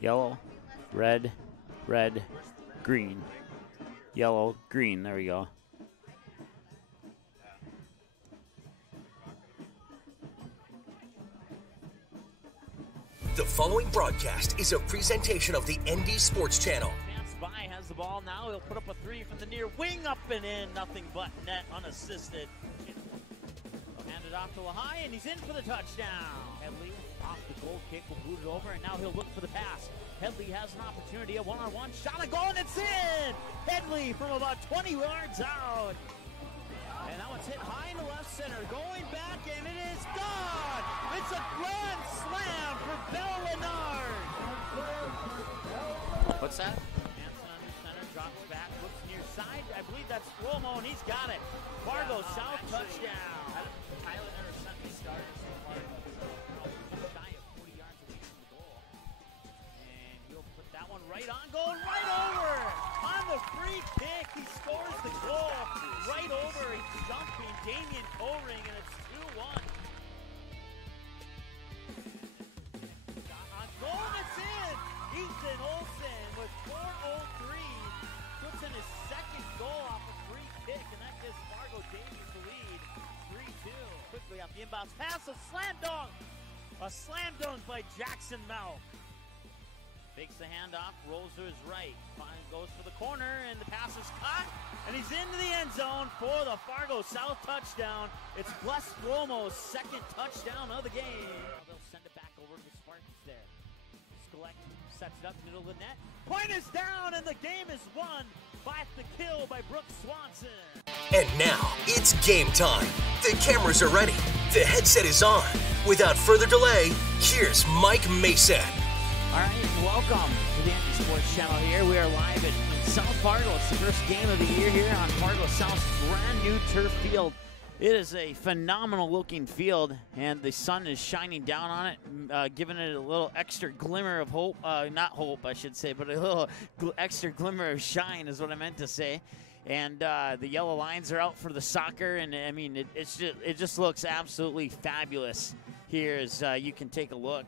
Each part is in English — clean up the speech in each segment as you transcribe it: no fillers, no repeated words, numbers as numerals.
Yellow, red, red, green. Yellow, green. There we go. The following broadcast is a presentation of the ND Sports Channel. Chance by has the ball now. He'll put up a three from the near wing, up and in. Nothing but net, unassisted. He'll hand it off to Lehigh, and he's in for the touchdown. Headley off the goal kick, will boot it over, and now he'll look for the pass. Headley has an opportunity, a one-on-one shot, a goal, and it's in! Headley from about 20 yards out. And that one's hit high in the left center, going back, and it is gone! It's a grand slam for Bell Lennard! What's that? Hanson under center, drops back, looks near side. I believe that's Romo, and he's got it. Fargo South touchdown. Tyler never sent me started so far. Just shy of 40 yards away from the goal. And he'll put that one right on, going right over. On the free kick, he scores the goal. Right over, he's jumping Damian Koring, and it's 2-1. On goal, and it's in. Ethan Olsen with 4:03 puts in his second goal off a free kick, and that gives Fargo Davies the lead, 3-2. Quickly off the inbounds pass, a slam dunk. A slam dunk by Jackson Mouth. Fakes the handoff, rolls to his right, finally goes for the corner, and the pass is caught, and he's into the end zone for the Fargo South touchdown. It's Bless Romo's second touchdown of the game. They'll send it back over to the Spartans there. Skelett sets it up middle of the net. Point is down, and the game is won by the kill by Brooks Swanson. And now, it's game time. The cameras are ready. The headset is on. Without further delay, here's Mike Mason. All right, welcome to the ND Sports Channel here. We are live in South Fargo. It's the first game of the year here on Fargo South's brand new turf field. It is a phenomenal looking field, and the sun is shining down on it, giving it a little extra glimmer of hope. Not hope, I should say, but a little extra glimmer of shine is what I meant to say. And the yellow lines are out for the soccer, and I mean, it just looks absolutely fabulous here as you can take a look.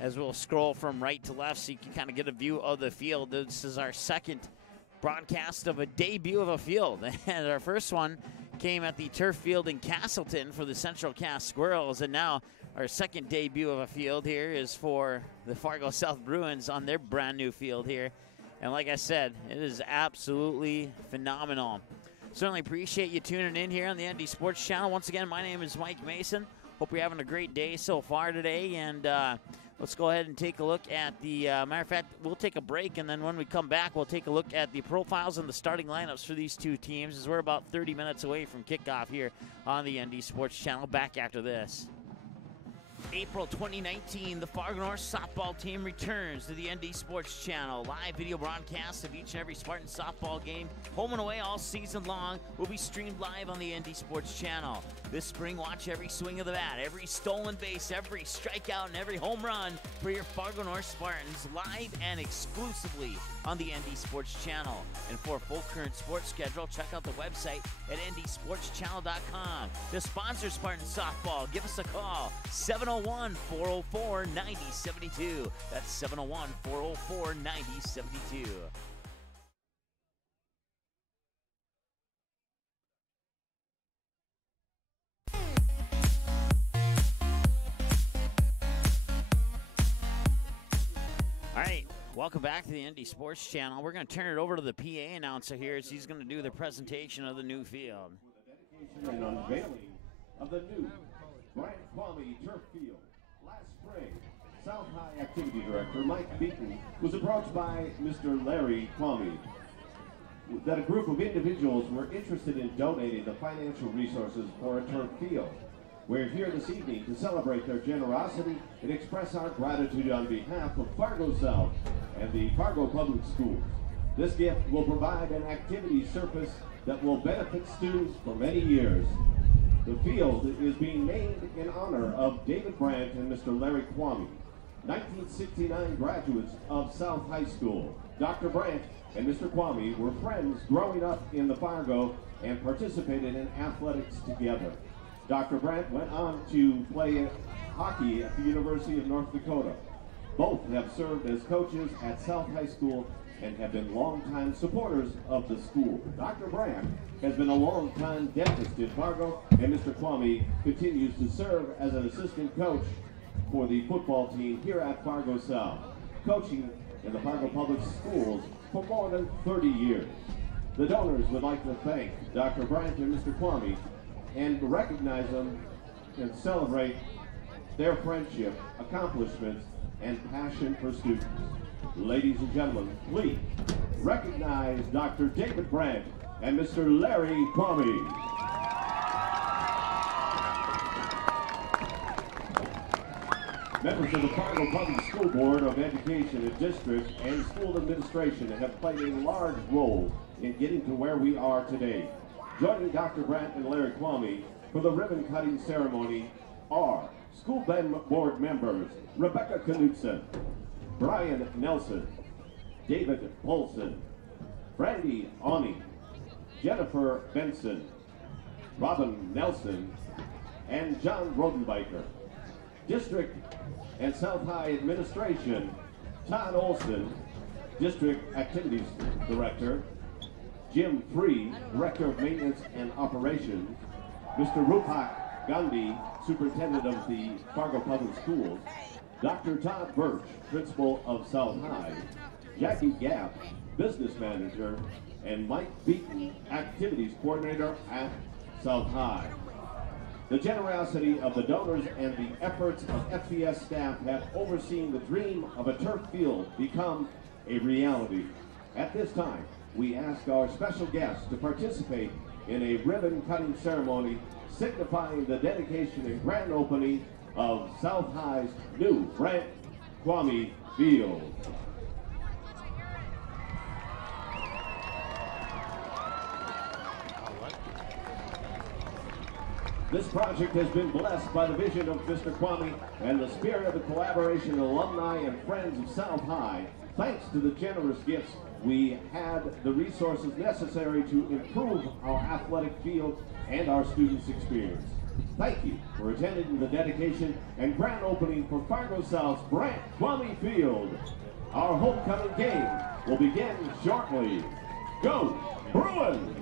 As we'll scroll from right to left so you can kind of get a view of the field. This is our second broadcast of a debut of a field. And our first one came at the turf field in Castleton for the Central Cass Squirrels. And now our second debut of a field here is for the Fargo South Bruins on their brand new field here. And like I said, it is absolutely phenomenal. Certainly appreciate you tuning in here on the ND Sports Channel. Once again, my name is Mike Mason. Hope you're having a great day so far today. And let's go ahead and take a look at the, matter of fact, we'll take a break, and then when we come back, we'll take a look at the profiles and the starting lineups for these two teams, as we're about 30 minutes away from kickoff here on the ND Sports Channel. Back after this. April 2019, the Fargo North softball team returns to the ND Sports Channel. Live video broadcasts of each and every Spartan softball game, home and away all season long, will be streamed live on the ND Sports Channel. This spring, watch every swing of the bat, every stolen base, every strikeout, and every home run for your Fargo North Spartans live and exclusively on the ND Sports Channel. And for a full current sports schedule, check out the website at ndsportschannel.com. To sponsor Spartan softball, give us a call, 701-404-9072. That's 701-404-9072. All right, welcome back to the ND Sports Channel. We're going to turn it over to the PA announcer here as he's going to do the presentation of the new field. And unveiling of the new Bryant Kwame Turf Field. Last spring, South High Activity Director Mike Beaton was approached by Mr. Larry Kwame that a group of individuals were interested in donating the financial resources for a turf field. We're here this evening to celebrate their generosity and express our gratitude on behalf of Fargo South and the Fargo Public Schools. This gift will provide an activity surface that will benefit students for many years. The field is being named in honor of David Brandt and Mr. Larry Kwame, 1969 graduates of South High School. Dr. Brandt and Mr. Kwame were friends growing up in the Fargo and participated in athletics together. Dr. Brandt went on to play hockey at the University of North Dakota. Both have served as coaches at South High School and have been longtime supporters of the school. Dr. Brandt has been a longtime dentist in Fargo, and Mr. Kwame continues to serve as an assistant coach for the football team here at Fargo South, coaching in the Fargo Public Schools for more than 30 years. The donors would like to thank Dr. Brandt and Mr. Kwame and recognize them and celebrate their friendship, accomplishments, and passion for students. Ladies and gentlemen, please recognize Dr. David Brandt and Mr. Larry Kwame. Members of the Fargo Public School Board of Education and District and School Administration have played a large role in getting to where we are today. Joining Dr. Brandt and Larry Kwame for the ribbon cutting ceremony are school board members Rebecca Knudsen, Brian Nelson, David Polson, Brandy Awning, Jennifer Benson, Robin Nelson, and John Rodenbiker. District and South High Administration, Todd Olson, District Activities Director, Jim Free, Director of Maintenance and Operations, Mr. Rupak Gandhi, Superintendent of the Fargo Public Schools, Dr. Todd Birch, Principal of South High, Jackie Gapp, Business Manager, and Mike Beaton, Activities Coordinator at South High. The generosity of the donors and the efforts of FBS staff have overseen the dream of a turf field become a reality. At this time, we ask our special guests to participate in a ribbon-cutting ceremony signifying the dedication and grand opening of South High's new Brandt Kwame Field. This project has been blessed by the vision of Mr. Kwame and the spirit of the collaboration of alumni and friends of South High. Thanks to the generous gifts, we had the resources necessary to improve our athletic field and our students' experience. Thank you for attending the dedication and grand opening for Fargo South's Brandt Kwame Field. Our homecoming game will begin shortly. Go Bruins!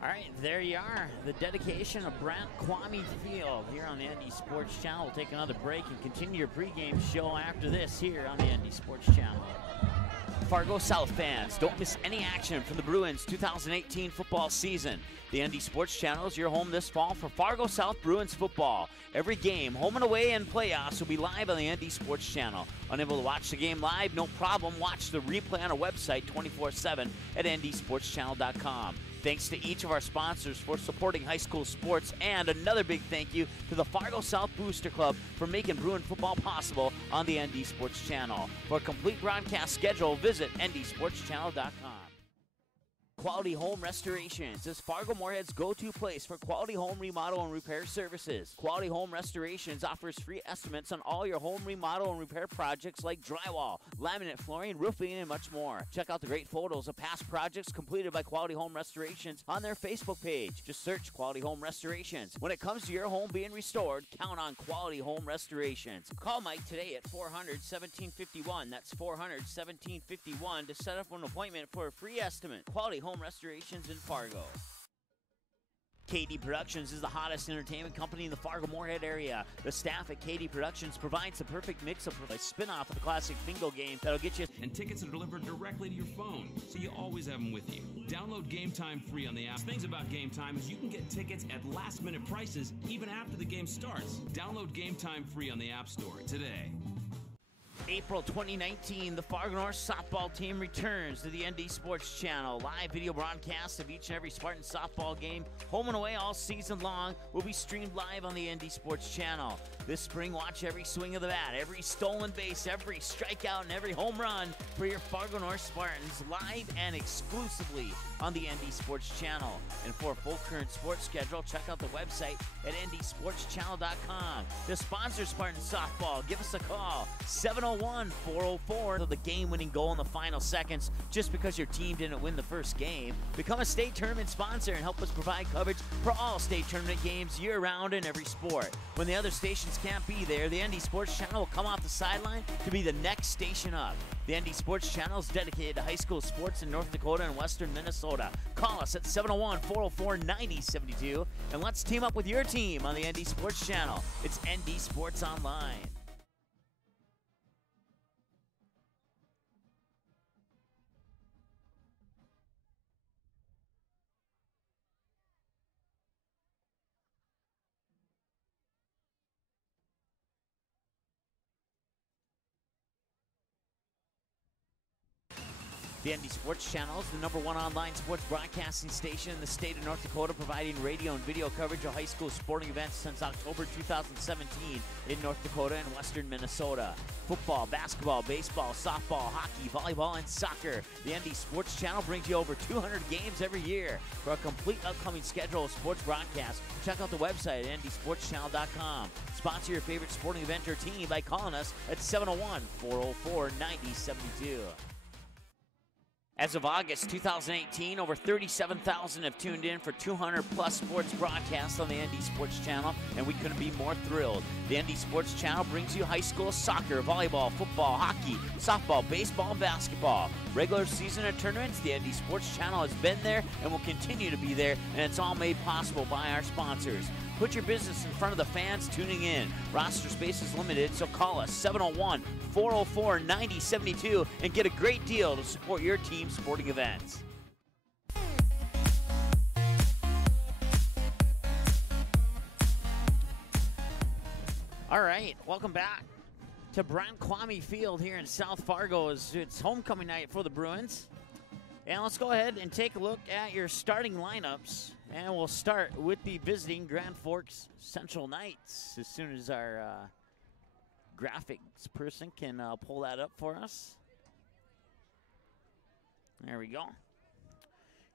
All right, there you are. The dedication of Brandt Kwame Field here on the ND Sports Channel. We'll take another break and continue your pregame show after this here on the ND Sports Channel. Fargo South fans, don't miss any action from the Bruins 2018 football season. The ND Sports Channel is your home this fall for Fargo South Bruins football. Every game, home and away, and playoffs will be live on the ND Sports Channel. Unable to watch the game live? No problem. Watch the replay on our website 24/7 at ndsportschannel.com. Thanks to each of our sponsors for supporting high school sports, and another big thank you to the Fargo South Booster Club for making Bruin football possible on the ND Sports Channel. For a complete broadcast schedule, visit ndsportschannel.com. Quality Home Restorations is Fargo Moorhead's go-to place for quality home remodel and repair services. Quality Home Restorations offers free estimates on all your home remodel and repair projects like drywall, laminate flooring, roofing, and much more. Check out the great photos of past projects completed by Quality Home Restorations on their Facebook page. Just search Quality Home Restorations. When it comes to your home being restored, count on Quality Home Restorations. Call Mike today at 400-1751. That's 400-1751 to set up an appointment for a free estimate. Quality Home Restorations in Fargo. KD Productions is the hottest entertainment company in the Fargo-Moorhead area. The staff at KD Productions provides the perfect mix of a spin-off of the classic bingo game that'll get you. And tickets are delivered directly to your phone, so you always have them with you. Download Game Time free on the app. Things about Game Time is you can get tickets at last-minute prices even after the game starts. Download Game Time free on the App Store today. April 2019, the Fargo North softball team returns to the ND Sports Channel. Live video broadcasts of each and every Spartan softball game, home and away all season long, will be streamed live on the ND Sports Channel. This spring, watch every swing of the bat, every stolen base, every strikeout, and every home run for your Fargo North Spartans live and exclusively on the ND Sports Channel. And for a full current sports schedule, check out the website at ndsportschannel.com. To sponsor Spartan softball, give us a call, 701-404, the game-winning goal in the final seconds just because your team didn't win the first game. Become a state tournament sponsor and help us provide coverage for all state tournament games year-round in every sport. When the other stations can't be there, the ND Sports Channel will come off the sideline to be the next station up. The ND Sports Channel is dedicated to high school sports in North Dakota and western Minnesota. Call us at 701-404-9072 and let's team up with your team on the ND Sports Channel. It's ND Sports Online. The ND Sports Channel is the #1 online sports broadcasting station in the state of North Dakota, providing radio and video coverage of high school sporting events since October 2017 in North Dakota and western Minnesota. Football, basketball, baseball, softball, hockey, volleyball, and soccer. The ND Sports Channel brings you over 200 games every year. For a complete upcoming schedule of sports broadcasts, check out the website at ndsportschannel.com. Sponsor your favorite sporting event or team by calling us at 701-404-9072. As of August 2018, over 37,000 have tuned in for 200-plus sports broadcasts on the ND Sports Channel, and we couldn't be more thrilled. The ND Sports Channel brings you high school soccer, volleyball, football, hockey, softball, baseball, and basketball. Regular season and tournaments, the ND Sports Channel has been there and will continue to be there, and it's all made possible by our sponsors. Put your business in front of the fans tuning in. Roster space is limited, so call us 701-404-9072 and get a great deal to support your team's sporting events. All right, welcome back to Brent Kwame Field here in South Fargo. It's homecoming night for the Bruins. And let's go ahead and take a look at your starting lineups. And we'll start with the visiting Grand Forks Central Knights as soon as our graphics person can pull that up for us. There we go.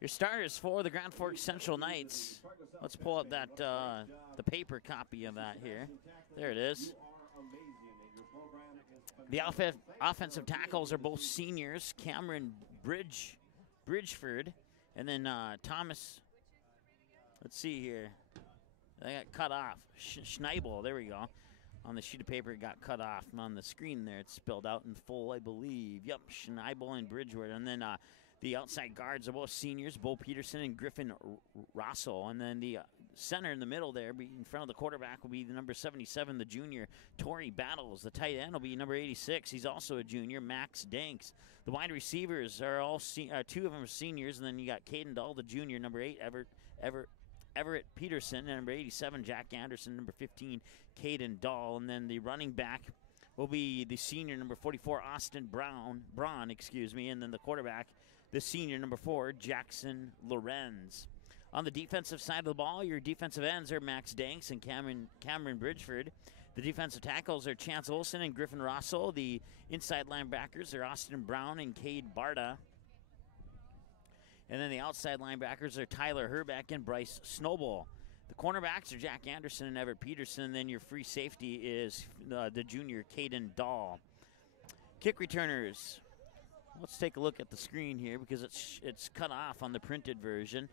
Your starters for the Grand Forks Central Knights. Let's pull up that the paper copy of that here. There it is. The offensive tackles are both seniors, Cameron Bridgeford, and then Thomas. Let's see here. They got cut off. Schneibel, there we go. On the sheet of paper, it got cut off. And on the screen there, it's spelled out in full, I believe. Yep, Schneibel and Bridgeford. And then the outside guards are both seniors, Bo Peterson and Griffin Rossel. And then the center in the middle there, in front of the quarterback, will be the number 77, the junior, Torrey Battles. The tight end will be number 86. He's also a junior, Max Danks. The wide receivers are all two of them are seniors. And then you got Caden Dahl, the junior, number 8, Everett Peterson, and number 87, Jack Anderson, number 15, Caden Dahl. And then the running back will be the senior, number 44, Austin Braun, and then the quarterback, the senior, number 4, Jackson Lorenz. On the defensive side of the ball, your defensive ends are Max Danks and Cameron Bridgeford. The defensive tackles are Chance Olson and Griffin Rossel. The inside linebackers are Austin Brown and Cade Barta. And then the outside linebackers are Tyler Herbeck and Bryce Snowball. The cornerbacks are Jack Anderson and Everett Peterson. And then your free safety is the junior Caden Dahl. Kick returners. Let's take a look at the screen here because it's cut off on the printed version.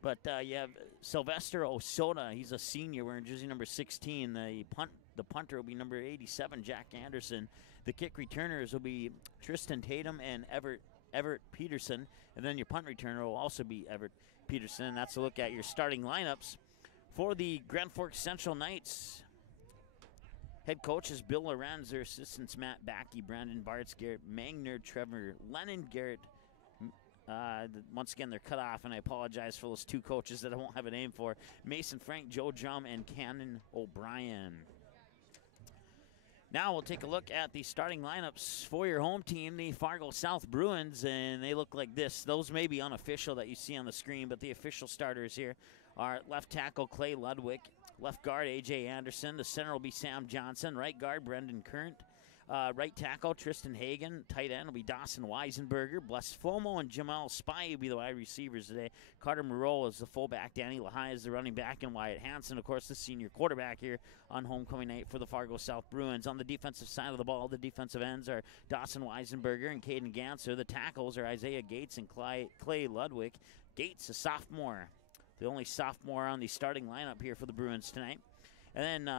But you have Sylvester Osoda. He's a senior wearing jersey number 16. The punter will be number 87, Jack Anderson. The kick returners will be Tristan Tatum and Everett Peterson. And then your punt returner will also be Everett Peterson. And that's a look at your starting lineups for the Grand Forks Central Knights. Head coach is Bill Lorenz. Their assistants Matt Backey, Brandon Bartz, Garrett Magner, Trevor Lennon, Garrett. Once again, they're cut off, and I apologize for those two coaches that I won't have a name for. Mason Frank, Joe Jum, and Cannon O'Brien. Now we'll take a look at the starting lineups for your home team, the Fargo South Bruins, and they look like this. Those may be unofficial that you see on the screen, but the official starters here are left tackle Clay Ludwig, left guard A.J. Anderson, the center will be Sam Johnson, right guard Brendan Current, right tackle Tristan Hagen, tight end will be Dawson Weisenberger, Bless Fomo and Jamal Spy will be the wide receivers today. Carter Moreau is the fullback, Danny Lahai is the running back, and Wyatt Hansen, of course, the senior quarterback here on homecoming night for the Fargo South Bruins. On the defensive side of the ball, the defensive ends are Dawson Weisenberger and Caden Ganser. The tackles are Isaiah Gates and Clay Ludwig. Gates, a sophomore, the only sophomore on the starting lineup here for the Bruins tonight. And then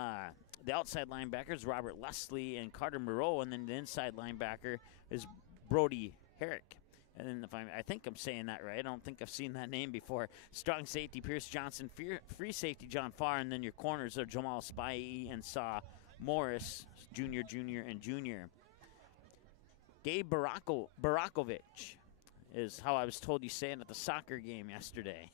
the outside linebackers, Robert Leslie and Carter Moreau, and then the inside linebacker is Brody Herrick. And then I think I'm saying that right. I don't think I've seen that name before. Strong safety, Pierce Johnson. Free safety, John Farr. And then your corners are Jamal Spy and Saw Morris, Jr., and Jr. Gabe Barakovich is how I was told you say it at the soccer game yesterday.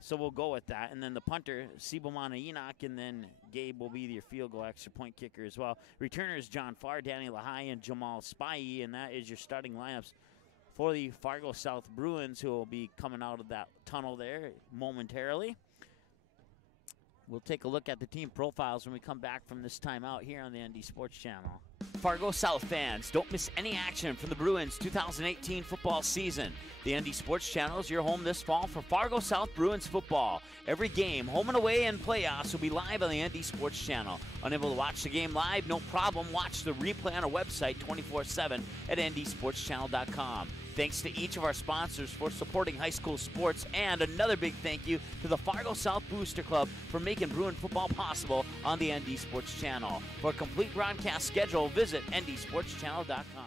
So we'll go with that. And then the punter, Sibomana Enoch, and then Gabe will be your field goal extra point kicker as well. Returners, John Farr, Danny Lahai, and Jamal Spy, and that is your starting lineups for the Fargo South Bruins, who will be coming out of that tunnel there momentarily. We'll take a look at the team profiles when we come back from this timeout here on the ND Sports Channel. Fargo South fans, don't miss any action from the Bruins 2018 football season. The ND Sports Channel is your home this fall for Fargo South Bruins football. Every game, home and away, and playoffs will be live on the ND Sports Channel. Unable to watch the game live? No problem. Watch the replay on our website 24/7 at ndsportschannel.com. Thanks to each of our sponsors for supporting high school sports, and another big thank you to the Fargo South Booster Club for making Bruin football possible on the ND Sports Channel. For a complete broadcast schedule, visit ndsportschannel.com.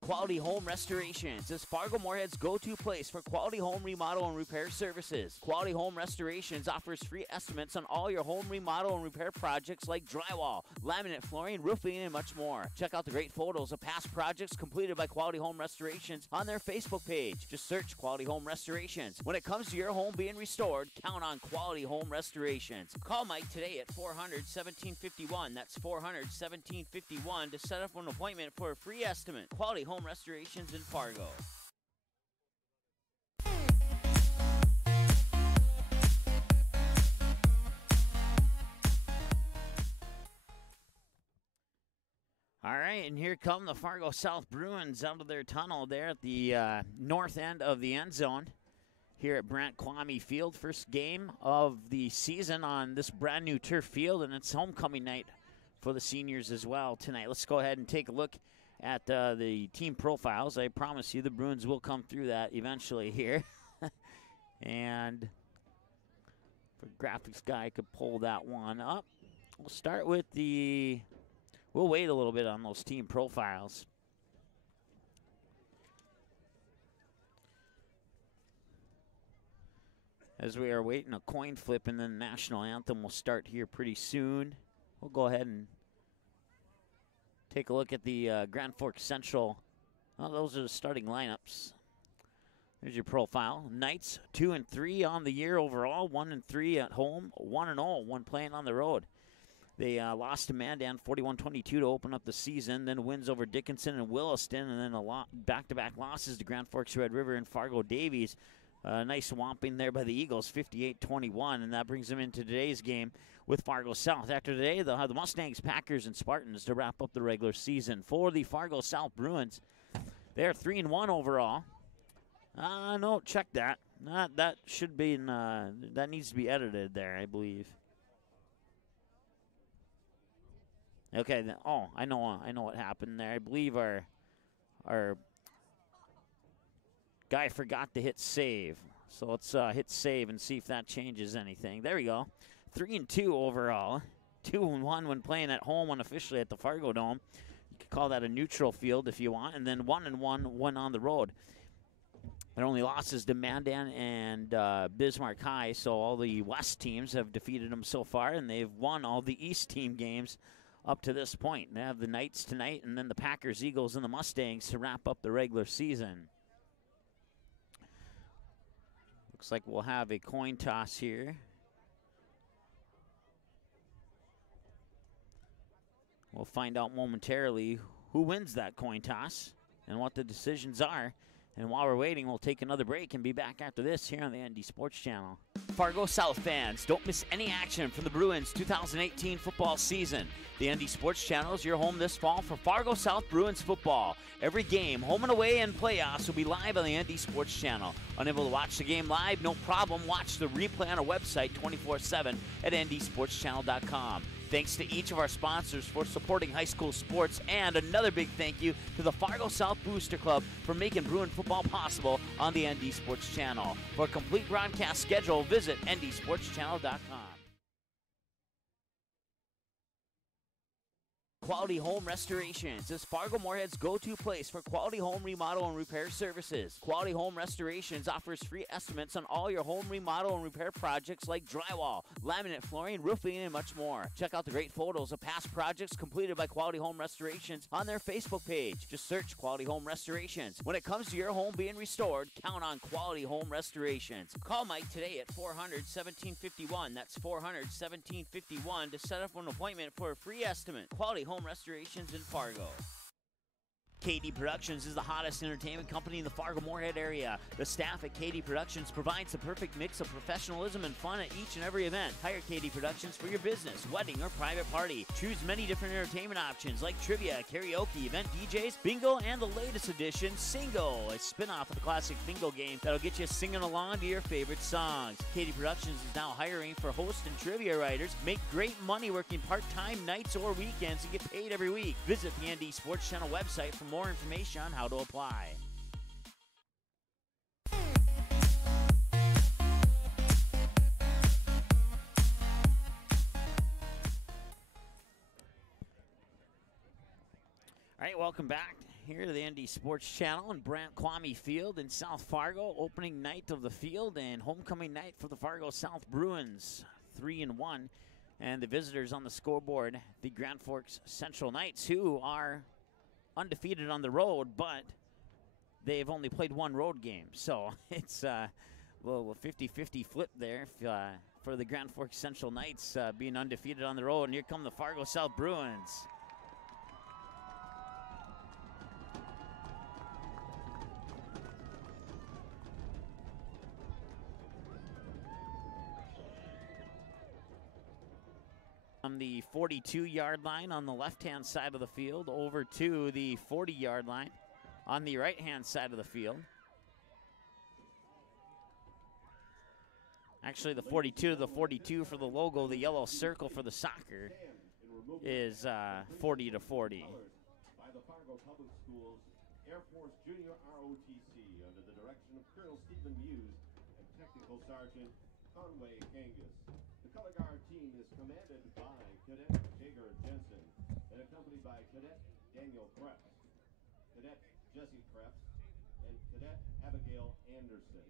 Quality Home Restorations is Fargo Moorhead's go-to place for quality home remodel and repair services. Quality Home Restorations offers free estimates on all your home remodel and repair projects like drywall, laminate flooring, roofing, and much more. Check out the great photos of past projects completed by Quality Home Restorations on their Facebook page. Just search Quality Home Restorations. When it comes to your home being restored, count on Quality Home Restorations. Call Mike today at 400-1751. That's 400-1751 to set up an appointment for a free estimate. Quality Home Restorations in Fargo. All right, and here come the Fargo South Bruins out of their tunnel there at the north end of the end zone here at Brant Kwame Field. First game of the season on this brand new turf field, and it's homecoming night for the seniors as well tonight. Let's go ahead and take a look at the team profiles. I promise you the Bruins will come through that eventually here. And if a graphics guy could pull that one up. We'll start with we'll wait a little bit on those team profiles. As we are waiting a coin flip, and then the national anthem will start here pretty soon. We'll go ahead and take a look at the Grand Forks Central. Well, those are the starting lineups. There's your profile. Knights 2-3 on the year overall, 1-3 at home, 1-0 when playing on the road. They lost to Mandan 41-22 to open up the season, then wins over Dickinson and Williston, and then back-to-back losses to Grand Forks Red River and Fargo Davies. Nice swamping there by the Eagles, 58-21, and that brings them into today's game with Fargo South. After today, they'll have the Mustangs, Packers, and Spartans to wrap up the regular season. For the Fargo South Bruins, they're 3-1 overall. No, check that. That should be that needs to be edited there, I believe. Okay. I know what happened there. I believe our guy forgot to hit save. So let's hit save and see if that changes anything. There we go. 3-2 overall. 2-1 when playing at home unofficially at the Fargo Dome. You could call that a neutral field if you want. And then 1-1 when on the road. Their only losses to Mandan and Bismarck High. So all the West teams have defeated them so far. And they've won all the East team games up to this point. They have the Knights tonight and then the Packers, Eagles, and the Mustangs to wrap up the regular season. Looks like we'll have a coin toss here. We'll find out momentarily who wins that coin toss and what the decisions are. And while we're waiting, we'll take another break and be back after this here on the ND Sports Channel. Fargo South fans, don't miss any action from the Bruins 2018 football season. The ND Sports Channel is your home this fall for Fargo South Bruins football. Every game, home and away, and playoffs will be live on the ND Sports Channel. Unable to watch the game live? No problem. Watch the replay on our website 24/7 at ndsportschannel.com. Thanks to each of our sponsors for supporting high school sports, and another big thank you to the Fargo South Booster Club for making Bruin football possible on the ND Sports Channel. For a complete broadcast schedule, visit ndsportschannel.com. Quality Home Restorations is Fargo Moorhead's go-to place for quality home remodel and repair services. Quality Home Restorations offers free estimates on all your home remodel and repair projects like drywall, laminate flooring, roofing, and much more. Check out the great photos of past projects completed by Quality Home Restorations on their Facebook page. Just search Quality Home Restorations. When it comes to your home being restored, count on Quality Home Restorations. Call Mike today at 400-1751. That's 400-1751 to set up an appointment for a free estimate. Quality Home Restorations in Fargo. KD Productions is the hottest entertainment company in the Fargo-Moorhead area. The staff at KD Productions provides the perfect mix of professionalism and fun at each and every event. Hire KD Productions for your business, wedding, or private party. Choose many different entertainment options like trivia, karaoke, event DJs, bingo, and the latest edition, Singo, a spin-off of the classic bingo game that'll get you singing along to your favorite songs. KD Productions is now hiring for host and trivia writers. Make great money working part-time nights or weekends and get paid every week. Visit the ND Sports Channel website for more information on how to apply. All right, welcome back here to the ND Sports Channel in Brant Kwame Field in South Fargo. Opening night of the field and homecoming night for the Fargo South Bruins, 3-1. And the visitors on the scoreboard, the Grand Forks Central Knights, who are undefeated on the road, but they've only played one road game. So it's a 50-50 flip there for the Grand Forks Central Knights being undefeated on the road. And here come the Fargo South Bruins. From the 42-yard line on the left-hand side of the field over to the 40-yard line on the right-hand side of the field. Actually, the 42 to the 42 for the logo, the yellow circle for the soccer is 40 to 40. By the Fargo Public Schools Air Force Junior ROTC under the direction of Colonel Stephen Muse and Technical Sergeant Conway Kangas. The color guard team is commanded by Cadet Jager Jensen and accompanied by Cadet Daniel Krebs, Cadet Jesse Krebs, and Cadet Abigail Anderson.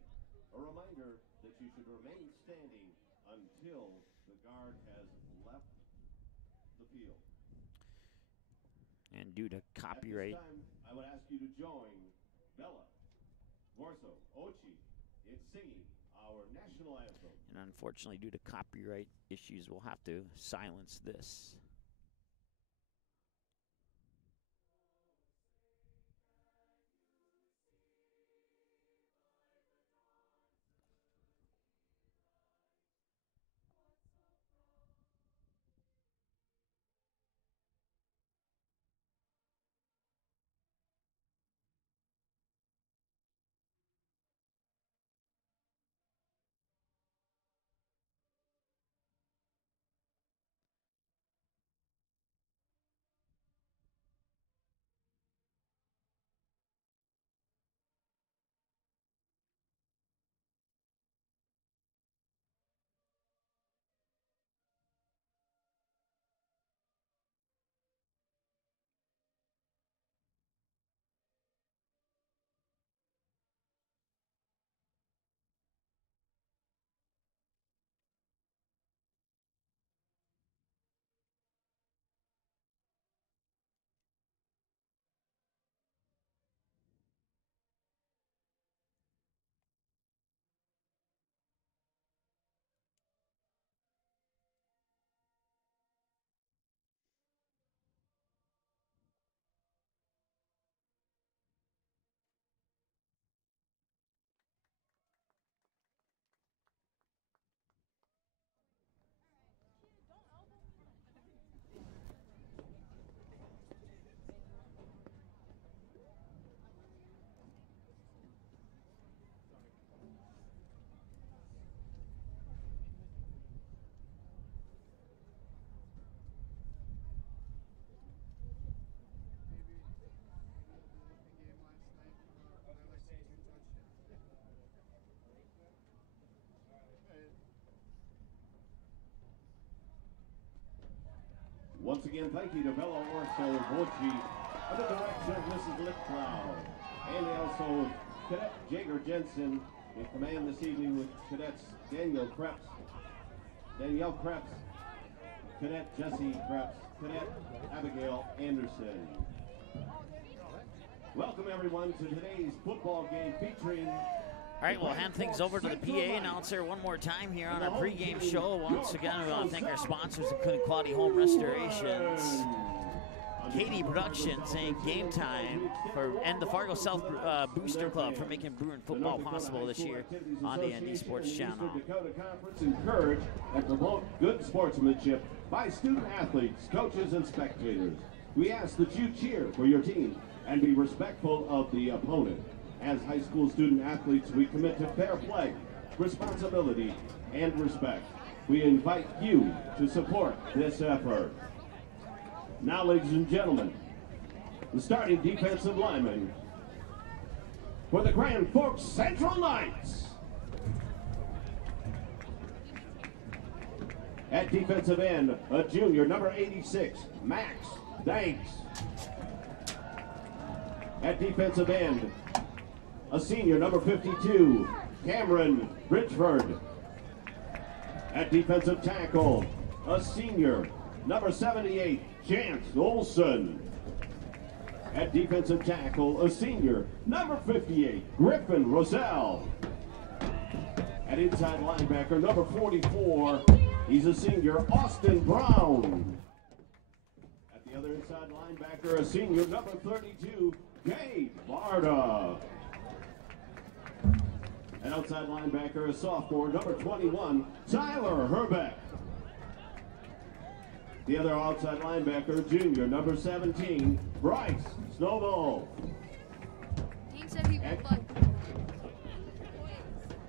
A reminder that you should remain standing until the guard has left the field. And due to copyright. At this time, I would ask you to join Bella, Vorso, Ochi in singing our national anthem. And unfortunately, due to copyright issues, we'll have to silence this. Once again, thank you to Bella Orso Voci, under the direction of Mrs. Litplow. And also Cadet Jager Jensen in command this evening with Cadets Danielle Krebs, Cadet Jesse Krebs, Cadet Abigail Anderson. Welcome everyone to today's football game featuring... All right, we'll hand things over to the PA announcer one more time here on our pregame show. Once again, we want to thank our sponsors, including Quality Home Restorations, Katie Productions, and Game Time, and the Fargo South Booster Club for making Bruin football possible this year on the ND Sports Channel. Dakota Conference encourage and promote good sportsmanship by student athletes, coaches, and spectators. We ask that you cheer for your team and be respectful of the opponent. As high school student athletes, we commit to fair play, responsibility, and respect. We invite you to support this effort. Now, ladies and gentlemen, the starting defensive lineman for the Grand Forks Central Knights. At defensive end, a junior, number 86, Max Danks. At defensive end, a senior, number 52, Cameron Bridgeford. At defensive tackle, a senior, number 78, Chance Olson. At defensive tackle, a senior, number 58, Griffin Roselle. At inside linebacker, number 44, he's a senior, Austin Brown. At the other inside linebacker, a senior, number 32, Gabe Barda. An outside linebacker, a sophomore, number 21, Tyler Herbeck. The other outside linebacker, junior, number 17, Bryce Snowball. He said he would like.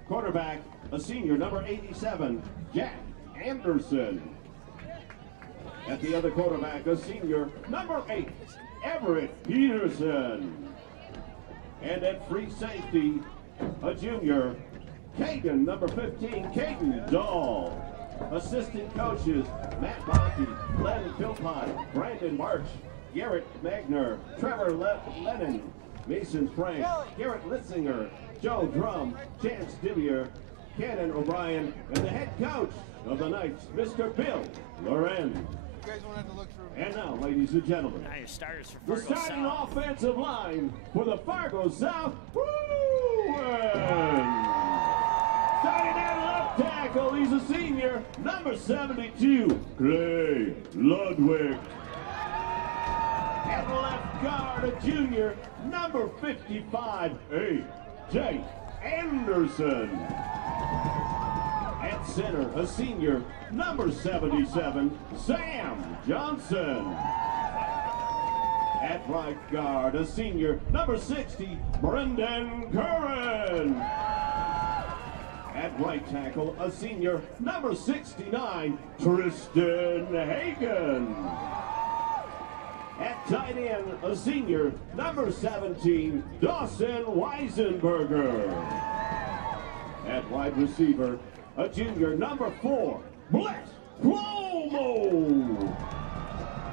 Quarterback, a senior, number 87, Jack Anderson. At the other quarterback, a senior, number 8, Everett Peterson. And at free safety, a junior, Caden, number 15, Caden Dahl. Assistant coaches, Matt Bonke, Len Philpott, Brandon March, Garrett Magner, Trevor Lennon, Mason Frank, Garrett Litzinger, Joe Drum, Chance Divier, Cannon O'Brien, and the head coach of the Knights, Mr. Bill Loren. You guys won't have to look through. And now, ladies and gentlemen, Now your starters for the Fargo starting South. offensive line for the Fargo South Bruins. Starting at left tackle, he's a senior, number 72, Clay Ludwig. At left guard, a junior, number 55, A.J. Anderson. At center, a senior, number 77, Sam Johnson. At right guard, a senior, number 60, Brendan Curran. At right tackle, a senior, number 69, Tristan Hagan. At tight end, a senior, number 17, Dawson Weisenberger. At wide receiver, a junior, number 4, Bless Cuomo.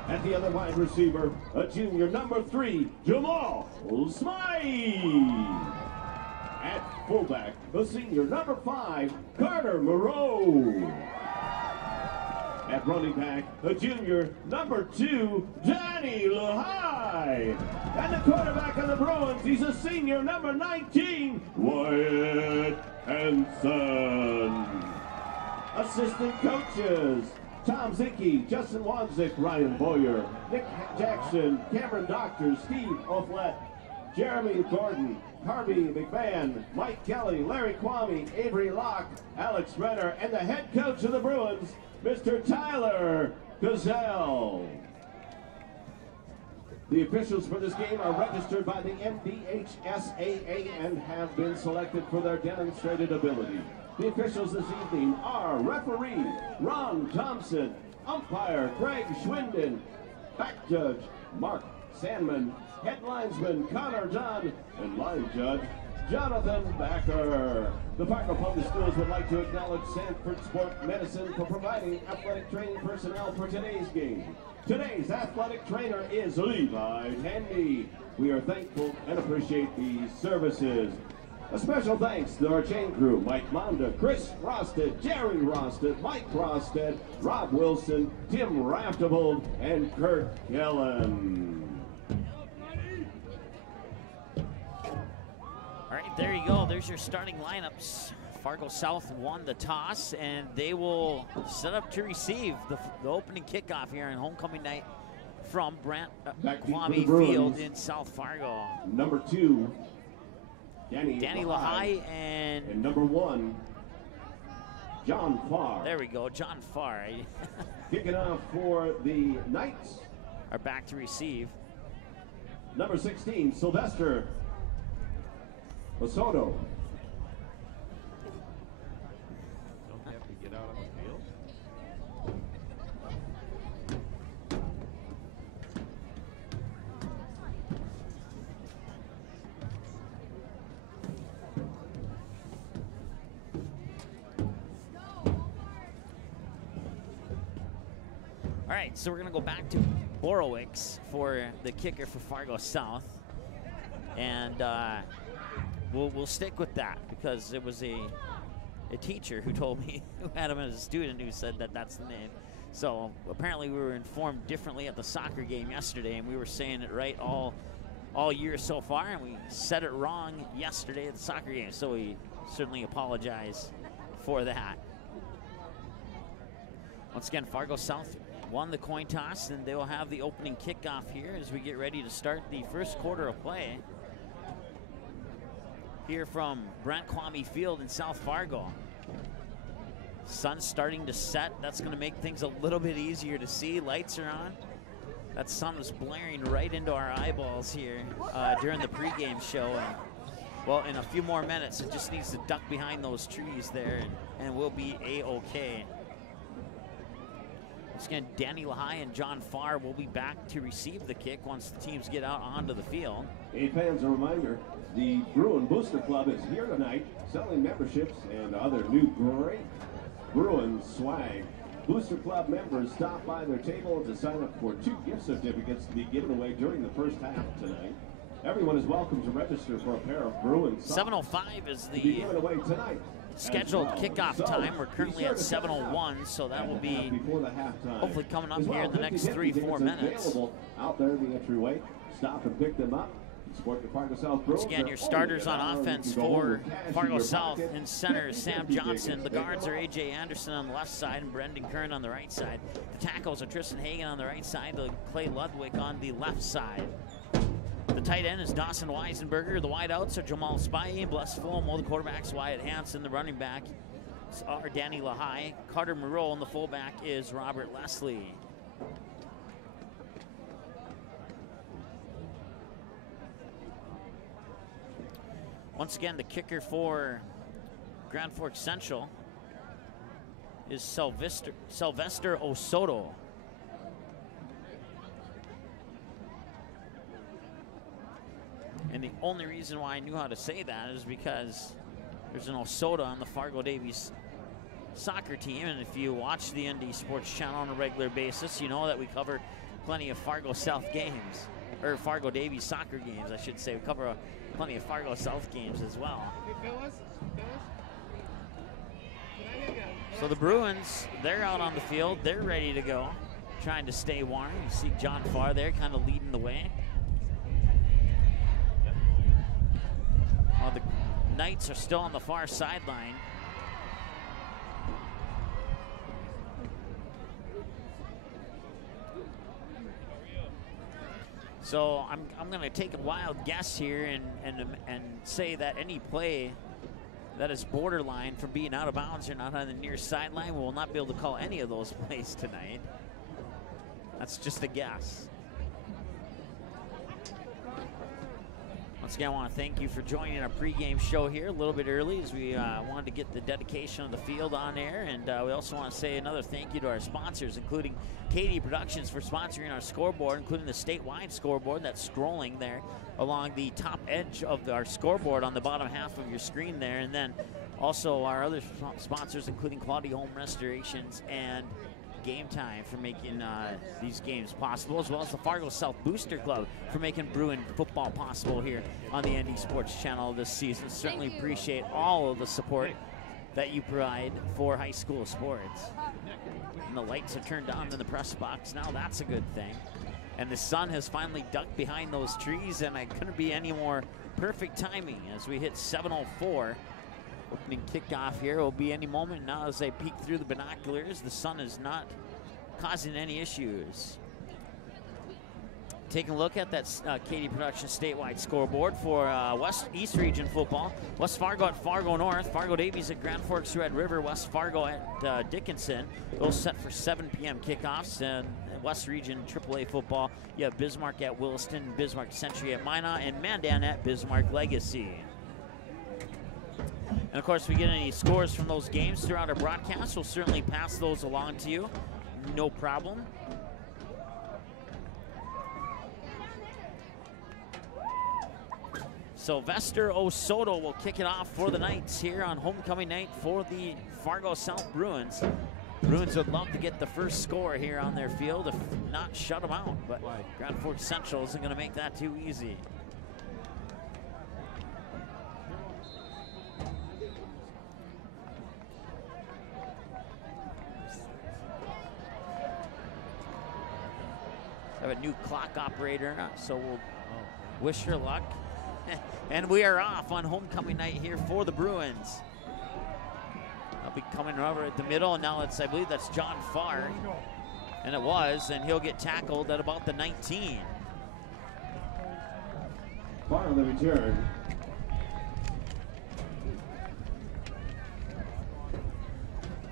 At the other wide receiver, a junior, number 3, Jamal Smythe. At fullback, a senior, number 5, Carter Moreau. At running back, a junior, number 2, Danny Lehigh. And the quarterback of the Bruins, he's a senior, number 19, Wyatt Henson. Assistant coaches, Tom Zicke, Justin Wanzik, Ryan Boyer, Nick Jackson, Cameron Doctor, Steve Offlet, Jeremy Gordon, Harvey McMahon, Mike Kelly, Larry Kwame, Avery Locke, Alex Renner, and the head coach of the Bruins, Mr. Tyler Gazelle. The officials for this game are registered by the MDHSAA and have been selected for their demonstrated ability. The officials this evening are referee Ron Thompson, umpire Craig Schwinden, back judge Mark Sandman, head linesman Connor Dunn, and line judge Jonathan Backer. The Fargo Public Schools would like to acknowledge Sanford Sport Medicine for providing athletic training personnel for today's game. Today's athletic trainer is Levi Tandy. We are thankful and appreciate these services. A special thanks to our chain crew, Mike Monda, Chris Rosted, Jerry Rosted, Mike Rosted, Rob Wilson, Tim Raftavold, and Kurt Gillen. All right, there you go. There's your starting lineups. Fargo South won the toss, and they will set up to receive the opening kickoff here on homecoming night from Brant Kwame Field in South Fargo. Number 2, Danny Lahai, and number 1, John Farr. There we go, John Farr. Kicking off for the Knights are back to receive. Number 16, Sylvester Osoto. Don't have to get out on the field. All right, so we're going to go back to Borowicz for the kicker for Fargo South. And we'll stick with that because it was a teacher who told me, who had him as a student, who said that that's the name. So apparently we were informed differently at the soccer game yesterday, and we were saying it right all year so far, and we said it wrong yesterday at the soccer game. So we certainly apologize for that. Once again, Fargo South won the coin toss, and they will have the opening kickoff here as we get ready to start the first quarter of play here from Brant Kwame Field in South Fargo. Sun's starting to set. That's going to make things a little bit easier to see. Lights are on. That sun was blaring right into our eyeballs here during the pregame show. And, well, in a few more minutes, it just needs to duck behind those trees there, and we'll be A-OK. Once again, Danny Lahai and John Farr will be back to receive the kick once the teams get out onto the field. Hey fans, a reminder, the Bruin Booster Club is here tonight selling memberships and other new great Bruin swag. Booster Club members stop by their table to sign up for 2 gift certificates to be given away during the first half tonight. Everyone is welcome to register for a pair of Bruin socks. 7:05 is to be the given away tonight. scheduled kickoff time. We're currently at 7:01, so that will be before the halftime. hopefully coming up here in the next 3-4 minutes. Out there in the entryway, stop and pick them up. Support the Fargo South Bruins. Once again, your starters on offense for Fargo South. In center is Sam Johnson. The guards are A.J. Anderson on the left side and Brendan Kern on the right side. The tackles are Tristan Hagan on the right side, to Clay Ludwig on the left side. The tight end is Dawson Weisenberger. The wideouts are Jamal Spivey and Bless Fulmo. The quarterback's Wyatt Hanson. The running back are Danny Lahai. Carter Moreau, and the fullback is Robert Leslie. Once again, the kicker for Grand Forks Central is Sylvester Osoto. And the only reason why I knew how to say that is because there's an Osoto on the Fargo Davies soccer team. And if you watch the ND Sports Channel on a regular basis, you know that we cover plenty of Fargo South games, or Fargo Davies soccer games, I should say. We cover plenty of Fargo South games as well. So the Bruins, they're out on the field. They're ready to go, trying to stay warm. You see John Farr there kind of leading the way. Well, the Knights are still on the far sideline. So I'm going to take a wild guess here and say that any play that is borderline from being out of bounds or not on the near sideline, we will not be able to call any of those plays tonight. That's just a guess. Once again, I want to thank you for joining our pregame show here a little bit early as we wanted to get the dedication of the field on air. And we also want to say another thank you to our sponsors, including KD Productions for sponsoring our scoreboard, including the statewide scoreboard that's scrolling there along the top edge of our scoreboard on the bottom half of your screen there. And then also our other sponsors, including Quality Home Restorations and Game Time for making these games possible, as well as the Fargo South Booster Club for making Bruin football possible here on the ND Sports Channel this season. Certainly appreciate all of the support that you provide for high school sports. And the lights are turned on in the press box now. That's a good thing. And the sun has finally ducked behind those trees, and it couldn't be any more perfect timing as we hit 7:04. Opening kickoff here will be any moment now as I peek through the binoculars. The sun is not causing any issues. Taking a look at that Katie Production statewide scoreboard for East Region football. West Fargo at Fargo North, Fargo Davies at Grand Forks Red River, West Fargo at Dickinson. Those set for 7 p.m. kickoffs. And West Region AAA football, you have Bismarck at Williston, Bismarck Century at Minot, and Mandan at Bismarck Legacy. And of course, if we get any scores from those games throughout our broadcast, we'll certainly pass those along to you. No problem. Sylvester Osoto will kick it off for the Knights here on homecoming night for the Fargo South Bruins. Bruins would love to get the first score here on their field, if not shut them out, but Grand Forks Central isn't going to make that too easy. Have a new clock operator, so we'll wish her luck. And we are off on homecoming night here for the Bruins. They'll be coming over at the middle, and now I believe that's John Farr. And it was, and he'll get tackled at about the 19. Farr on the return.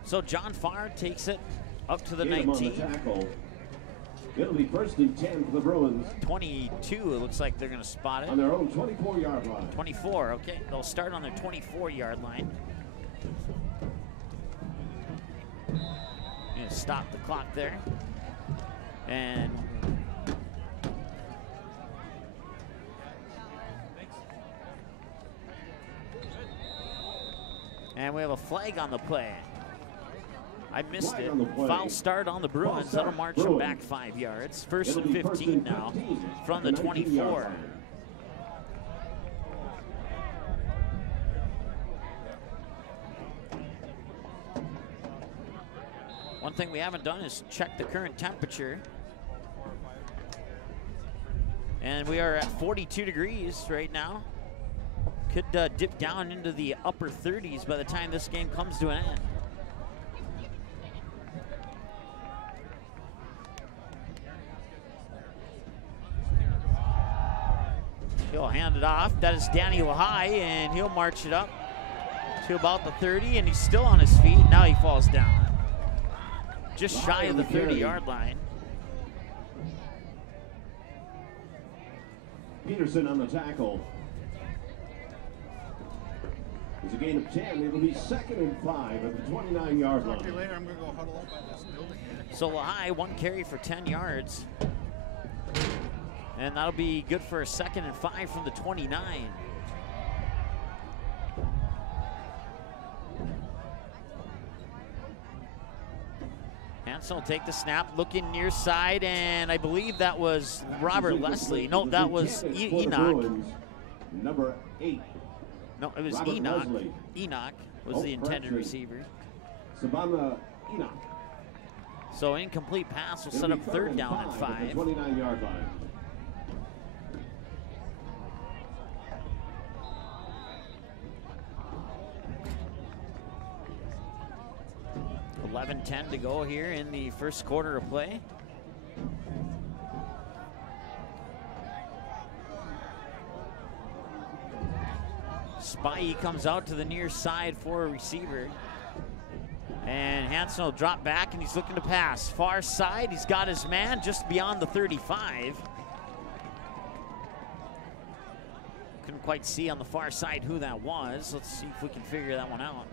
So John Farr takes it up to the 19. It'll be 1st and 10 for the Bruins. 22, it looks like they're going to spot it. On their own 24-yard line. 24, okay. They'll start on their 24-yard line. Going to stop the clock there. And we have a flag on the play. I missed it. Foul start on the Bruins. That'll march them back 5 yards. 1st and 15 now from the 24. One thing we haven't done is check the current temperature. And we are at 42 degrees right now. Could dip down into the upper 30s by the time this game comes to an end. He'll hand it off. That is Danny Lahai, and he'll march it up to about the 30, and he's still on his feet. Now he falls down. Just shy of the 30-yard line. Peterson on the tackle. It's a gain of 10. It'll be 2nd and 5 at the 29-yard line. Later, I'm going to go huddle up on this building here. So Lahai, 1 carry for 10 yards. And that'll be good for a 2nd and 5 from the 29. Hansen will take the snap, looking near side, and I believe that was Robert Leslie. No, that was Enoch. Number 8. No, it was Robert Enoch. Leslie. Enoch was the intended receiver. Savannah Enoch. So incomplete pass will set up 3rd down and 5. 29-yard line. 11:10 to go here in the first quarter of play. Spy comes out to the near side for a receiver. And Hansen will drop back, and he's looking to pass. Far side, he's got his man just beyond the 35. Couldn't quite see on the far side who that was. Let's see if we can figure that one out.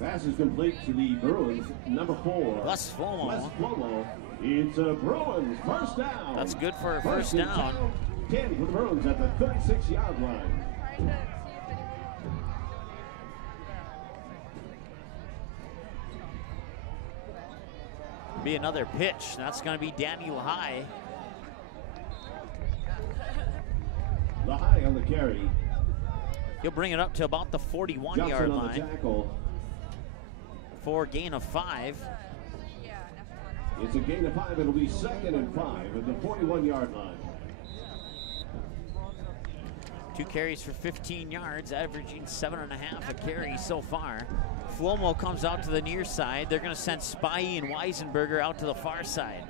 Pass is complete to the Bruins, number 4. Les Flomo. Les Flomo. It's a Bruins first down. That's good for a first down. 10 for the Bruins at the 36-yard line. Be another pitch. That's going to be Danny Lahai. Lahai on the carry. He'll bring it up to about the 41-yard line Tackle. for a gain of 5. It's a gain of 5. It'll be 2nd and 5 at the 41-yard line. 2 carries for 15 yards, averaging 7.5 a carry so far. Flomo comes out to the near side. They're going to send Spy and Weisenberger out to the far side.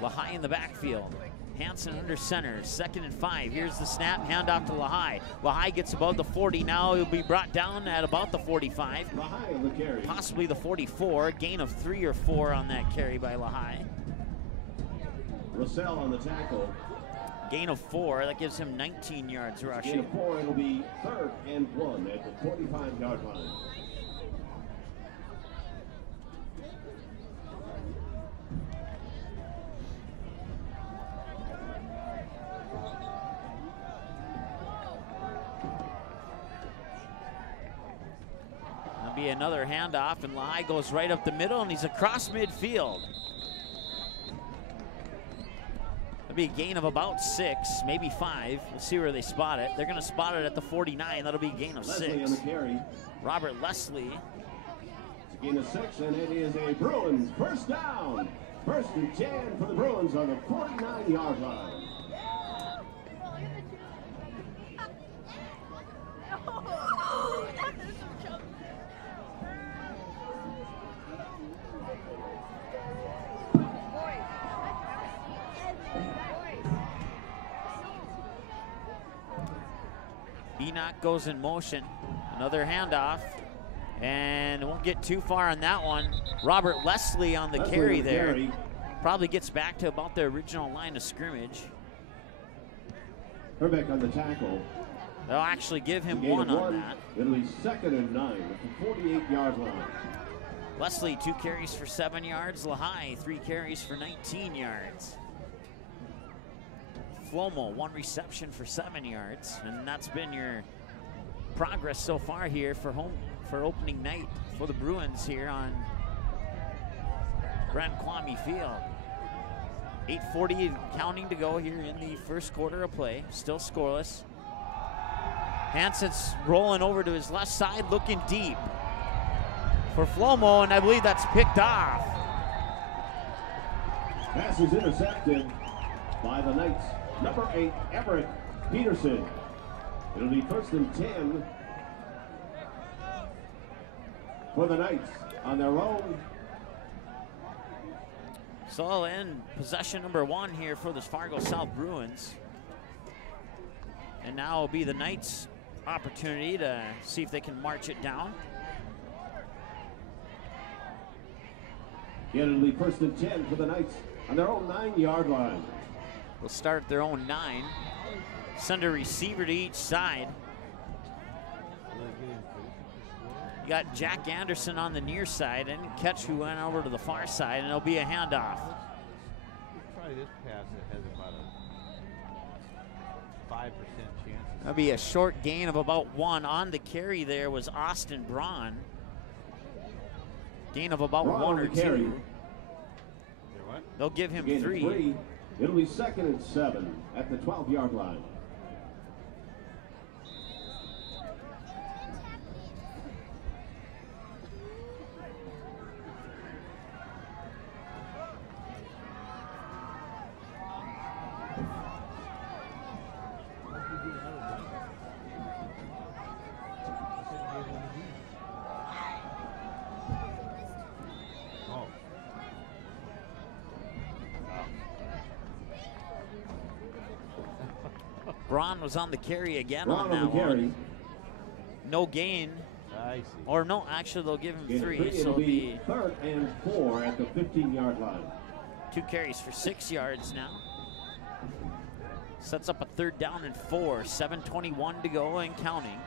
Lahai in the backfield. Hansen under center, 2nd and 5. Here's the snap, handoff to Lahai. Lahai gets above the 40 now. He'll be brought down at about the 45. Lahai on the carry. Possibly the 44. Gain of 3 or 4 on that carry by Lahai. Russell on the tackle. Gain of 4. That gives him 19 yards rushing. Gain of 4. It'll be 3rd and 1 at the 45-yard line. Be another handoff, and Lahai goes right up the middle, and he's across midfield. That'll be a gain of about 6, maybe 5. We'll see where they spot it. They're going to spot it at the 49. That'll be a gain of Leslie 6. on the carry. Robert Leslie. It's a gain of 6, and it is a Bruins first down. 1st and 10 for the Bruins on the 49-yard line. Enoch goes in motion. Another handoff. And it won't get too far on that one. Robert Leslie on the carry there. Probably gets back to about the original line of scrimmage. Herbeck on the tackle. They'll actually give him Gain one of on that. It'll be 2nd and 9 at the 48-yard line. Leslie, 2 carries for 7 yards. Lahai, 3 carries for 19 yards. Flomo, 1 reception for 7 yards. And that's been your progress so far here for opening night for the Bruins here on Brent Kwame Field. 8:40 counting to go here in the first quarter of play. Still scoreless. Hansen's rolling over to his left side, looking deep for Flomo, and I believe that's picked off. Pass is intercepted by the Knights. Number 8, Everett Peterson. It'll be 1st and 10 for the Knights on their own. So I'll end possession number 1 here for the Fargo South Bruins. And now will be the Knights' opportunity to see if they can march it down. Yeah, it'll be 1st and 10 for the Knights on their own 9-yard line. They'll start at their own 9. Send a receiver to each side. You got Jack Anderson on the near side and catch who went over to the far side, and it'll be a handoff. Try this pass that has about a 5% chance. That'll be a short gain of about 1. On the carry there was Austin Braun. Gain of about Braun 1 or 2. What? They'll give him Gain of 3. 3. It'll be 2nd and 7 at the 12-yard line. Braun was on the carry again Braun on that on the carry. one. No gain. I see. Or no, actually they'll give him Gain of 3. 3. So It'll it'll be be 3rd and 4 at the 15-yard line. 2 carries for 6 yards now. Sets up a 3rd down and 4. 7:21 to go and counting.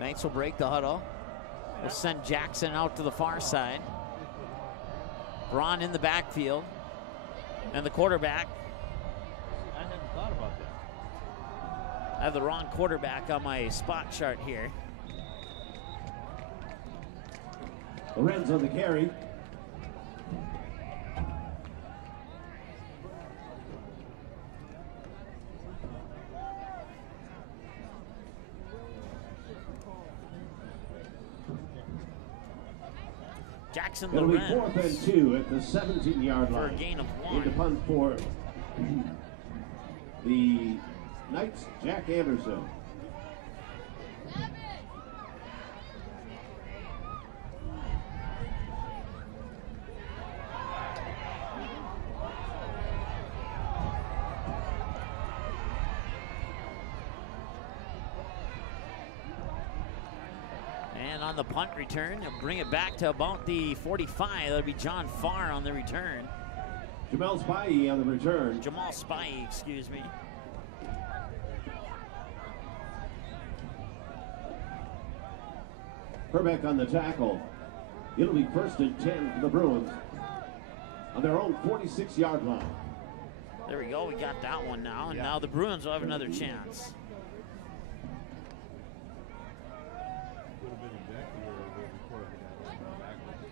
Knights will break the huddle. We'll send Jackson out to the far side. Braun in the backfield. And the quarterback. I hadn't thought about that. I have the wrong quarterback on my spot chart here. Lorenz on the carry. Jackson It'll be Lorenz 4th and 2 at the 17-yard for a line. gain of In the 1. punt for the Knights, Jack Anderson. And on the punt return, they'll bring it back to about the 45. That'll be John Farr on the return. Jamal Spivey on the return. Jamal Spivey, excuse me. Herbeck on the tackle. It'll be 1st and 10 for the Bruins on their own 46-yard line. There we go, we got that one now, and now the Bruins will have another chance. Would have been exactly where we were before I got backwards.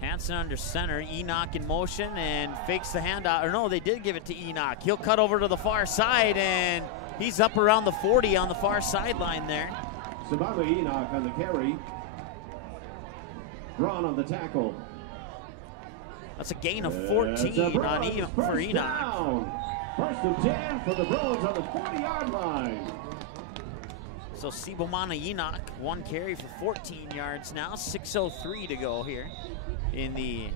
Hansen under center, Enoch in motion and fakes the handoff. Or no, they did give it to Enoch. He'll cut over to the far side and he's up around the 40 on the far sideline there. Sabama Enoch on the carry. Braun on the tackle. That's a gain of 14 on for Enoch. Down. 1st and 10 for the Bruins on the 40-yard line. So Sibomana Enoch, 1 carry for 14 yards now. 6:03 to go here in the.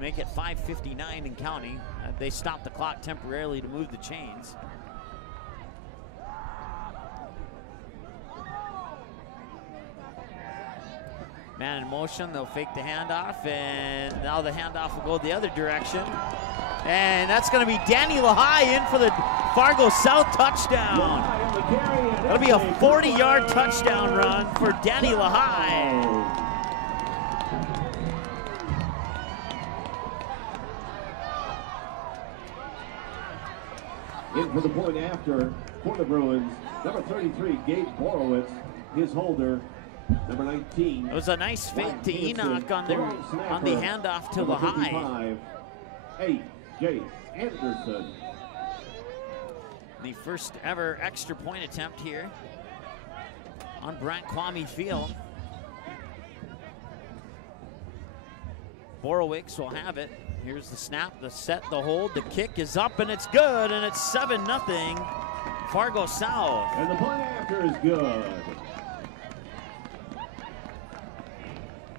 Make it 5:59 and counting. They stopped the clock temporarily to move the chains. Man in motion, they'll fake the handoff, and now the handoff will go the other direction. And that's going to be Danny Lahai in for the Fargo South touchdown. That'll be a 40-yard touchdown run for Danny Lahai. In for the point after for the Bruins, number 33, Gabe Borowitz, his holder. Number 19. It was a nice fake to Enoch on the handoff to Lahai. 8, Jay Anderson. The first ever extra point attempt here on Brant Kwame Field. Borowicz will have it. Here's the snap, the set, the hold, the kick is up and it's good, and it's 7-0 Fargo South. And the point after is good.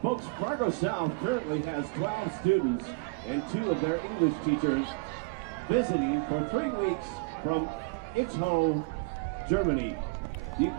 Folks, Fargo South currently has 12 students and 2 of their English teachers visiting for 3 weeks from Itzehoe, Germany.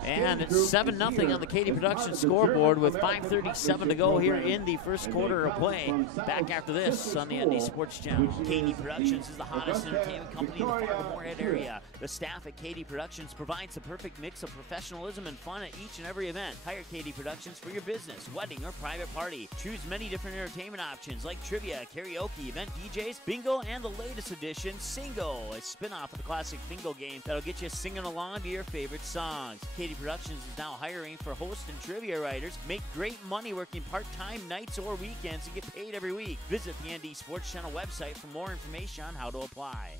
And it's 7-0 on the Katy Productions scoreboard with 5:37 to go here in the first quarter of play. Back after this on the ND Sports Channel. Katy Productions is the hottest entertainment company in the Fargo-Moorhead area. The staff at Katy Productions provides the perfect mix of professionalism and fun at each and every event. Hire Katy Productions for your business, wedding, or private party. Choose many different entertainment options like trivia, karaoke, event DJs, bingo, and the latest edition, Singo, a spin-off of the classic bingo game that'll get you singing along to your favorite songs. Katy Productions is now hiring for host and trivia writers. Make great money working part-time nights or weekends and get paid every week. Visit the ND Sports Channel website for more information on how to apply.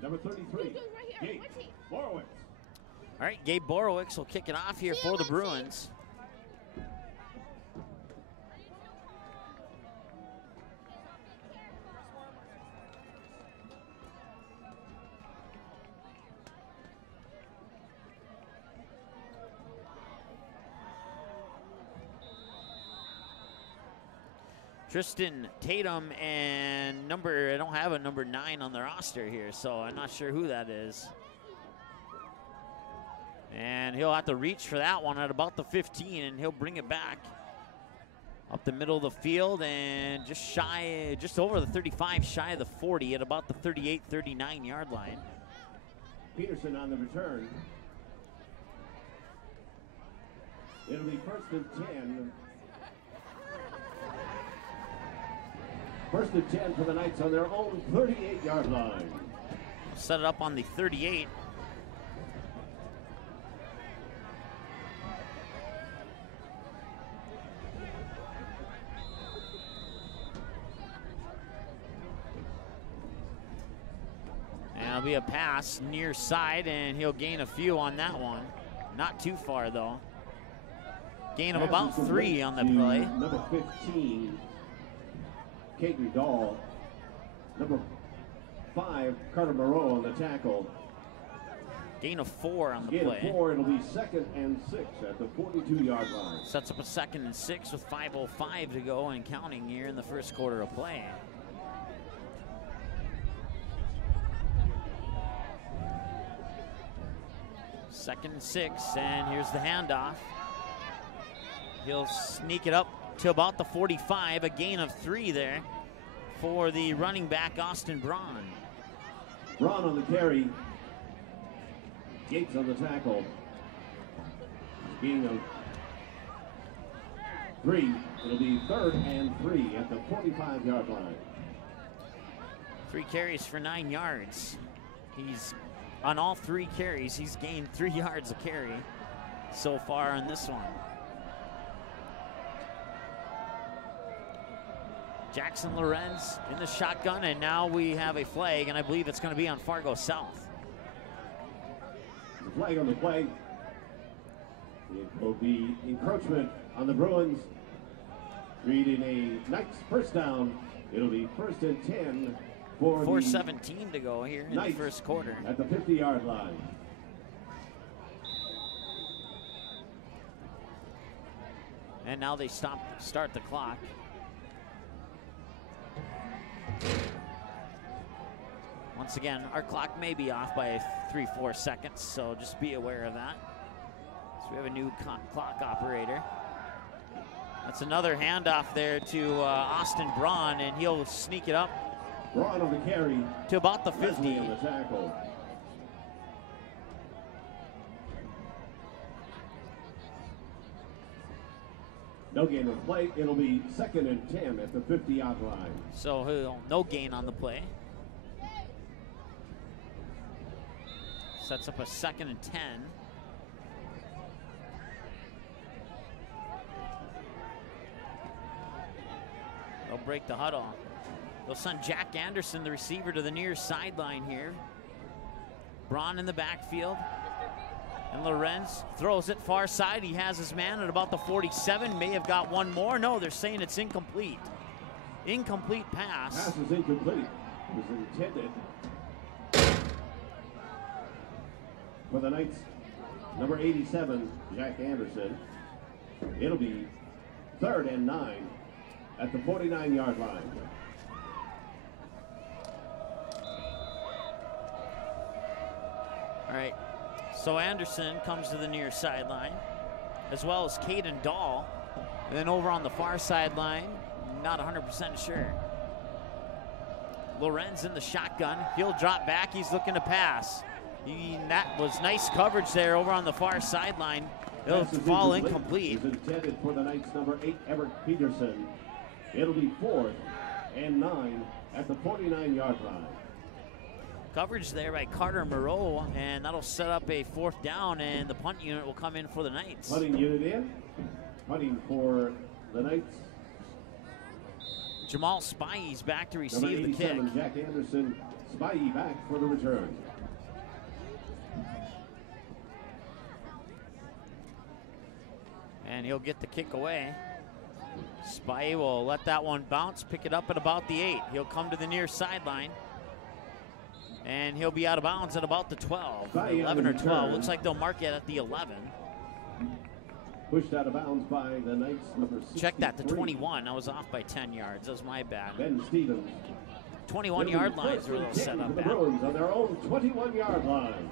Number 33, Gabe Borowitz. All right, Gabe Borowicz will kick it off here for the Bruins. Tristan Tatum and I don't have a number 9 on the roster here, so I'm not sure who that is. And he'll have to reach for that one at about the 15, and he'll bring it back. Up the middle of the field and just over the 35, shy of the 40 at about the 38, 39 yard line. Peterson on the return. It'll be 1st and 10. 1st and 10 for the Knights on their own 38-yard line. Set it up on the 38. It'll be a pass near side, and he'll gain a few on that one. Not too far, though. Gain of about 3 on the play. Number 15, Caden Dahl. Number 5, Carter Moreau on the tackle. Gain of 4 on the Gain play. of 4, it'll be 2nd and 6 at the 42-yard line. Sets up a 2nd and 6 with 5:05 to go and counting here in the first quarter of play. Second and 6, and here's the handoff. He'll sneak it up to about the 45, a gain of 3 there for the running back, Austin Braun. Braun on the carry. Gates on the tackle. Gain of 3. It'll be 3rd and 3 at the 45-yard line. 3 carries for 9 yards. He's on all 3 carries, he's gained 3 yards a carry so far on this one. Jackson Lorenz in the shotgun, and now we have a flag, and I believe it's going to be on Fargo South. The flag on the play. It will be encroachment on the Bruins, creating a Knights first down. It'll be 1st and 10 for 4:17 to go here in the first quarter. At the 50-yard line. And now they start the clock. Once again, our clock may be off by 3-4 seconds, so just be aware of that. So we have a new clock operator. That's another handoff there to Austin Braun, and he'll sneak it up. Braun on the carry. To about the 50. Leslie on the tackle. No gain of play. It'll be 2nd and 10 at the 50-yard line. So no gain on the play. Sets up a 2nd and 10. They'll break the huddle. They'll send Jack Anderson, the receiver, to the near sideline here. Braun in the backfield. And Lorenz throws it far side. He has his man at about the 47. May have got one more. No, they're saying it's incomplete. Incomplete pass. Pass is incomplete. It was intended for the Knights. Number 87, Jack Anderson. It'll be 3rd and 9 at the 49-yard line. All right, so Anderson comes to the near sideline, as well as Caden Dahl. And then over on the far sideline, not 100% sure. Lorenz in the shotgun. He'll drop back. He's looking to pass. That was nice coverage there over on the far sideline. It'll fall incomplete. It's intended for the Knights, number 8, Everett Peterson. It'll be 4th and 9 at the 49-yard line. Coverage there by Carter Moreau, and that'll set up a 4th down, and the punt unit will come in for the Knights. Punting unit in. Punting for the Knights. Jamal Spivey's back to receive the kick. Jack Anderson, Spivey back for the return. And he'll get the kick away. Spivey will let that one bounce, pick it up at about the 8. He'll come to the near sideline. And he'll be out of bounds at about the 12, 11 or 12. Looks like they'll mark it at the 11. Pushed out of bounds by the Knights, number 63. Check that, the 21. I was off by 10 yards. That was my bad. Ben Stevens. 21-yard lines where they'll set up the at. Bruins on their own 21-yard line.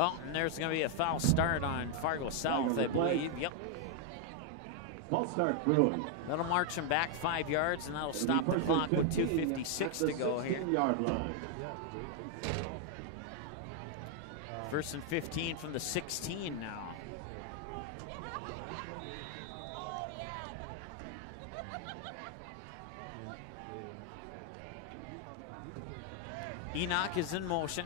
Oh, and there's going to be a foul start on Fargo South, I believe. Yep. False start Bruins. That'll march them back 5 yards, and that'll stop the clock with 2:56 to go here. 16-yard line. First and 15 from the 16 now. Enoch is in motion.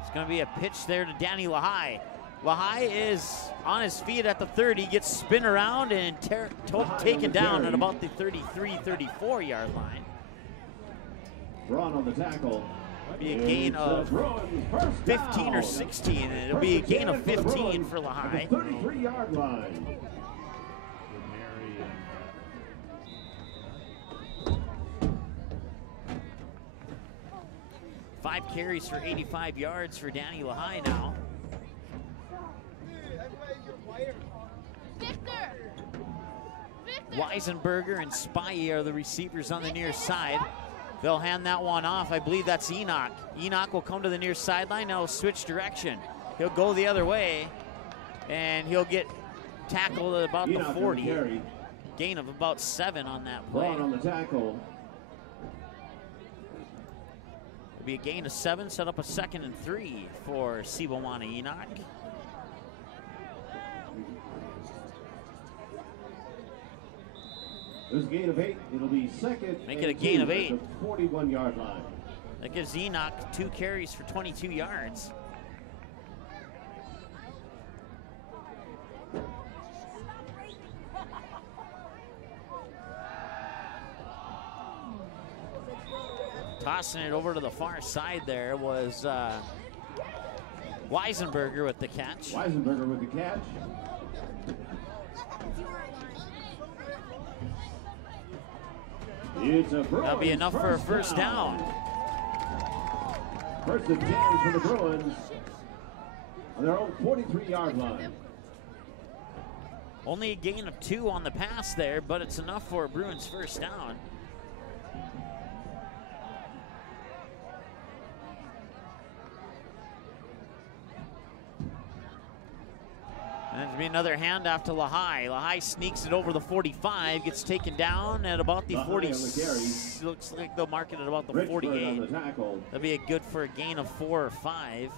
It's going to be a pitch there to Danny Lahai. Lahai is on his feet at the 30, gets spin around and taken down at about the 33, 34-yard line. Braun on the tackle. Be a gain of 15 or 16, and it'll be a gain of 15 for Lahai. 33-yard line. 5 carries for 85 yards for Danny Lahai now. Weisenberger and Spy are the receivers on the near side. They'll hand that one off. I believe that's Enoch. Enoch will come to the near sideline. Now he'll switch direction. He'll go the other way, and he'll get tackled at about the 40. Gain of about 7 on that play. Braun on the tackle. It'll be a gain of 7, set up a 2nd and 3 for Sibawana Enoch. There's a gain of 8. It'll be 2nd. Make it a gain of 8. 41-yard line. That gives Enoch 2 carries for 22 yards. Tossing it over to the far side there was Weisenberger with the catch. Weisenberger with the catch. That'll be enough for a first down. First and 10 for the Bruins on their own 43-yard line. Only a gain of 2 on the pass there, but it's enough for a Bruins first down. And there'll be another handoff to Lahai. Lahai sneaks it over the 45, gets taken down at about the 40. Looks like they'll mark it at about the 48. That'll be a good for a gain of 4 or 5.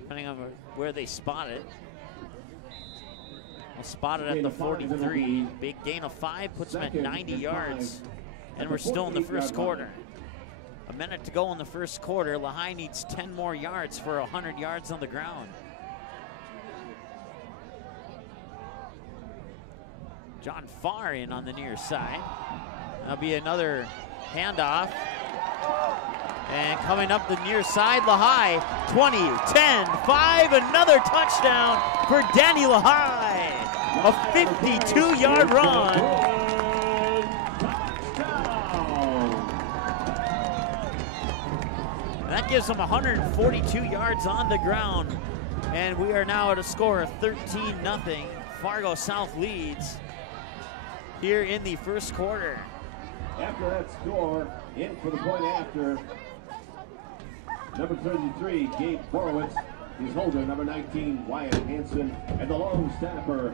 Depending on where they spot it. We'll spot it at the 43. Big gain of 5 puts them at 90 yards. And we're still in the first quarter. A minute to go in the first quarter. Lahai needs 10 more yards for 100 yards on the ground. John Farr in on the near side. That'll be another handoff. And coming up the near side, Lahai, 20, 10, 5, another touchdown for Danny Lahai. A 52-yard run. That gives them 142 yards on the ground. And we are now at a score of 13-0. Fargo South leads here in the first quarter. After that score, in for the point after, number 33, Gabe Borowitz. His holder, number 19, Wyatt Hansen. And the long snapper,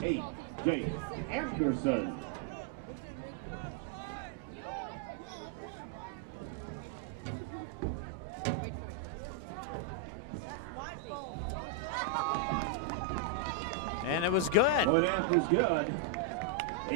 A.J. Anderson. And it was good. Point after is good.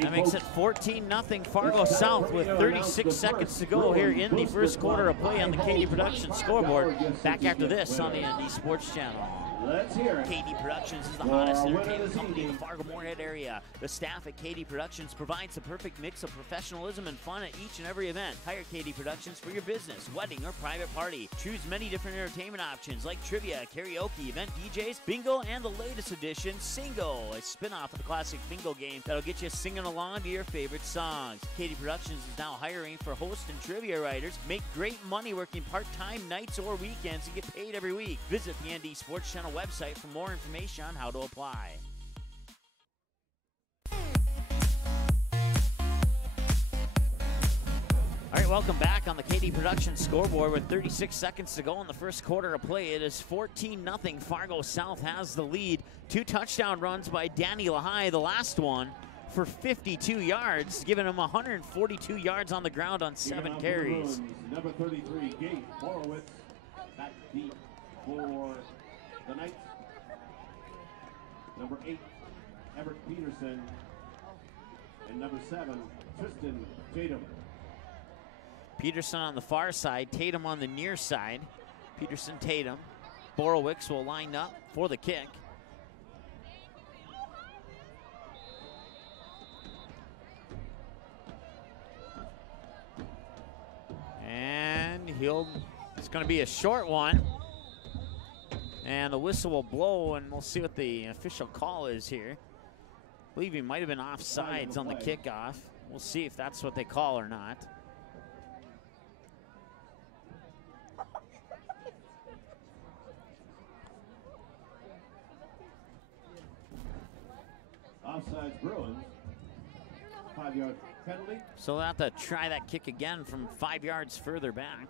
That makes it 14-0 Fargo South with 36 seconds to go here in the first quarter of play on the KD Productions scoreboard. Back after this on the ND Sports Channel. Let's hear it. KD Productions is the hottest entertainment company in the Fargo-Moorhead area. The staff at KD Productions provides the perfect mix of professionalism and fun at each and every event. Hire KD Productions for your business, wedding, or private party. Choose many different entertainment options like trivia, karaoke, event DJs, bingo, and the latest edition, Singo, a spin-off of the classic bingo game that'll get you singing along to your favorite songs. KD Productions is now hiring for host and trivia writers. Make great money working part-time nights or weekends and get paid every week. Visit the ND Sports Channel website for more information on how to apply. All right, welcome back on the KD Production scoreboard with 36 seconds to go in the first quarter of play. It is 14-0. Fargo South has the lead. 2 touchdown runs by Danny Lahai, the last one for 52 yards, giving him 142 yards on the ground on 7 carries. Number 33, Gabe Horowitz, back deep for the Knights. Number 8, Everett Peterson, and number 7, Tristan Tatum. Peterson on the far side, Tatum on the near side. Peterson, Tatum. Borowicz will line up for the kick. And it's going to be a short one. And the whistle will blow, and we'll see what the official call is here. I believe he might have been offsides on the kickoff. We'll see if that's what they call or not. Offsides Bruins. 5-yard penalty. So they'll have to try that kick again from 5 yards further back.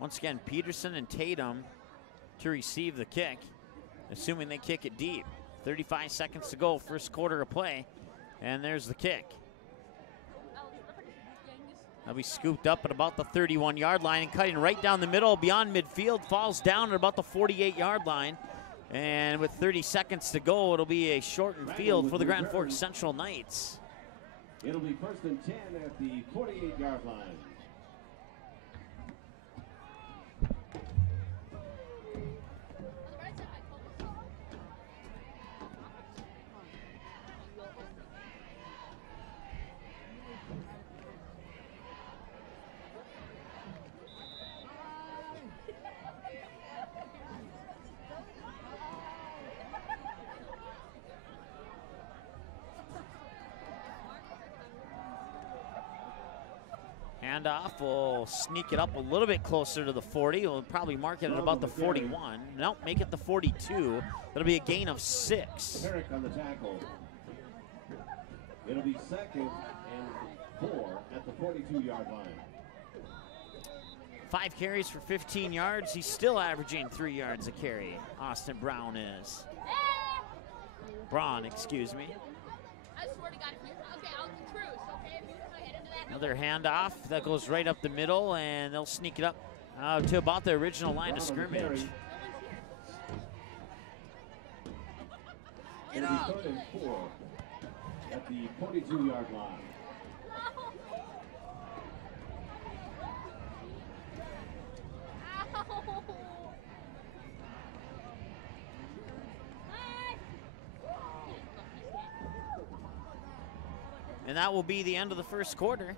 Once again, Peterson and Tatum to receive the kick, assuming they kick it deep. 35 seconds to go, first quarter of play, and there's the kick. That'll be scooped up at about the 31-yard line and cutting right down the middle beyond midfield, falls down at about the 48-yard line. And with 30 seconds to go, it'll be a shortened field for the Grand Forks Central Knights. It'll be 1st and 10 at the 48-yard line. Handoff will sneak it up a little bit closer to the 40. We'll probably mark it at about the 41. Nope, make it the 42. That'll be a gain of 6. Herrick on the tackle. It'll be 2nd and 4 at the 42-yard line. 5 carries for 15 yards. He's still averaging 3 yards a carry. Austin Brown is. Braun, excuse me. I swear to God, if you, okay, I'll cruise, okay? If you put my head into that. Another handoff that goes right up the middle, and they'll sneak it up to about the original line of scrimmage. It'll be 3rd and 4 at the 42-yard line. And that will be the end of the first quarter.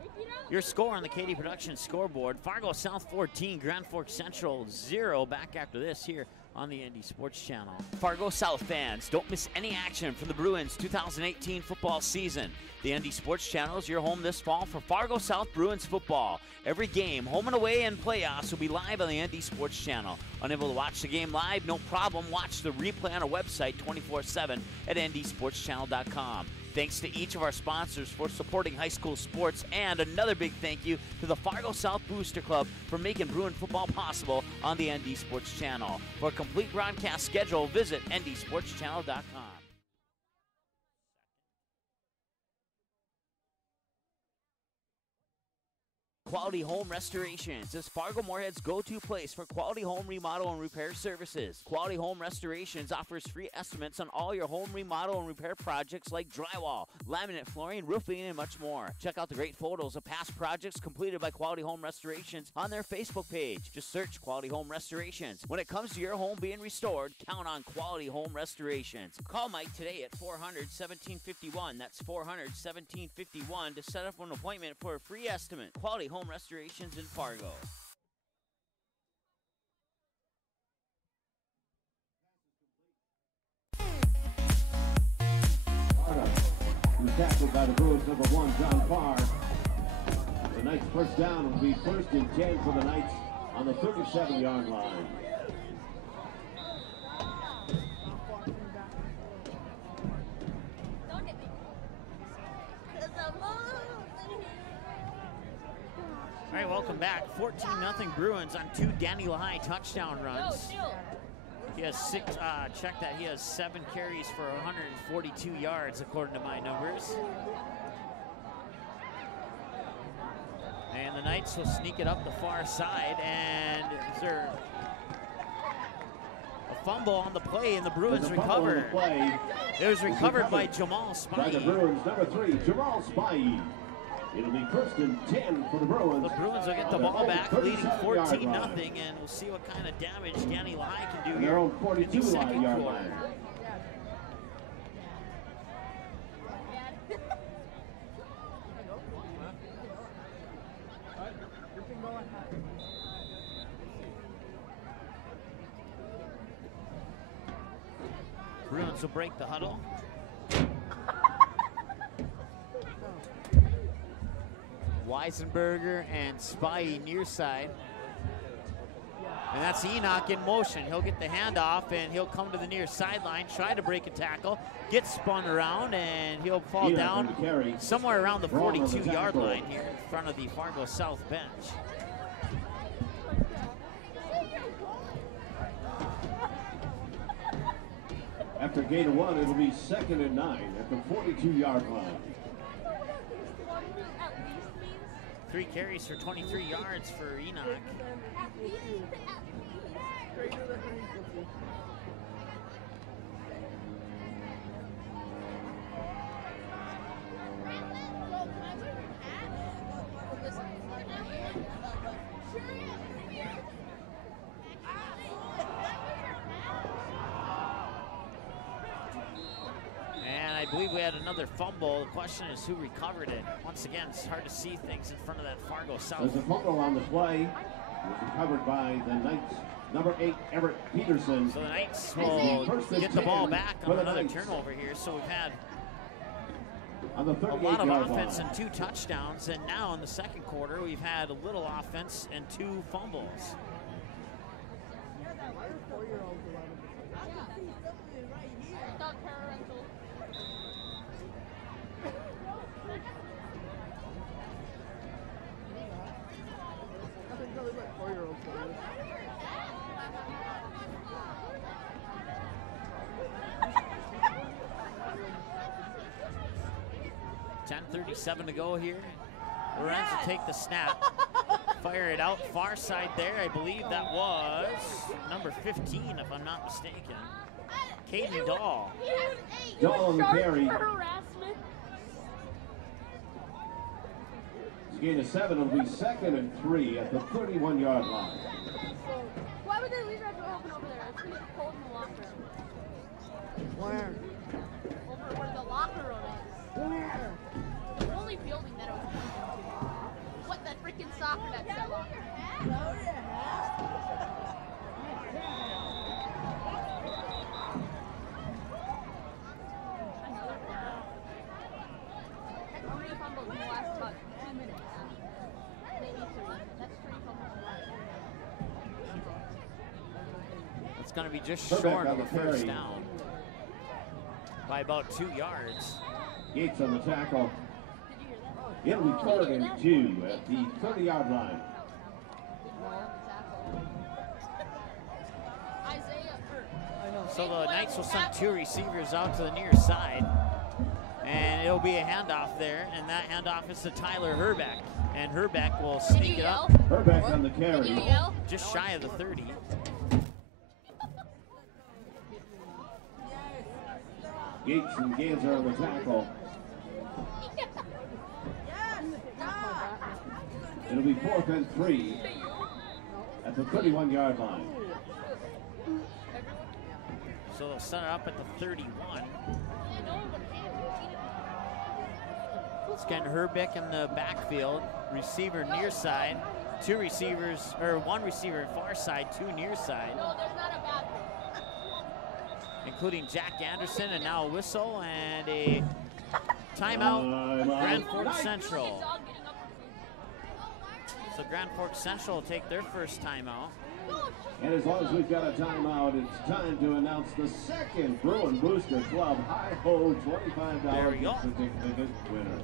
Your score on the KD Production scoreboard: Fargo South 14, Grand Forks Central 0. Back after this here on the ND Sports Channel. Fargo South fans, don't miss any action from the Bruins 2018 football season. The ND Sports Channel is your home this fall for Fargo South Bruins football. Every game, home and away, and playoffs will be live on the ND Sports Channel. Unable to watch the game live? No problem. Watch the replay on our website 24/7 at ndsportschannel.com. Thanks to each of our sponsors for supporting high school sports, and another big thank you to the Fargo South Booster Club for making Bruin football possible on the ND Sports Channel. For a complete broadcast schedule, visit ndsportschannel.com. Quality Home Restorations is Fargo Moorhead's go-to place for quality home remodel and repair services. Quality Home Restorations offers free estimates on all your home remodel and repair projects like drywall, laminate flooring, roofing, and much more. Check out the great photos of past projects completed by Quality Home Restorations on their Facebook page. Just search Quality Home Restorations. When it comes to your home being restored, count on Quality Home Restorations. Call Mike today at 400-1751. That's 400-1751 to set up an appointment for a free estimate. Quality Home Restorations in Fargo. was tackled by the Bruins number 1, John Farr. The Knights first down will be 1st and 10 for the Knights on the 37-yard line. Don't hit me. All right, welcome back. 14-0 Bruins on 2 Danny Lahai touchdown runs. He has 6, check that, he has 7 carries for 142 yards according to my numbers. And the Knights will sneak it up the far side, and is there a fumble on the play, and the Bruins recover. It was recovered by Jamal By the Spivey. Bruins number 3, Jamal Spivey. It'll be 1st and 10 for the Bruins. The Bruins will get the on their ball own back, leading 37-yard 14-0, line. and we'll see what kind of damage Danny Lahai can do On their here own in the second 42-yard quarter. line. Bruins will break the huddle. Weisenberger and Spy near side. And that's Enoch in motion. He'll get the handoff and he'll come to the near sideline, try to break a tackle, get spun around, and he'll fall Enoch down on the carry. somewhere around the Wrong on the 42-yard tackle. line here in front of the Fargo South bench. After a gain of 1, it'll be 2nd and 9 at the 42-yard line. 3 carries for 23 yards for Enoch. And I believe we had another fumble. The question is who recovered it. Once again, it's hard to see things in front of that Fargo South. There's a fumble on the play. It was recovered by the Knights, number 8, Everett Peterson. So the Knights will First and get the ball 10 back for on the another Knights. turnover here. So we've had On the a lot of 38-yard offense line. and 2 touchdowns. And now in the second quarter, we've had a little offense and 2 fumbles. .37 to go here. Lorenz will take the snap, fire it out far side there. I believe that was number 15, if I'm not mistaken. Caden Dahl. Dahl on the carry. Harassment. It's a gain of 7. It'll be 2nd and 3 at the 31-yard line. Why would they leave that door open over there? It's gonna be cold in the locker room. Where? Over where the locker room is. Where? The only building that opens into. What, that freaking soccer net set locker? That's 3 fumbles in the last, about, 2 minutes. They need to. That's 3 fumbles in the last 2 minutes. It's going to be just Herbeck short on of the a first carry. down by about 2 yards. Gates on the tackle. Did you hear that? It'll be 3rd and 2 at the 30-yard line. Isaiah. So the Knights will send 2 receivers out to the near side. And it'll be a handoff there. And that handoff is to Tyler Herbeck. And Herbeck will Did sneak you it up yell? Herbeck on the Did you carry. yell? just shy of the 30. Gates and Ganser on the tackle. It'll be 4th and 3 at the 31-yard line. So they'll set it up at the 31. It's getting Herbeck in the backfield. Receiver near side. 2 receivers, or 1 receiver far side, 2 near side. No, there's not a bad Including Jack Anderson, and now a whistle and a Timeout, Grand Forks Really Central. a dog getting up for food. So Grand Forks Central will take their first timeout. And as long as we've got a timeout, it's time to announce the second Bruin Booster Club Hi-Ho $25 There we go. ticket winner.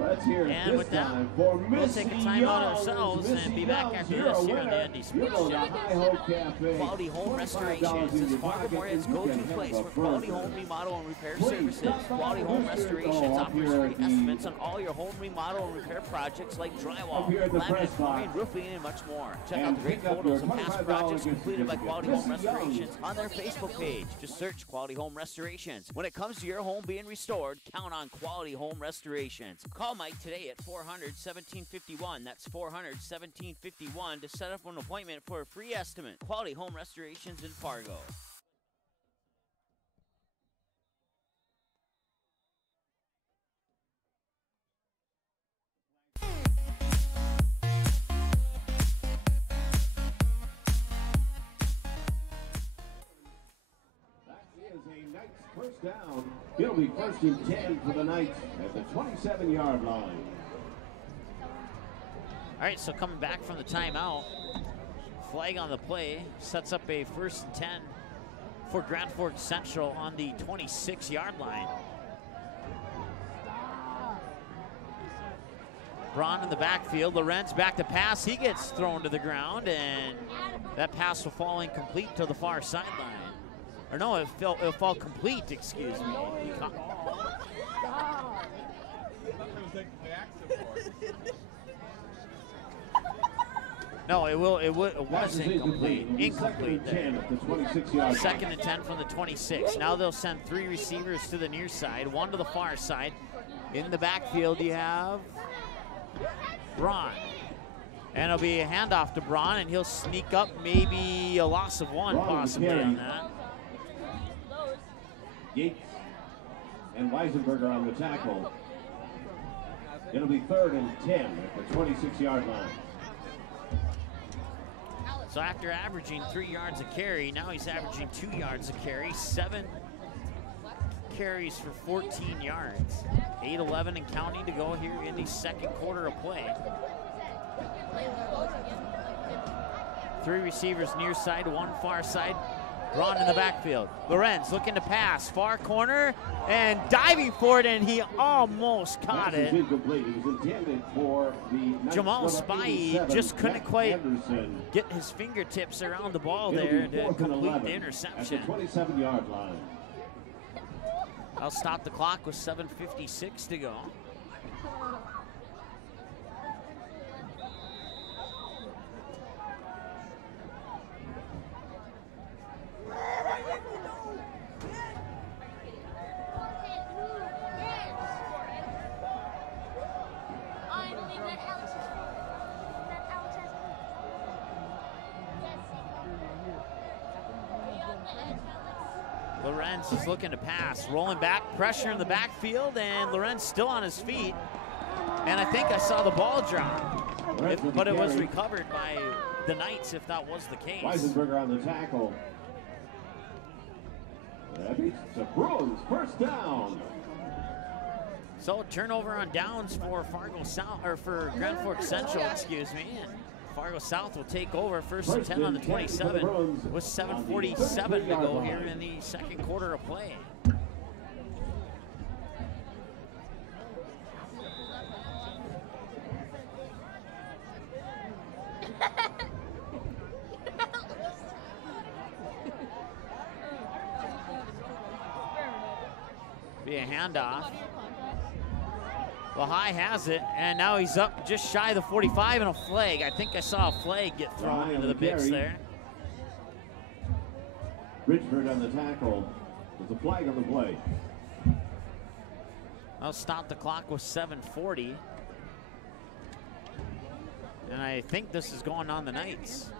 Let's hear it And this with that, time for we'll Missy take a timeout Youngs. ourselves and Missy be back Youngs, after you're this a here on the winner. Andy You Sports go to Channel. Hi-Ho Cafe. Quality Home $25 Restorations in is your Fargo pocket, Morehead's and you go-to can place have for a quality burger. home remodel and repair Please services. stop by Quality the Home Booster Restorations up offers here free at the- estimates on all your home remodel and repair projects like Up drywall, here at the laminate, press flooring, box. roofing, and much more. Check And out the great pick up photos your of past $25 projects gift completed by certificate. Quality Home Missy Youngs. Restorations on their Facebook page. Just search Quality Home Restorations. When it comes to your home being restored, count on Quality Home Restorations. Call Mike today at 400-1751. That's 400-1751 to set up an appointment for a free estimate. Quality Home Restorations in Fargo. That is a Knights first down. It'll be 1st and 10 for the Knights at the 27-yard line. All right, so coming back from the timeout, flag on the play, sets up a 1st and 10 for Grand Forks Central on the 26-yard line. Braun in the backfield, Lorenz back to pass, he gets thrown to the ground, and that pass will fall incomplete to the far sideline. Or no, it'll fall complete, excuse me. He caught- No, it was incomplete. Incomplete there. 10 at the 26-yard line. 2nd and 10 from the 26. Now they'll send 3 receivers to the near side, 1 to the far side. In the backfield, you have Braun. And it'll be a handoff to Braun, and he'll sneak up, maybe a loss of 1 Braun possibly carry. on that. Yates and Weisenberger on the tackle. It'll be 3rd and 10 at the 26-yard line. So after averaging 3 yards a carry, now he's averaging 2 yards a carry, 7 carries for 14 yards. 8-11 and counting to go here in the second quarter of play. 3 receivers near side, 1 far side. Braun in the backfield. Lorenz looking to pass, far corner, and diving for it, and he almost caught Pass is it. incomplete. It was intended for the Knights Jamal number Spivey 87, just couldn't Jack quite Anderson. get his fingertips around the ball It'll there be to 4th and complete 11 the at interception. the 27-yard line. I'll stop the clock with 7:56 to go. I believe that Alex has Lorenz is looking to pass, rolling back, pressure in the backfield, and Lorenz still on his feet. And I think I saw the ball drop, but it was recovered by the Knights if that was the case. Weisenberger on the tackle. That beats the Bruins. 1st down. So turnover on downs for Fargo South, or for Grand Forks Central, excuse me. And Fargo South will take over 1st and 10 on the 27 with 7:47 to go here in the second quarter of play. Be a handoff. Lahai has it, and now he's up just shy of the 45 and a flag. I think I saw a flag get thrown Ryan into the mix carry. there. Bridgeford on the tackle. There's a flag on the play. I'll stop the clock with 7:40. And I think this is going on the Knights.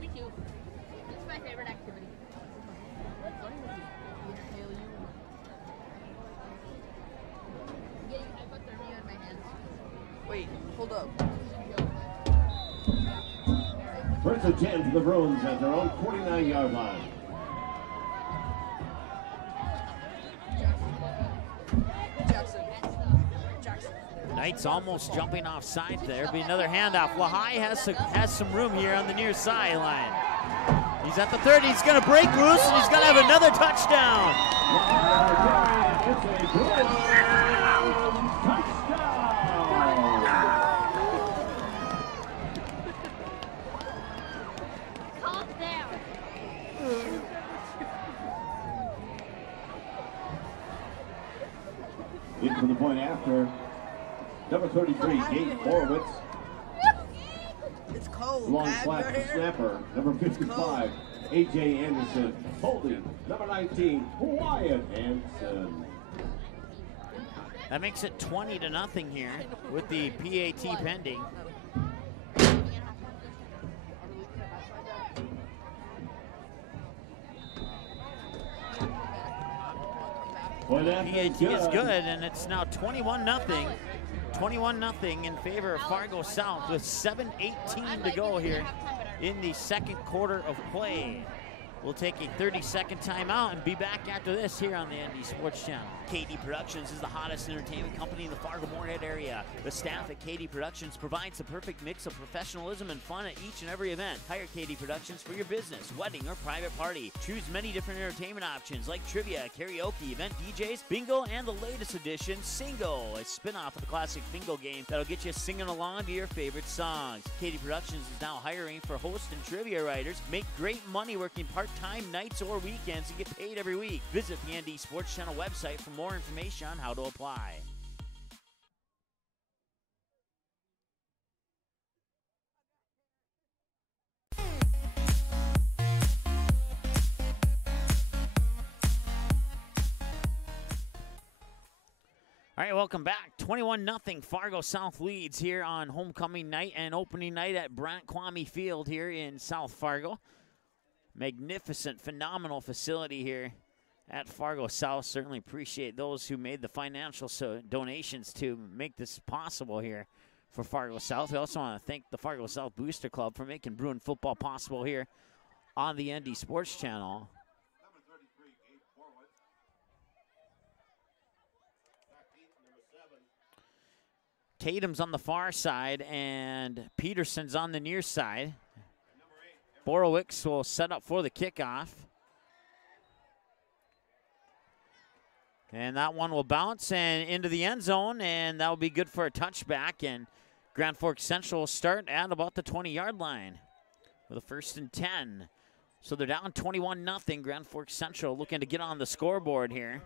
Me too. It's my favorite activity. Getting hypothermia in my hands. Wait, hold up. 1st and and 10 for the Bruins at their own 49-yard line. Knights almost jumping offside there. Be another handoff. Lahai has some room here on the near sideline. He's at the 30. He's going to break loose, and he's going to have another touchdown. Calm down. In for the point after. Number 33, Gabe Horowitz. It's cold. Long Grab slap your to hair. snapper. Number 55, A.J. Anderson. Holding. Number 19, Wyatt Hanson. That makes it 20-0 here with the PAT pending. PAT is good, and it's now 21-0. 21-0 in favor of Fargo South with 7:18 to go here in the second quarter of play. We'll take a 30-second timeout and be back after this here on the ND Sports Channel. KD Productions is the hottest entertainment company in the Fargo-Moorhead area. The staff at KD Productions provides the perfect mix of professionalism and fun at each and every event. Hire KD Productions for your business, wedding, or private party. Choose many different entertainment options like trivia, karaoke, event DJs, bingo, and the latest edition, Singo, a spin-off of the classic bingo game that'll get you singing along to your favorite songs. KD Productions is now hiring for host and trivia writers. Make great money working part-time nights or weekends and get paid every week. Visit the ND Sports Channel website for more information on how to apply. All right, welcome back. 21-0 Fargo South leads here on homecoming night and opening night at Brant Kwame Field here in South Fargo. Magnificent, phenomenal facility here at Fargo South. Certainly appreciate those who made the financial donations to make this possible here for Fargo South. We also want to thank the Fargo South Booster Club for making Bruin football possible here on the ND Sports Channel. Tatum's on the far side and Peterson's on the near side. Borowicz will set up for the kickoff. And that one will bounce and into the end zone, and that will be good for a touchback. And Grand Forks Central will start at about the 20-yard line with a 1st and 10. So they're down 21-0. Grand Forks Central looking to get on the scoreboard here.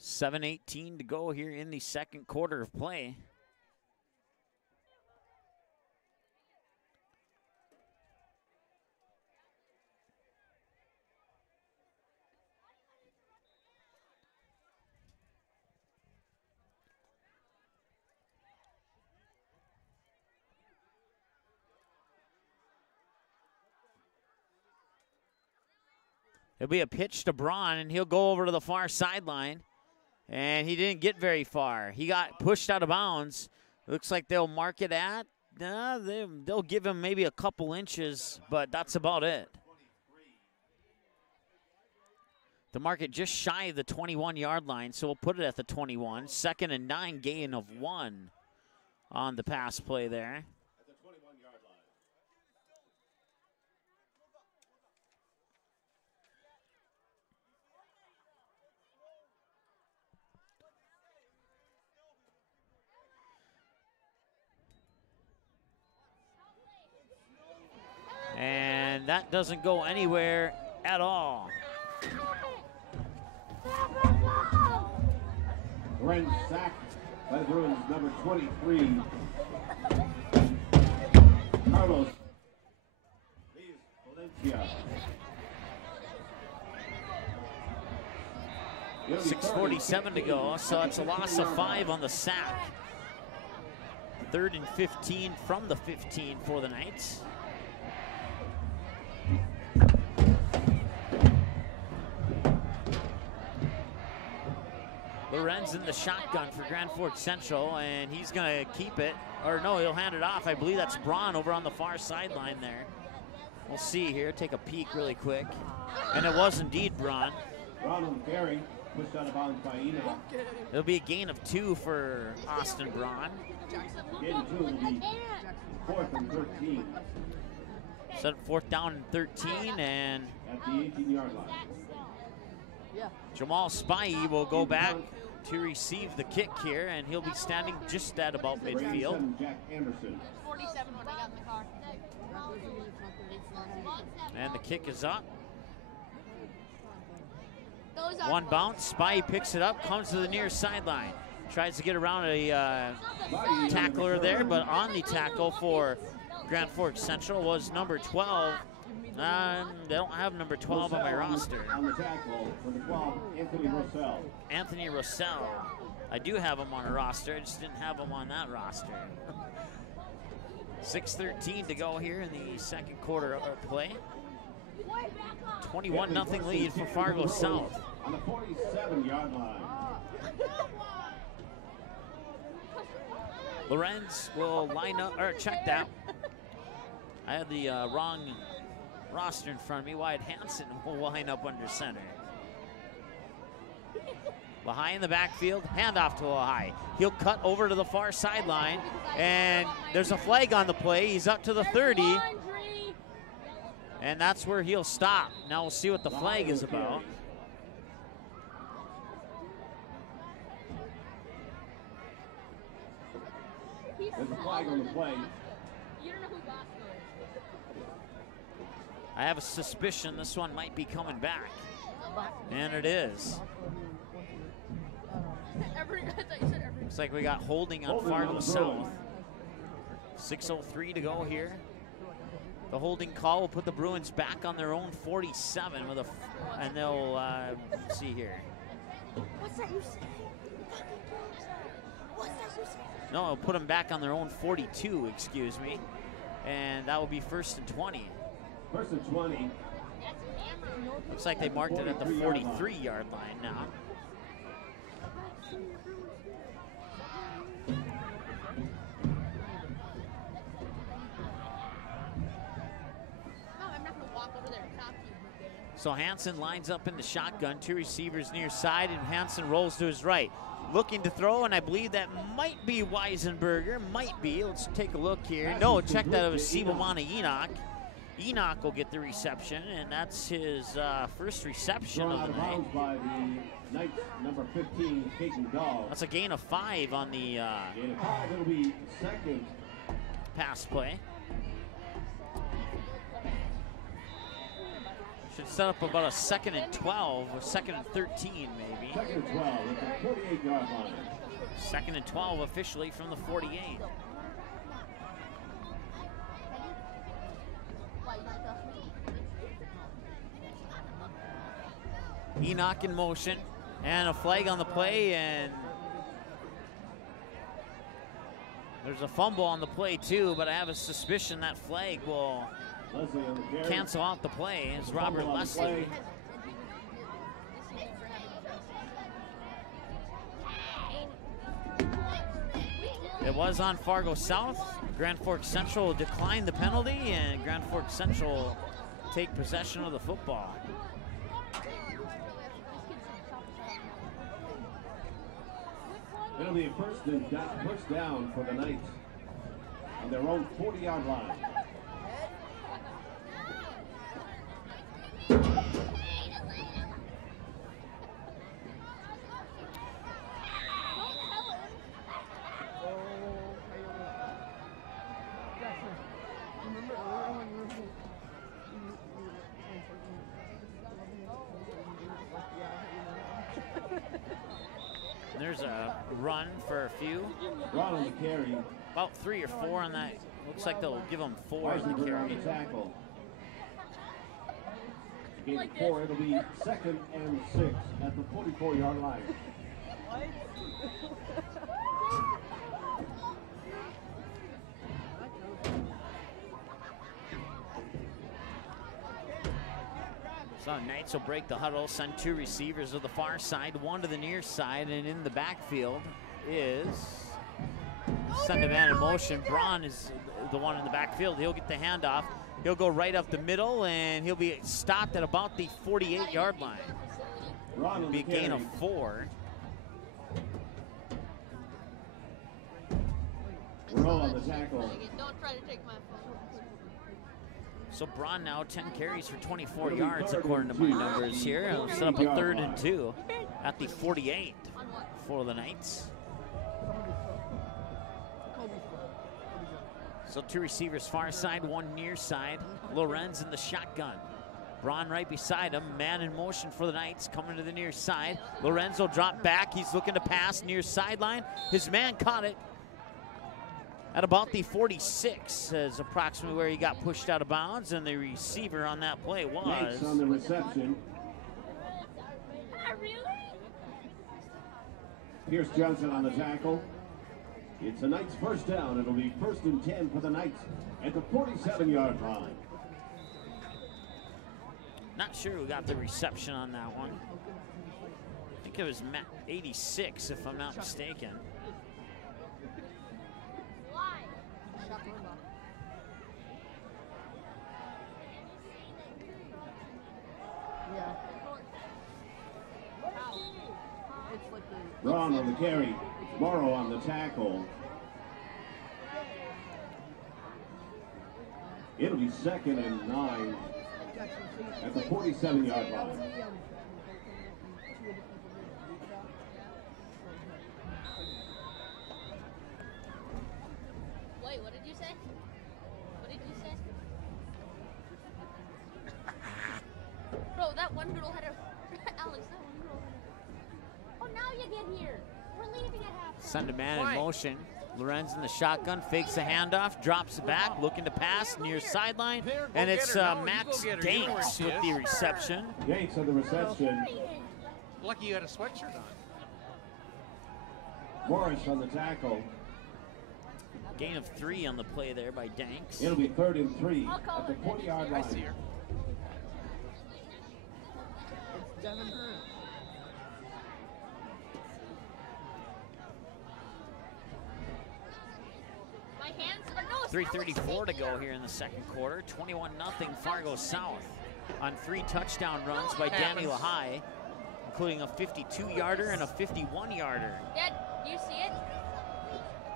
$7:18 to go here in the second quarter of play. It'll be a pitch to Braun, and he'll go over to the far sideline. And he didn't get very far. He got pushed out of bounds. Looks like they'll mark it at, they'll give him maybe a couple inches, but that's about it. The market just shy of the 21-yard line, so we'll put it at the 21. 2nd and 9, gain of 1 on the pass play there. And that doesn't go anywhere at all. Ren sacked by the Bruins, number 23. Carlos Valencia. 6:47 to go, so it's a loss of 5 on the sack. 3rd and 15 from the 15 for the Knights. Lorenz in the shotgun for Grand Forks Central, and he's going to keep it. Or no, he'll hand it off. I believe that's Braun over on the far sideline there. We'll see here. Take a peek really quick. And it was indeed Braun. Braun on the carry. Pushed out of bounds by Enoch. It'll be a gain of 2 for Austin Braun. Gain of 2 will be 4th and 13. Set up 4th down and 13, and At the 18-yard line. Jamal Spy will go back to receive the kick here, and he'll be standing just at about midfield. Jack Anderson. 47 when I got in the car. And the kick is up. Those are One bounce, Spy picks it up, comes to the near sideline. Tries to get around a tackler there, but on the tackle for Grand Forks Central was number 12. They don't have number 12 on my roster. On the tackle for the 12, Anthony Rossell. Anthony Rossell. I do have him on a roster, I just didn't have him on that roster. 6:13 to go here in the second quarter of play. 21-0 lead for Fargo South. On the 47-yard line. Lorenz will line up, or check that. I had the wrong roster in front of me. Wyatt Hansen will line up under center. Lahai in the backfield, handoff to Lahai. He'll cut over to the far sideline, and there's a flag on the play. He's up to the 30, and that's where he'll stop. Now we'll see what the flag is about. There's a flag on the play. You don't know who Bosco is. I have a suspicion this one might be coming back, and it is. I thought you said every. Looks like we got holding on Fargo South. 6:03 to go here. The holding call will put the Bruins back on their own 47 with and they'll see here. What's that you say? What's that you say? No, it'll put them back on their own 42, excuse me. And that will be 1st and 20. 1st and 20. Looks like they marked it at the 43-yard line now. So Hansen lines up in the shotgun, 2 receivers near side, and Hansen rolls to his right. Looking to throw, and I believe that might be Weisenberger, might be. Let's take a look here. No, check that, it was Sibomana Enoch. Enoch will get the reception, and that's his first reception of the night. By the Knights, number 15, Caden Dog. That's a gain of 5 on the Gain of 5, it'll be 2nd. Pass play. Should set up about a 2nd and 12 or 2nd and 13 maybe. 2nd and 12 at the 48-yard line. 2nd and 12 officially from the 48. Enoch in motion, and a flag on the play, and there's a fumble on the play too, but I have a suspicion that flag will cancel out the play. It's Robert Leslie. It was on Fargo South. Grand Forks Central will decline the penalty, and Grand Forks Central will take possession of the football. It'll be a first down for the Knights on their own 40-yard line. There's a run for a few. Run on the carry. About 3 or 4 on that. Looks like they'll give them 4 on the carry. Tackle. Gain of 4, it'll be 2nd and 6 at the 44-yard line. So Knights will break the huddle, send 2 receivers to the far side, 1 to the near side, and in the backfield is send a man in motion. Braun is the one in the backfield. He'll get the handoff. He'll go right up the middle, and he'll be stopped at about the 48-yard line. It'll be a gain of 4. Roll on the tackle. Don't try to take my phone. So Braun now 10 carries for 24 yards according to my numbers here. He'll set up a 3rd and 2 at the 48 for the Knights. So 2 receivers far side, 1 near side. Lorenz in the shotgun. Braun right beside him. Man in motion for the Knights coming to the near side. Lorenz will drop back. He's looking to pass near sideline. His man caught it at about the 46 is approximately where he got pushed out of bounds, and the receiver on that play was Knights on the reception. Pierce Johnson on the tackle. It's the Knights' first down. It'll be 1st and 10 for the Knights at the 47-yard line. not sure who got the reception on that one. I think it was Matt 86 if I'm not mistaken. Braun on the carry, Morrow on the tackle. It'll be 2nd and 9 at the 47-yard line. Wait, what did you say? What did you say? Bro, that one girl had a... Alex, that one girl had a... Oh, now you get here. We're leaving at half. Send a man in motion. Lorenz in the shotgun, fakes the handoff, drops it back, looking to pass near sideline, and it's Max Gates with the reception. Gates on the reception. Lucky you had a sweatshirt on. Morris on the tackle. Gain of 3 on the play there by Danks. It'll be 3rd and 3 at the 40-yard line. I see her. It's Devin Hurd. 3:34 to go here in the second quarter. 21-0 Fargo South on 3 touchdown runs by Danny Lahai, including a 52-yarder and a 51-yarder. Dad, do you see it?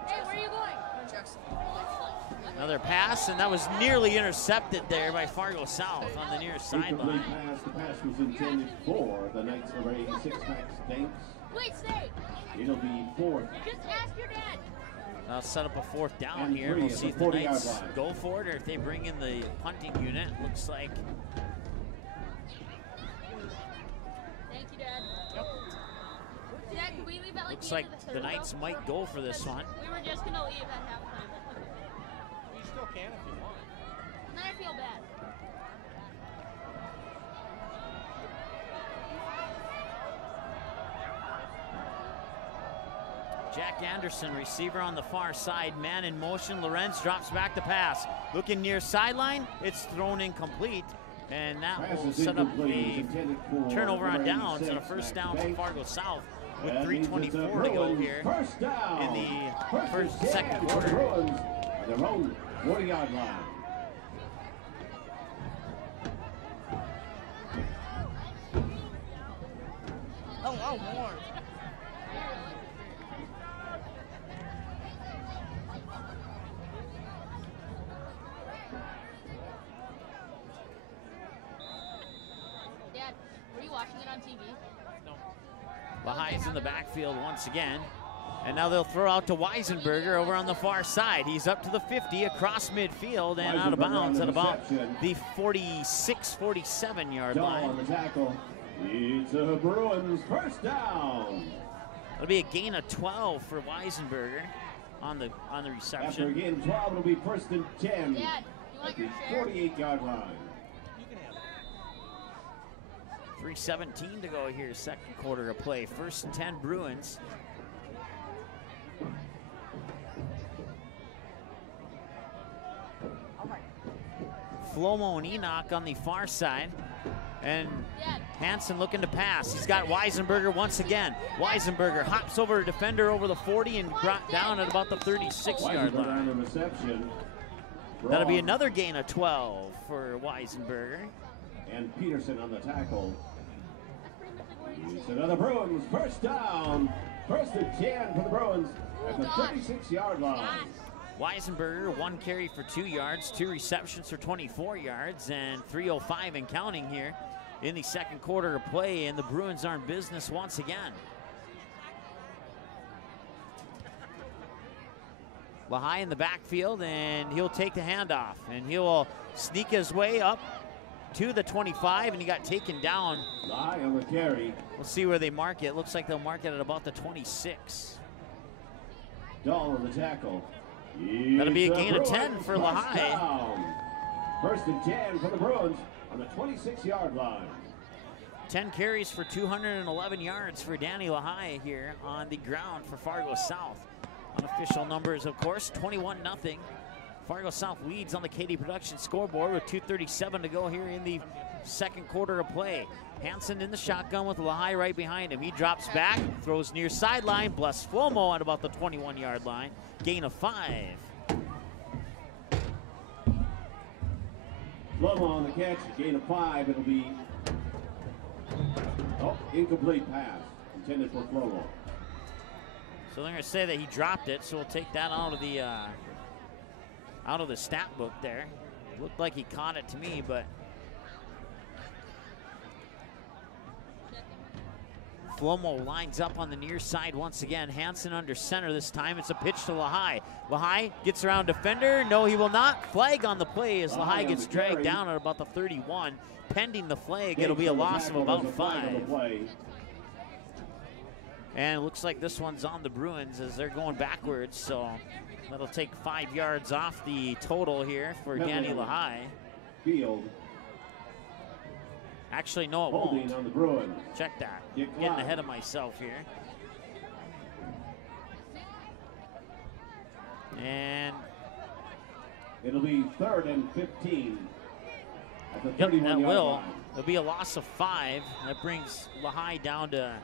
Hey, where are you going? Another pass, and that was nearly intercepted there by Fargo South on the near sideline. The pass was intended for the Knights number 86, Max Danks. Wait, stay. It'll be 4th. Just ask your dad. I'll set up a 4th down And here. 3 We'll at see the if the 40-yard Knights line. go for it or if they bring in the punting unit. Looks like. Thank you, Dad. Yep. Dad, can we leave at like Looks like the Knights might go for this one. We were just gonna leave at halftime. You still can if you want. And then I feel bad. Jack Anderson, receiver on the far side, man in motion. Lorenz drops back to pass. Looking near sideline, it's thrown incomplete. And that Pass will is set up incomplete. a It's intended for turnover on number downs 86, and a first down for Max Fargo South with That means 3:24 it's the to go Bruins' here First down. in the First and second 10 for the quarter. Bruins at their own 40-yard line. Oh, more. Dad, were you watching it on TV? No. Lahai's in the backfield once again. And now they'll throw out to Weisenberger over on the far side. He's up to the 50 across midfield and out of Weisenberger on bounds the at about reception. the 46, 47-yard Dahl line. on the tackle. It's a Bruins first down. It'll be a gain of 12 for Weisenberger on the After a reception. gain of 12, it'll be 1st and 10 Dad, you at want the your share? 48-yard line. You can have it. 3:17 to go here, second quarter of play. 1st and 10 Bruins. Flomo and Enoch on the far side. And Hansen looking to pass. He's got Weisenberger once again. Weisenberger hops over a defender over the 40 and brought down at about the 36-yard line. On the reception. That'll be another gain of 12 for Weisenberger. And Peterson on the tackle. It's another Bruins first down. First and 10 for the Bruins at the 36-yard line. Weisenberger, 1 carry for 2 yards, 2 receptions for 24 yards, and 3:05 and counting here in the second quarter of play, and the Bruins are in business once again. Lahai in the backfield, and he'll take the handoff, and he'll sneak his way up to the 25, and he got taken down. Lahai on the carry. We'll see where they mark it. Looks like they'll mark it at about the 26. Dahl on the tackle. That'll be a It's gain of 10 for Bruins Lahai. touchdown. First and 10 for the Bruins on the 26-yard line. 10 carries for 211 yards for Danny Lahai here on the ground for Fargo South. Unofficial numbers, of course, 21-0. Fargo South leads on the KD Production scoreboard with 2:37 to go here in the second quarter of play. Hansen in the shotgun with Lahai right behind him. He drops back, throws near sideline, bless Flomo at about the 21-yard line. Gain of 5. Flomo on the catch, gain of 5. It'll be incomplete pass intended for Flomo. So they're going to say that he dropped it, so we'll take that out of the stat book there. Looked like he caught it to me, but Flomo lines up on the near side once again. Hansen under center this time. It's a pitch to Lahai. Lahai gets around defender. No, he will not. Flag on the play as Lahai gets dragged down at about the 31. Pending the flag, it'll be a loss of about 5. And it looks like this one's on the Bruins as they're going backwards, so that'll take 5 yards off the total here for Danny Lahai. Field. Actually, no, it Holding won't. on the Bruins. Check that. Getting ahead of myself here. And it'll be 3rd and 15 at the yep, 31-yard that will. line. There'll be a loss of 5. That brings Lahai down to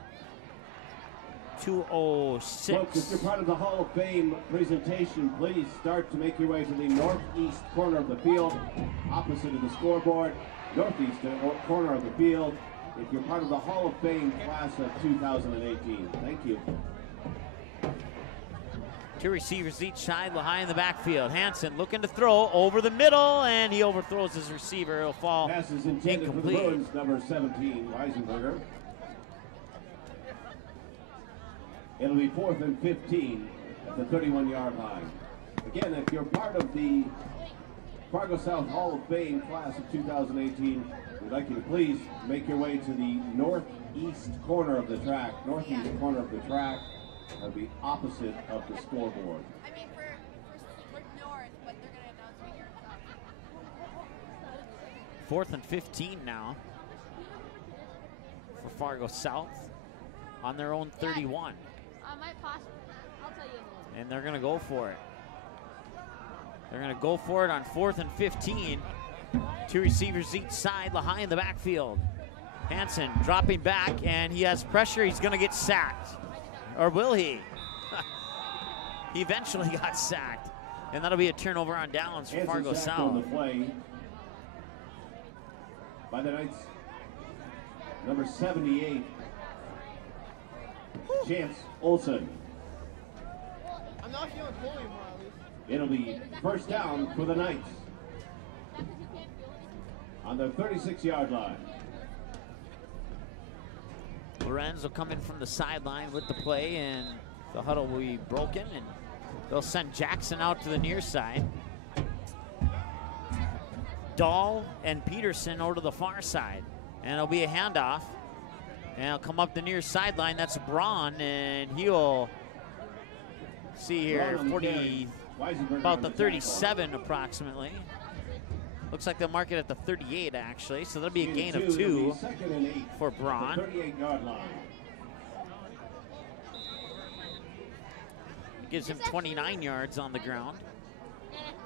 2:06. Folks, if you're part of the Hall of Fame presentation, please start to make your way to the northeast corner of the field, opposite of the scoreboard, northeast corner of the field, if you're part of the Hall of Fame class of 2018. Thank you. 2 receivers each side, Lahai in the backfield. Hansen looking to throw over the middle, and he overthrows his receiver. It'll fall Pass is intended for the incomplete. Bruins, number 17, Weisenberger. It'll be 4th and 15 at the 31-yard line. Again, if you're part of the Fargo South Hall of Fame class of 2018, we'd like you to please make your way to the northeast corner of the track. Northeast corner of the track. That'll be opposite of the scoreboard. I mean, we're north, but they're going to announce me here in south. 4th and 15 now for Fargo South on their own 31. Might possibly. I'll tell you a little bit. And they're going to go for it. They're going to go for it on 4th and 15. 2 receivers each side. Lahai in the backfield. Hansen dropping back, and he has pressure. He's going to get sacked. Or will he? He eventually got sacked. And that'll be a turnover on downs for Fargo sacked on South. the play by the Knights, number 78, Chance Olsen. I'm not feeling cold anymore, at least. It'll be first down for the Knights on their 36-yard line. Lorenz will come in from the sideline with the play, and the huddle will be broken, and they'll send Jackson out to the near side. Dahl and Peterson over to the far side, and it'll be a handoff, and it'll come up the near sideline. That's Braun, and he'll see here 40, about the 37 approximately. Looks like they'll mark it at the 38 actually, so that'll be a gain of 2 for Braun. 38-yard line. Gives him 29 yards on the ground,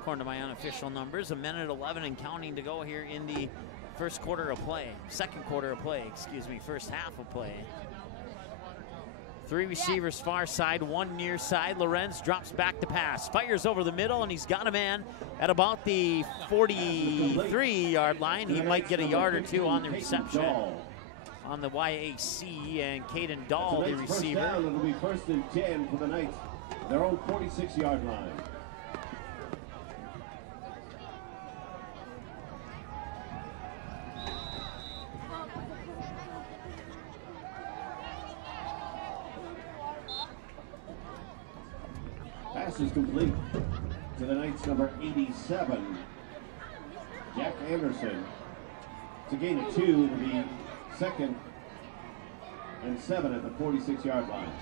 according to my unofficial numbers. 1:11 and counting to go here in the first quarter of play. Second quarter of play, excuse me, first half of play. 3 receivers far side, 1 near side. Lorenz drops back to pass, fires over the middle, and he's got a man at about the 43-yard line. He might get a yard or two on the reception on the YAC, and Caden Dahl, the receiver. First down, it'll be 1st and 10 for the Knights, their own 46-yard line. Pass is complete to the Knights number 87, Jack Anderson. It's a gain of 2. It'll be 2nd and 7 at the 46-yard line.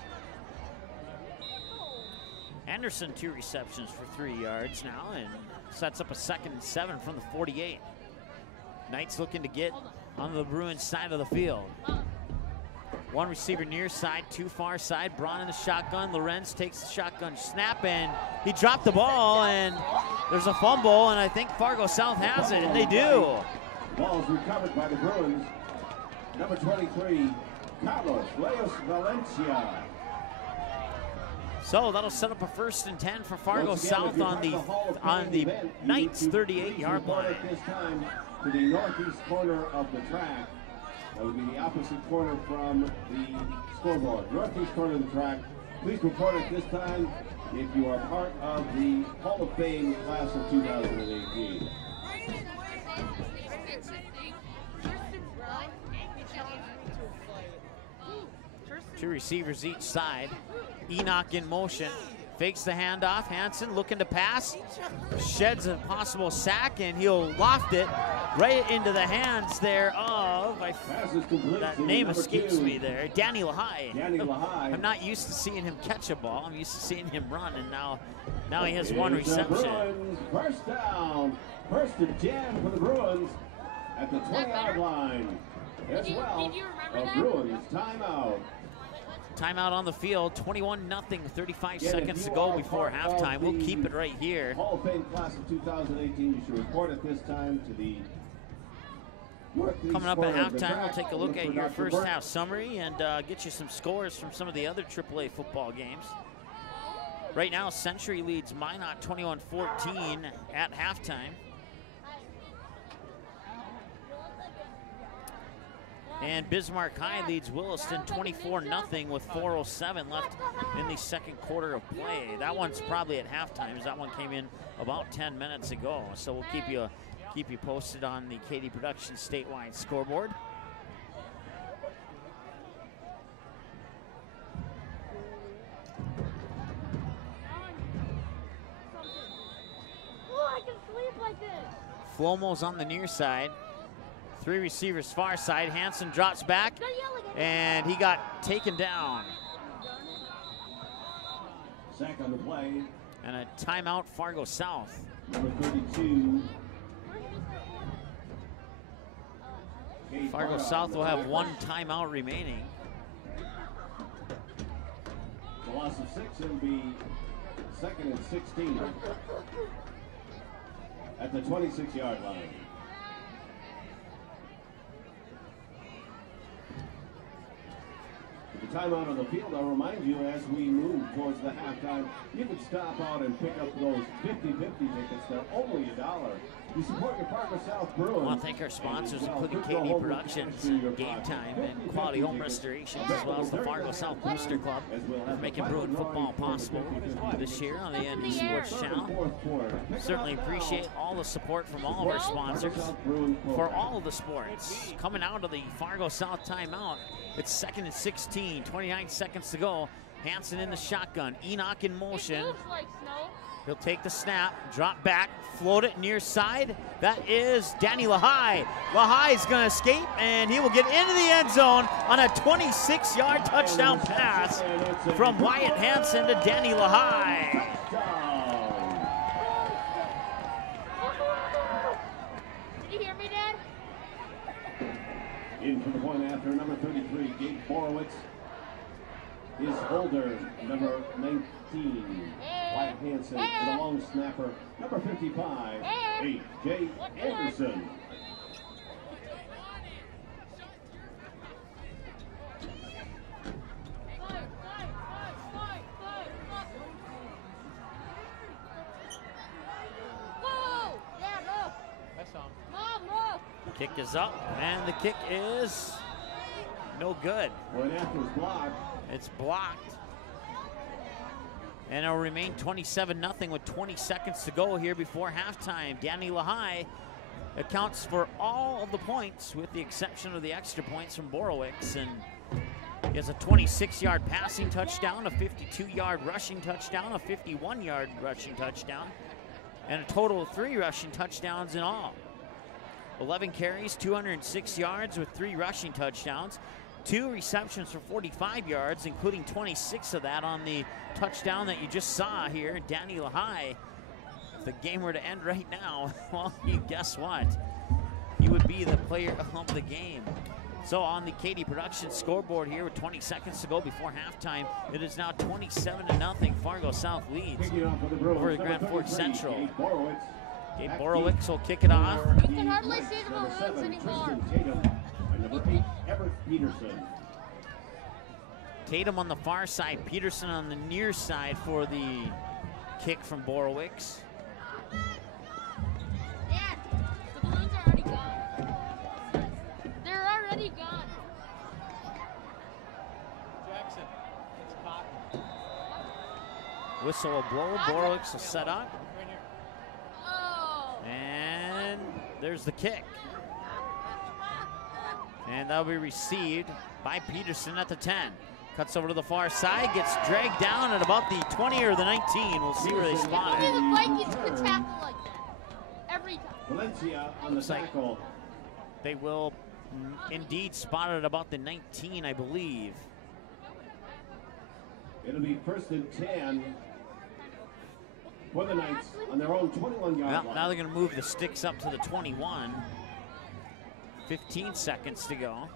Anderson 2 receptions for 3 yards now, and sets up a 2nd and 7 from the 48. Knights looking to get on the Bruins side of the field. 1 receiver near side, 2 far side. Braun in the shotgun. Lorenz takes the shotgun snap, and he dropped the ball, and there's a fumble, and I think Fargo South has it, and they do. Ball is recovered by the Bruins. Number 23, Carlos Leos Valencia. So that'll set up a 1st and 10 for Fargo South on the Knights 38-yard line. This time to the northeast corner of the track. That would be the opposite corner from the scoreboard. Northeast corner of the track. Please report at this time if you are part of the Hall of Fame class of 2018. 2 receivers each side. Enoch in motion. Fakes the handoff. Hansen looking to pass. Sheds a possible sack, and he'll loft it right into the hands there of, that name escapes me there, Danny Lahai. I'm not used to seeing him catch a ball. I'm used to seeing him run, and now he has 1 reception. First down. 1st and 10 for the Bruins at the 20-yard line. As well, a Bruins timeout. Timeout on the field, 21-0, 35 seconds to go before halftime. We'll keep it right here. Hall of Fame class of 2018, you should report at this time to the Coming up at halftime, we'll take a look at your first half summary and get you some scores from some of the other AAA football games. Right now, Century leads Minot 21-14 at halftime. And Bismarck High leads Williston 24-0 with 4:07 left in the second quarter of play. That one's probably at halftime, as that one came in about 10 minutes ago. So we'll keep you posted on the Katie Productions statewide scoreboard. Oh, I can sleep like this. Flomo's on the near side. 3 receivers far side. Hansen drops back, and he got taken down. Sack on the play. And a timeout, Fargo South. Number 32. Fargo South will have 1 timeout remaining. The loss of 6, it'll be 2nd and 16 at the 26-yard line. The timeout on the field, I'll remind you, as we move towards the halftime, you can stop out and pick up those 50-50 tickets. They're only $1. You support your Fargo South Bruins. I want to thank our sponsors, including KD Productions, Game Time, and Quality Home Restorations, as well as the Fargo South Booster Club, for making Bruin football possible this year on the ND Sports Channel. Certainly appreciate all the support from all of our sponsors for all of the sports. Coming out of the Fargo South timeout, it's 2nd and 16, 29 seconds to go. Hansen in the shotgun, Enoch in motion. He'll take the snap, drop back, float it near side. That is Danny Lahai. Lahai's gonna escape, and he will get into the end zone on a 26-yard touchdown pass from Wyatt Hansen to Danny Lahai. Did you hear me, Dad? In for the point after, number 33, Gabe Borowitz. His holder, number 19, Wyatt Hansen, and the long snapper, number 55, A.J. Anderson. Kick is up, and the kick is no good. Point after is blocked. It's blocked. And it'll remain 27-0 with 20 seconds to go here before halftime. Danny Lehigh accounts for all of the points with the exception of the extra points from Borowicz. And he has a 26-yard passing touchdown, a 52-yard rushing touchdown, a 51-yard rushing touchdown, and a total of 3 rushing touchdowns in all. 11 carries, 206 yards with 3 rushing touchdowns, 2 receptions for 45 yards, including 26 of that on the touchdown that you just saw here. Danny Lehigh, if the game were to end right now, well, you guess what? He would be the player of the game. So on the Katy Productions scoreboard here with 20 seconds to go before halftime, it is now 27-0. Fargo South leads over the Grand Forks Central. Gabe Borowicz will kick it off. You can hardly see the balloons anymore. Tatum on the far side, Peterson on the near side for the kick from Borowicz. Dad, the balloons are already gone. They're already gone. Jackson, it's cotton. Whistle will blow, Borowicz will set up. Right here. Oh. And there's the kick. And that'll be received by Peterson at the 10. Cuts over to the far side, gets dragged down at about the 20 or the 19. We'll see where they spot Only it. the Vikings could tackle like that. Every time. Valencia on the Looks like tackle. they will indeed spot it at about the 19, I believe. It'll be 1st and 10 for the Knights on their own 21-yard Well, line. now they're going to move the sticks up to the 21. 15 seconds to go.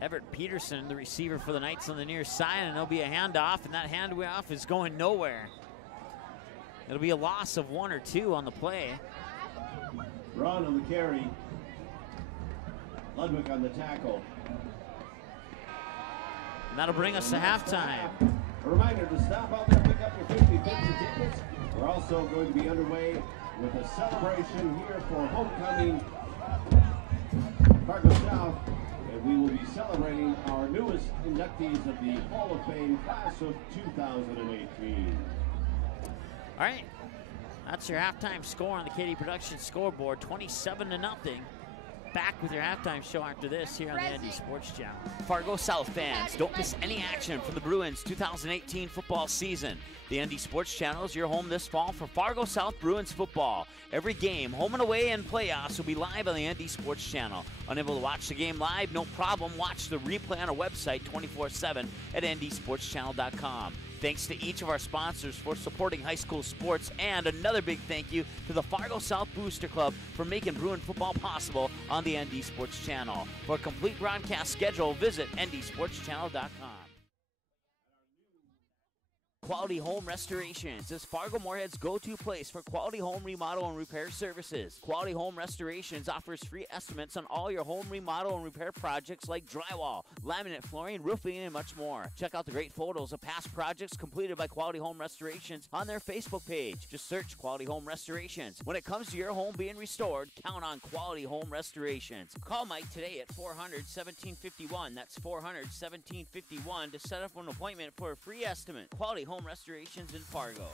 Everett Peterson, the receiver for the Knights on the near side, and there'll be a handoff, and that handoff is going nowhere. It'll be a loss of 1 or 2 on the play. Ron on the carry. Ludwig on the tackle. And that'll bring us to halftime. A reminder to stop out there and pick up your 50 tickets. We're also going to be underway with a celebration here for homecoming Fargo South. And we will be celebrating our newest inductees of the Hall of Fame class of 2018. All right, that's your halftime score on the Katy Productions scoreboard, 27-0. Back with your halftime show after this here on the ND Sports Channel. Fargo South fans, don't miss any action from the Bruins 2018 football season. The ND Sports Channel is your home this fall for Fargo South Bruins football. Every game, home and away and playoffs, will be live on the ND Sports Channel. Unable to watch the game live? No problem. Watch the replay on our website 24/7 at ndsportschannel.com. Thanks to each of our sponsors for supporting high school sports, and another big thank you to the Fargo South Booster Club for making Bruin football possible on the ND Sports Channel. For a complete broadcast schedule, visit ndsportschannel.com. Quality Home Restorations is Fargo Moorhead's go-to place for quality home remodel and repair services. Quality Home Restorations offers free estimates on all your home remodel and repair projects like drywall, laminate flooring, roofing, and much more. Check out the great photos of past projects completed by Quality Home Restorations on their Facebook page. Just search Quality Home Restorations. When it comes to your home being restored, count on Quality Home Restorations. Call Mike today at 400-1751. That's 400-1751 to set up an appointment for a free estimate. Quality Home Restorations in Fargo.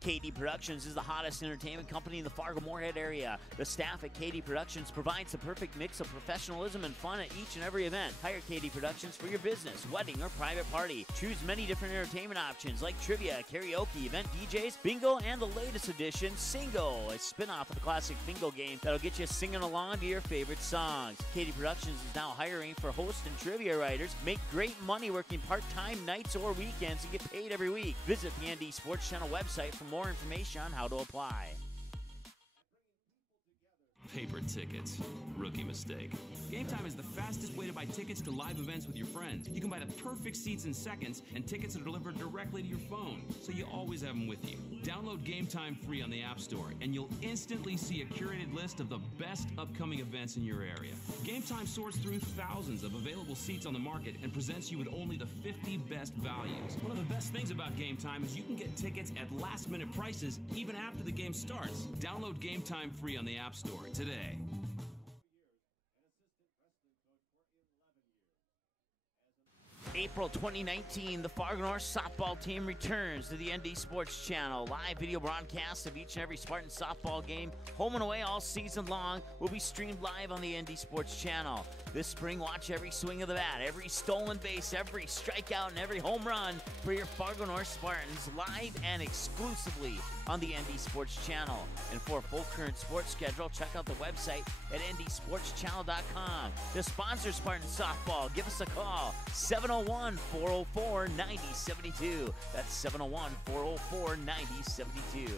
KD Productions is the hottest entertainment company in the Fargo-Moorhead area. The staff at KD Productions provides the perfect mix of professionalism and fun at each and every event. Hire KD Productions for your business, wedding, or private party. Choose many different entertainment options like trivia, karaoke, event DJs, bingo, and the latest edition, Singo, a spin-off of the classic bingo game that'll get you singing along to your favorite songs. KD Productions is now hiring for host and trivia writers. Make great money working part-time nights or weekends and get paid every week. Visit the ND Sports Channel website for more information on how to apply. Paper tickets. Rookie mistake. Game Time is the fastest way to buy tickets to live events with your friends. You can buy the perfect seats in seconds, and tickets are delivered directly to your phone, so you always have them with you. Download Game Time free on the App Store, and you'll instantly see a curated list of the best upcoming events in your area. Game Time sorts through thousands of available seats on the market and presents you with only the 50 best values. One of the best things about Game Time is you can get tickets at last-minute prices even after the game starts. Download Game Time free on the App Store today. April 2019, the Fargo North softball team returns to the ND Sports Channel. Live video broadcasts of each and every Spartan softball game, home and away all season long, will be streamed live on the ND Sports Channel. This spring, watch every swing of the bat, every stolen base, every strikeout, and every home run for your Fargo North Spartans live and exclusively on the ND Sports Channel. And for a full current sports schedule, check out the website at ndsportschannel.com. To sponsor Spartan softball, give us a call, 701-404-9072. That's 701-404-9072.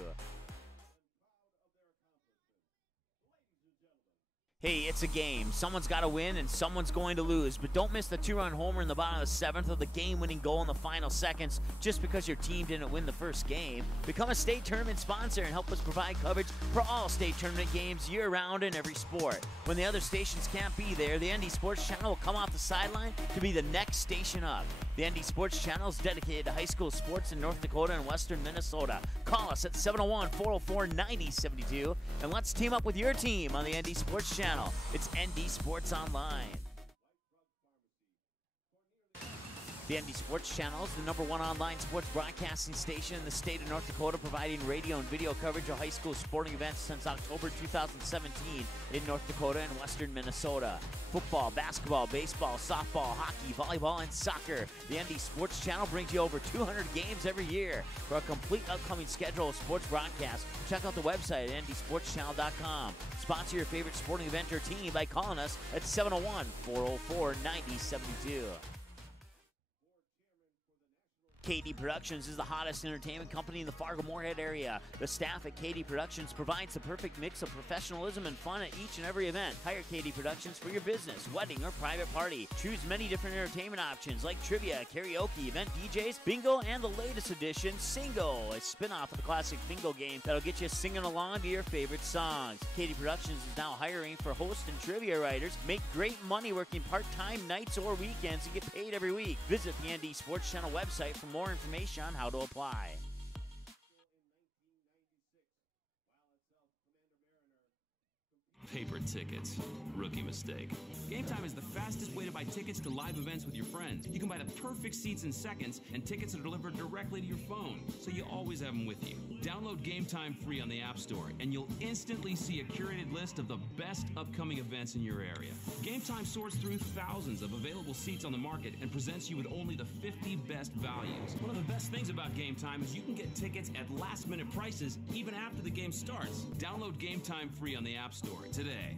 Hey, it's a game. Someone's got to win and someone's going to lose. But don't miss the two-run homer in the bottom of the seventh or the game-winning goal in the final seconds just because your team didn't win the first game. Become a state tournament sponsor and help us provide coverage for all state tournament games year-round in every sport. When the other stations can't be there, the ND Sports Channel will come off the sideline to be the next station up. The ND Sports Channel is dedicated to high school sports in North Dakota and western Minnesota. Call us at 701-404-9072 and let's team up with your team on the ND Sports Channel. It's ND Sports Online. The ND Sports Channel is the #1 online sports broadcasting station in the state of North Dakota, providing radio and video coverage of high school sporting events since October 2017 in North Dakota and western Minnesota. Football, basketball, baseball, softball, hockey, volleyball, and soccer. The ND Sports Channel brings you over 200 games every year. For a complete upcoming schedule of sports broadcasts, check out the website at ndsportschannel.com. Sponsor your favorite sporting event or team by calling us at 701-404-9072. KD Productions is the hottest entertainment company in the Fargo-Moorhead area. The staff at KD Productions provides the perfect mix of professionalism and fun at each and every event. Hire KD Productions for your business, wedding, or private party. Choose many different entertainment options like trivia, karaoke, event DJs, bingo, and the latest edition, Singo, a spin-off of the classic bingo game that'll get you singing along to your favorite songs. KD Productions is now hiring for host and trivia writers. Make great money working part-time nights or weekends and get paid every week. Visit the ND Sports Channel website for more information on how to apply. Paper tickets. Rookie mistake. Game Time is the fastest way to buy tickets to live events with your friends. You can buy the perfect seats in seconds, and tickets are delivered directly to your phone, so you always have them with you. Download Game Time free on the App Store, and you'll instantly see a curated list of the best upcoming events in your area. Game Time sorts through thousands of available seats on the market and presents you with only the 50 best values. One of the best things about Game Time is you can get tickets at last-minute prices even after the game starts. Download Game Time free on the App Store today.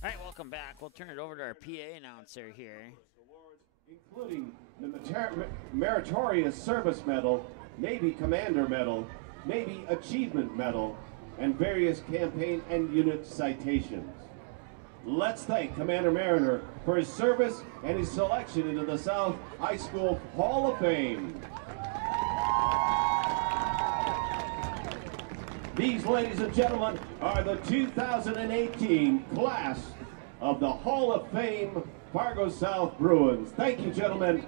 All right, welcome back. We'll turn it over to our PA announcer here. Including the Meritorious Service Medal, Navy Commander Medal, Navy Achievement Medal, and various campaign and unit citations. Let's thank Commander Mariner for his service and his selection into the South High School Hall of Fame. These, ladies and gentlemen, are the 2018 class of the Hall of Fame Fargo South Bruins. Thank you, gentlemen.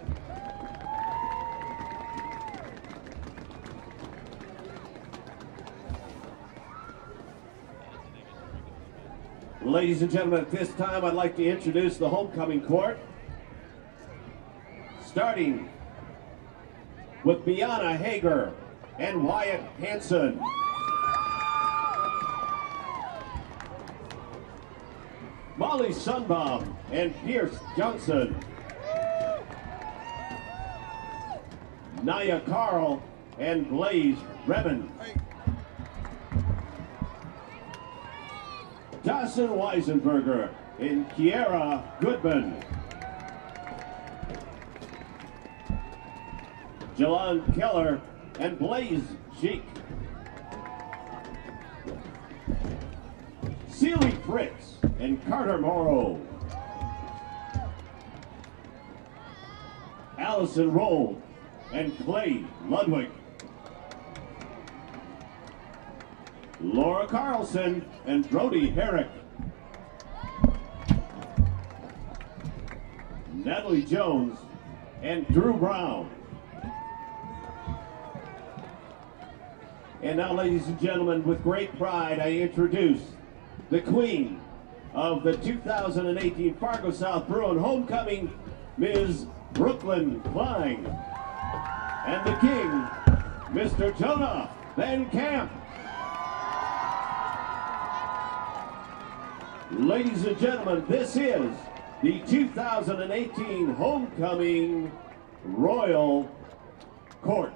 Ladies and gentlemen, at this time, I'd like to introduce the homecoming court. Starting with Biana Hager and Wyatt Hansen. Molly Sunbaum and Pierce Johnson. Naya Carl and Blaze Redmond. Dawson Weisenberger and Kiera Goodman. Jalon Keller, and Blaze Sheik. Sealy Fritz and Carter Morrow. Allison Roll and Clay Ludwig. Laura Carlson and Brody Herrick. Natalie Jones and Drew Brown. And now, ladies and gentlemen, with great pride, I introduce the queen of the 2018 Fargo South Bruin Homecoming, Ms. Brooklyn Klein, and the king, Mr. Jonah Van Camp. Ladies and gentlemen, this is the 2018 Homecoming Royal Court.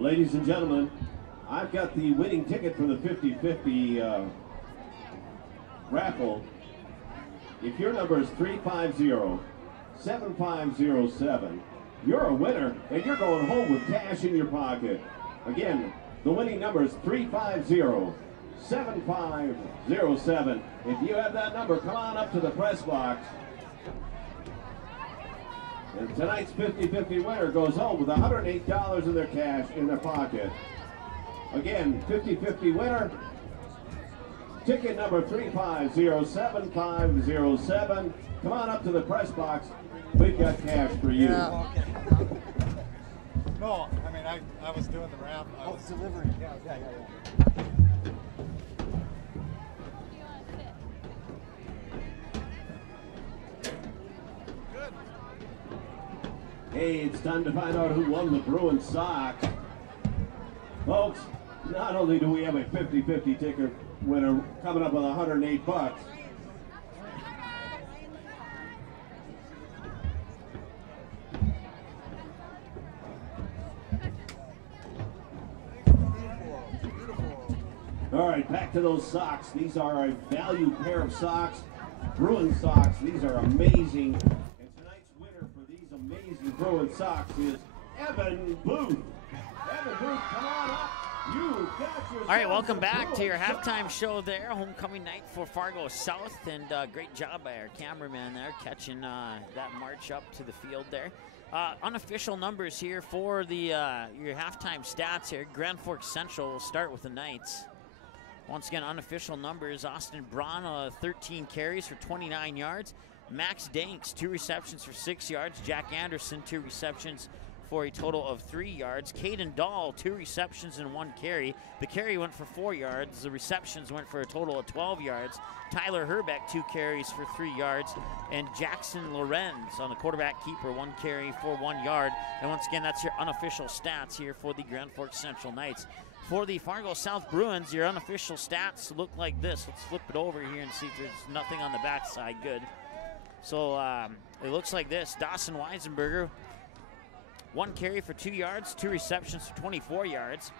Ladies and gentlemen, I've got the winning ticket for the 50-50 raffle. If your number is 350-7507, you're a winner and you're going home with cash in your pocket. Again, the winning number is 350-7507. If you have that number, come on up to the press box. And tonight's 50-50 winner goes home with $108 in their cash in their pocket. Again, 50-50 winner, ticket number 350-7507. Come on up to the press box. We've got cash for you. Yeah. No, I mean, I was doing the wrap. I was delivering. Yeah. Hey, it's time to find out who won the Bruin socks. Folks, not only do we have a 50-50 ticket winner coming up with $108, all right, back to those socks. These are a value pair of socks, Bruin socks. These are amazing. Amazing Bruin socks is Evan Booth. Evan Booth, come on up. You got your. All right, welcome back to your halftime show there. Homecoming night for Fargo South, and great job by our cameraman there catching that march up to the field there. Unofficial numbers here for the your halftime stats here. Grand Forks Central will start with the Knights. Once again, unofficial numbers. Austin Braun, 13 carries for 29 yards. Max Danks, 2 receptions for 6 yards. Jack Anderson, 2 receptions for a total of 3 yards. Caden Dahl, 2 receptions and 1 carry. The carry went for 4 yards. The receptions went for a total of 12 yards. Tyler Herbeck, 2 carries for 3 yards. And Jackson Lorenz on the quarterback keeper, 1 carry for 1 yard. And once again, that's your unofficial stats here for the Grand Forks Central Knights. For the Fargo South Bruins, your unofficial stats look like this. Let's flip it over here and see if there's nothing on the backside. Good. So it looks like this. Dawson Weisenberger, 1 carry for 2 yards, 2 receptions for 24 yards.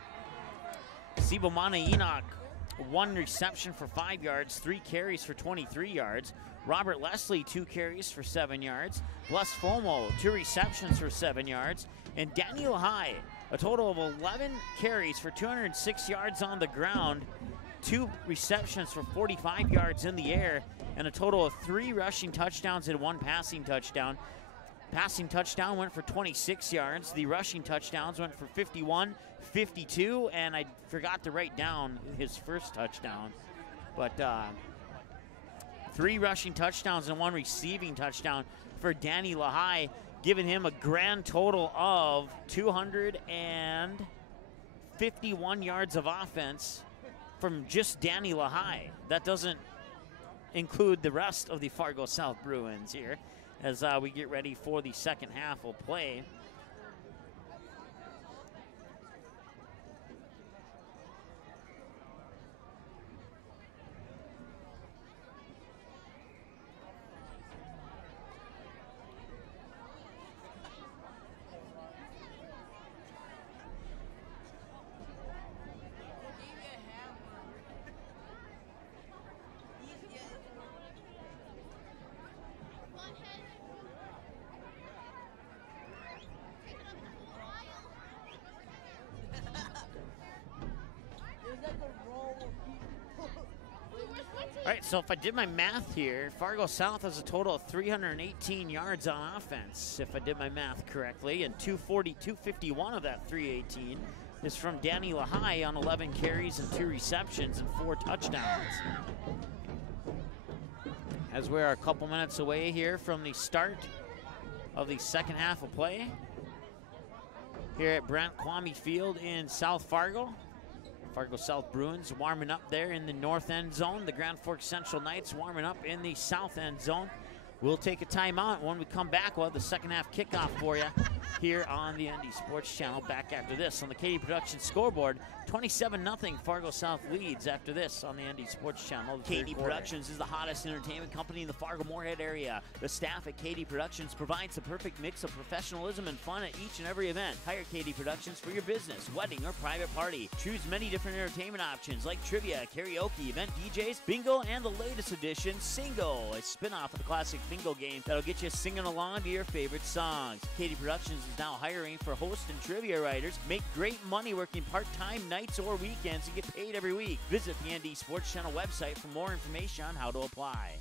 Sibomana Enoch, 1 reception for 5 yards, 3 carries for 23 yards. Robert Leslie, 2 carries for 7 yards. Bless Fomo, 2 receptions for 7 yards. And Daniel High, a total of 11 carries for 206 yards on the ground, 2 receptions for 45 yards in the air, and a total of 3 rushing touchdowns and 1 passing touchdown. Passing touchdown went for 26 yards. The rushing touchdowns went for 51, 52, and I forgot to write down his first touchdown. But 3 rushing touchdowns and 1 receiving touchdown for Danny Lahai, giving him a grand total of 251 yards of offense from just Danny Lahai. That doesn't include the rest of the Fargo South Bruins here as we get ready for the second half of play. so if I did my math here, Fargo South has a total of 318 yards on offense, if I did my math correctly, and 251 of that 318 is from Danny Lahai on 11 carries and 2 receptions and 4 touchdowns. As we're a couple minutes away here from the start of the second half of play here at Brent Kwame Field in South Fargo. Fargo South Bruins warming up there in the north end zone. The Grand Forks Central Knights warming up in the south end zone. We'll take a timeout. When we come back, we'll have the second half kickoff for you here on the ND Sports Channel. Back after this on the KD Productions scoreboard. 27-0 Fargo South leads after this on the ND Sports Channel. KD Productions is the hottest entertainment company in the Fargo-Moorhead area. The staff at KD Productions provides the perfect mix of professionalism and fun at each and every event. Hire KD Productions for your business, wedding, or private party. Choose many different entertainment options like trivia, karaoke, event DJs, bingo, and the latest edition, Singo, a spin-off of the classic bingo game that'll get you singing along to your favorite songs. KD Productions is now hiring for host and trivia writers. Make great money working part-time nights or weekends and get paid every week. Visit the ND Sports Channel website for more information on how to apply.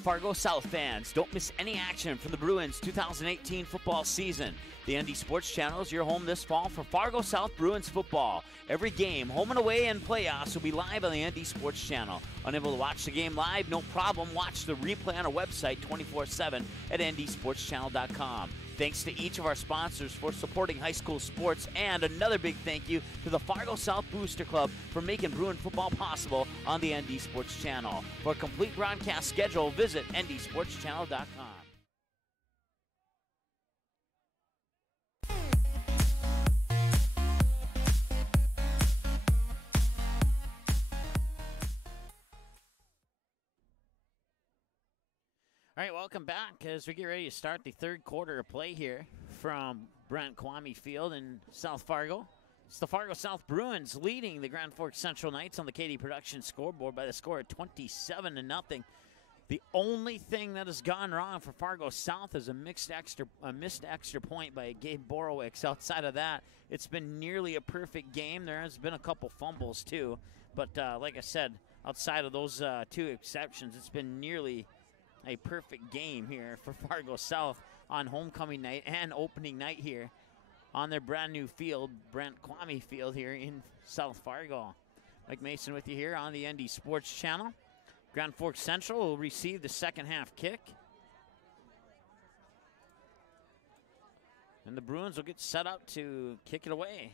Fargo South fans, don't miss any action from the Bruins 2018 football season. The ND Sports Channel is your home this fall for Fargo South Bruins football. Every game, home and away, and playoffs will be live on the ND Sports Channel. Unable to watch the game live? No problem. Watch the replay on our website 24/7 at ndsportschannel.com. Thanks to each of our sponsors for supporting high school sports, and another big thank you to the Fargo South Booster Club for making Bruin football possible on the ND Sports Channel. For a complete broadcast schedule, visit ndsportschannel.com. All right, welcome back as we get ready to start the third quarter of play here from Brent Kwame Field in South Fargo. It's the Fargo South Bruins leading the Grand Forks Central Knights on the KD Productions scoreboard by the score of 27-0. The only thing that has gone wrong for Fargo South is a missed extra point by Gabe Borowicz. Outside of that, it's been nearly a perfect game. There has been a couple fumbles too, but like I said, outside of those two exceptions, it's been nearly a perfect game here for Fargo South on homecoming night and opening night here on their brand new field, Brent Kwame Field here in South Fargo. Mike Mason with you here on the ND Sports Channel. Grand Forks Central will receive the second half kick. And the Bruins will get set up to kick it away.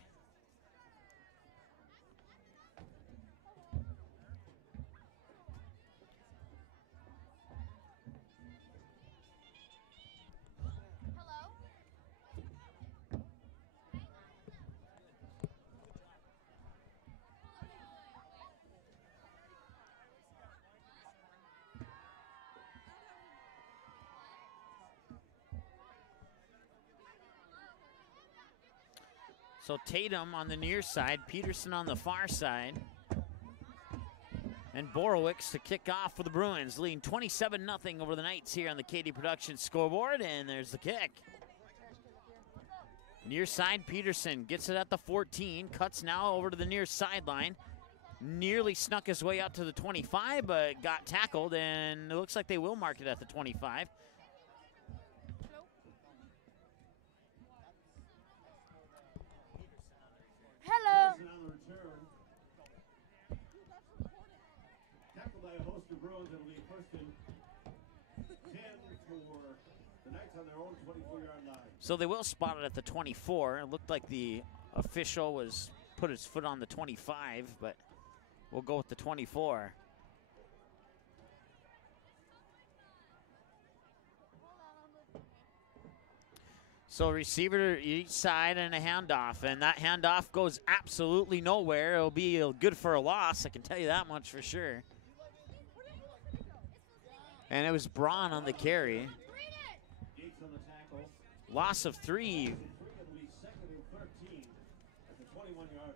So Tatum on the near side, Peterson on the far side, and Borowicz to kick off for the Bruins, leading 27-0 over the Knights here on the KD Productions scoreboard, and there's the kick. Near side, Peterson gets it at the 14, cuts now over to the near sideline, nearly snuck his way out to the 25, but got tackled, and it looks like they will mark it at the 25. Hello. Tackled by a host of Bruins, it'll be first and 10 for the Knights on their own 24-yard line. So they will spot it at the 24. It looked like the official was put his foot on the 25, but we'll go with the 24. So receiver to each side and a handoff, and that handoff goes absolutely nowhere. It'll be good for a loss, I can tell you that much for sure. And it was Braun on the carry. Gates on the tackle. Loss of 3. It'll be second and 13 at the 21-yard line.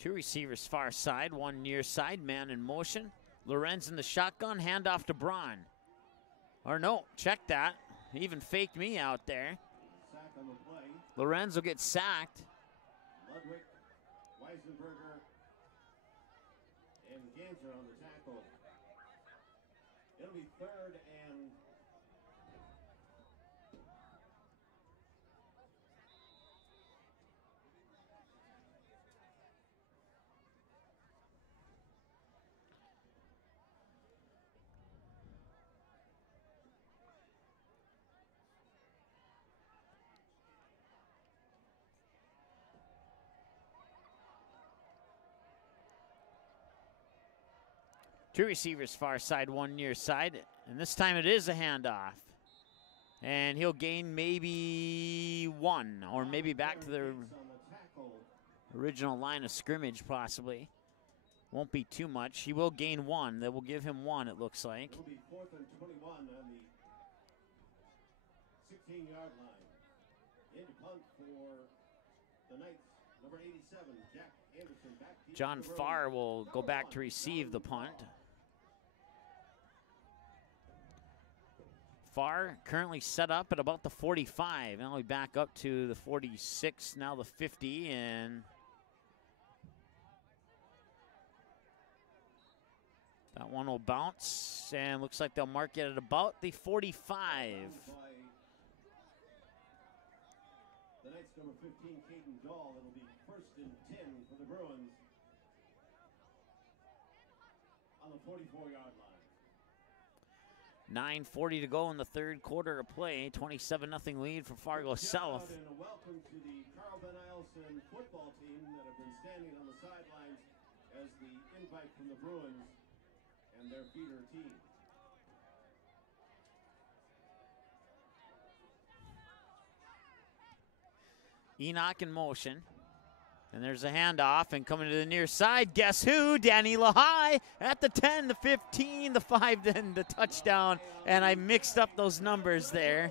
Two receivers far side, one near side, man in motion. Lorenz in the shotgun, handoff to Braun. Or no, check that. He even faked me out there. Sack on the play. Lorenz will get sacked. Ludwig, Weisenberger, and Ganser on the tackle. It'll be third and Two receivers far side, one near side. And this time it is a handoff. And he'll gain maybe 1, or maybe back to the original line of scrimmage possibly. Won't be too much. He will gain 1. That will give him 1, it looks like. it'll be 4th and 21 on the 16-yard line. In to punt for the Knights, number 87, Jack Anderson. Back deep John to the road. Farr will go back to receive the punt. Farr currently set up at about the 45. Now we back up to the 46, now the 50, and that one will bounce, and looks like they'll mark it at about the 45. The Knights, number 15, Caden Dahl. It'll be 1st and 10 for the Bruins on the 44-yard line. 9:40 to go in the third quarter of play. 27-0 lead for Fargo South. And a welcome to the Carl Ben Eielson football team that have been standing on the sidelines as the invite from the Bruins and their feeder team. Enoch in motion. And there's a handoff, and coming to the near side, guess who? Danny Lahai at the 10, the 15, the 5, then the touchdown. And I mixed up those numbers there.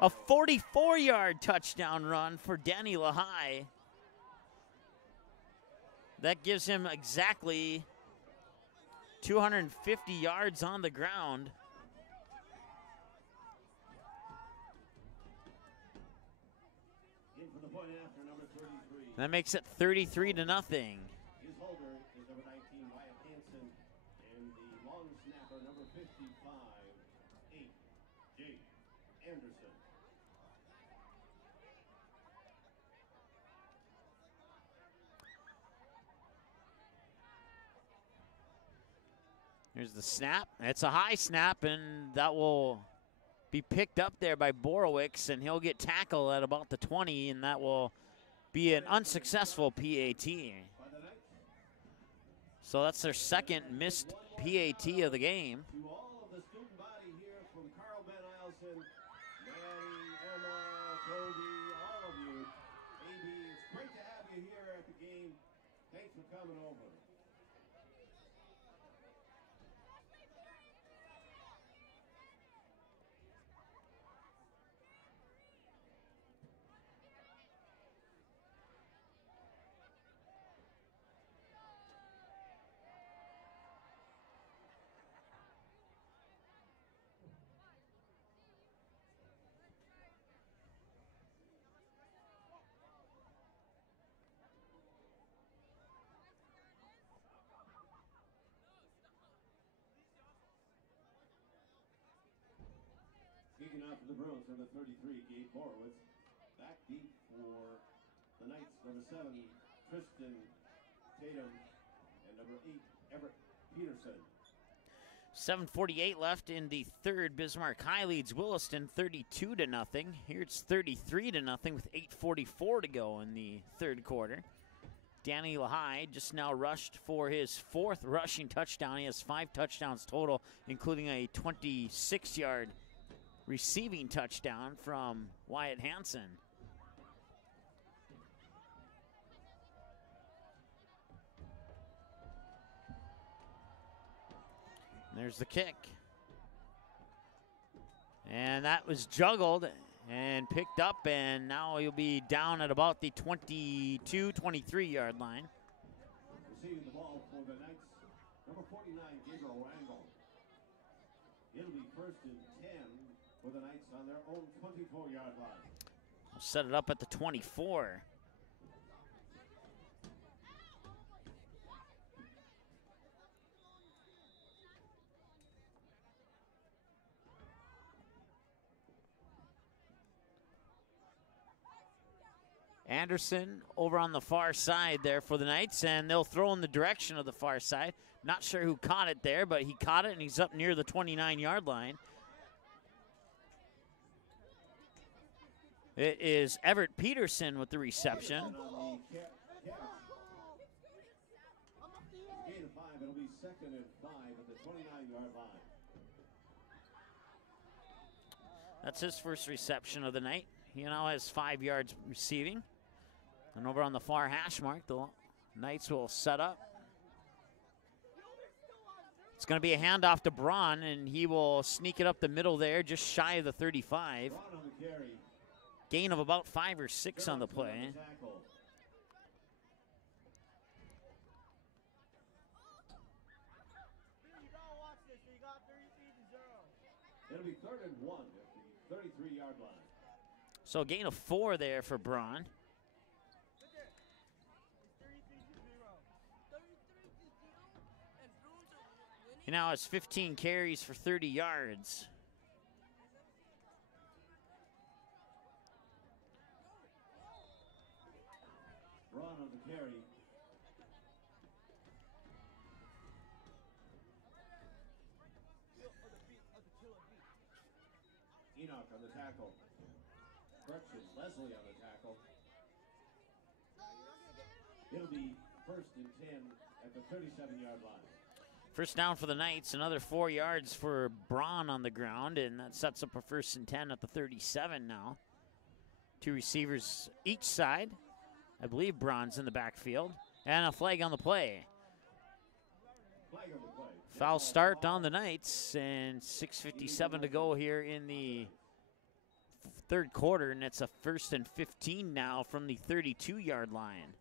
A 44-yard touchdown run for Danny Lahai. That gives him exactly 250 yards on the ground. That makes it 33-0. His holder is number 19, Wyatt Hansen, and the long snapper, number 55, 8, Jake Anderson. Here's the snap. It's a high snap, and that will be picked up there by Borowicz, and he'll get tackled at about the 20, and that will be an unsuccessful PAT. So that's their second missed PAT of the game. To all of the student body here from Carl Ben Eielson, Manny, Emma, Toby, all of you. AB, it's great to have you here at the game. Thanks for coming over. Kicking off for the Bruins, number 33, Gabe Borowicz. Back deep for the Knights, number 7, Tristan Tatum, and number 8, Everett Peterson. 7:48 left in the third. Bismarck High leads Williston 32-0. Here it's 33-0 with 8:44 to go in the third quarter. Danny Lahai just now rushed for his 4th rushing touchdown. He has 5 touchdowns total, including a 26-yard receiving touchdown from Wyatt Hansen. There's the kick. And that was juggled and picked up, and now he'll be down at about the 22, 23-yard line. Receiving the ball for the Knights, number 49, Gabriel Rangel. It'll be 1st and 10 for the Knights on their own 24-yard line. We'll set it up at the 24. Anderson over on the far side there for the Knights, and they'll throw in the direction of the far side. Not sure who caught it there, but he caught it, and he's up near the 29-yard line. It is Everett Peterson with the reception. Gain of 5, it'll be 2nd and 5 at the 29-yard line. That's his first reception of the night. He now has 5 yards receiving. And over on the far hash mark, the Knights will set up. It's going to be a handoff to Braun, and he will sneak it up the middle there, just shy of the 35. Gain of about 5 or 6 on the play. It'll be 3rd and 1 at the 33-yard line. So a gain of 4 there for Braun. He now has 15 carries for 30 yards. Braun on the carry. Enoch on the tackle. Correction, Leslie on the tackle. It'll be 1st and 10 at the 37-yard line. First down for the Knights, another 4 yards for Braun on the ground, and that sets up a 1st and 10 at the 37 now. 2 receivers each side. I believe Braun's in the backfield. And a flag on the play. Flag on the play. Foul start on the Knights, and 6:57 to go here in the third quarter, and it's a 1st and 15 now from the 32-yard line.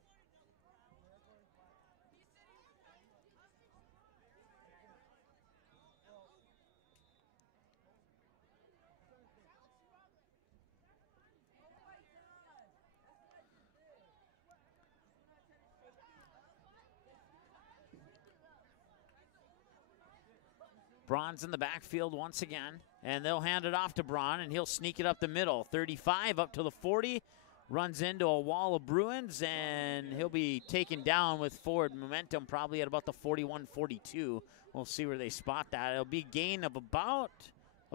Braun's in the backfield once again, and they'll hand it off to Braun, and he'll sneak it up the middle. 35 up to the 40, runs into a wall of Bruins, and he'll be taken down with forward momentum probably at about the 41-42. We'll see where they spot that. It'll be gain of about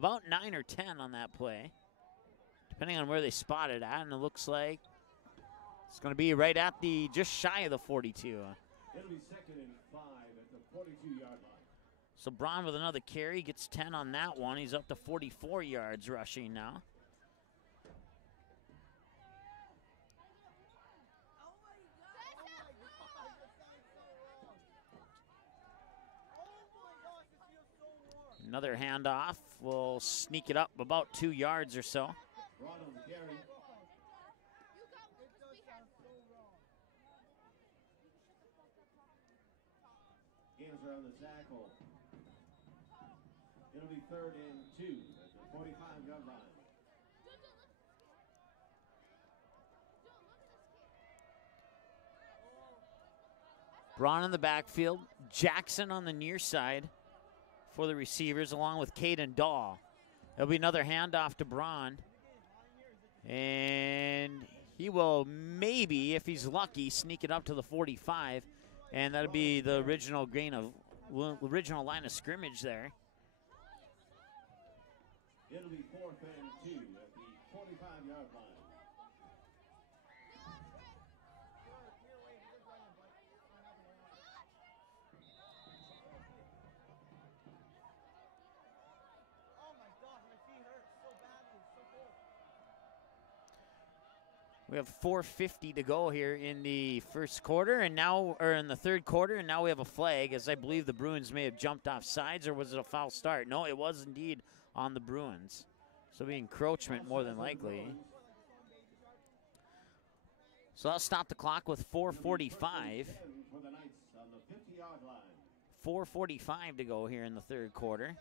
9 or 10 on that play, depending on where they spot it at, and it looks like it's going to be right at the just shy of the 42. It'll be 2nd and 5 at the 42-yard line. So Braun with another carry, gets 10 on that one. He's up to 44 yards rushing now. Another handoff. Will sneak it up about 2 yards or so. Braun on the carry. Hands around the tackle. It'll be 3rd and 2 at the 45-yard line. Braun in the backfield. Jackson on the near side for the receivers, along with Caden Dahl. There'll be another handoff to Braun. And he will maybe, if he's lucky, sneak it up to the 45. And that'll be the original line of scrimmage there. It'll be 4th and 2 at the 45-yard line. Oh my gosh, my feet hurt so badly. It's so cold. We have 4:50 to go here in the first quarter, and now, or in the third quarter, and now we have a flag, as I believe the Bruins may have jumped off sides, or was it a foul start? No, it was indeed on the Bruins. So be encroachment more than likely. So I'll stop the clock with 4:45. 4:45 to go here in the third quarter.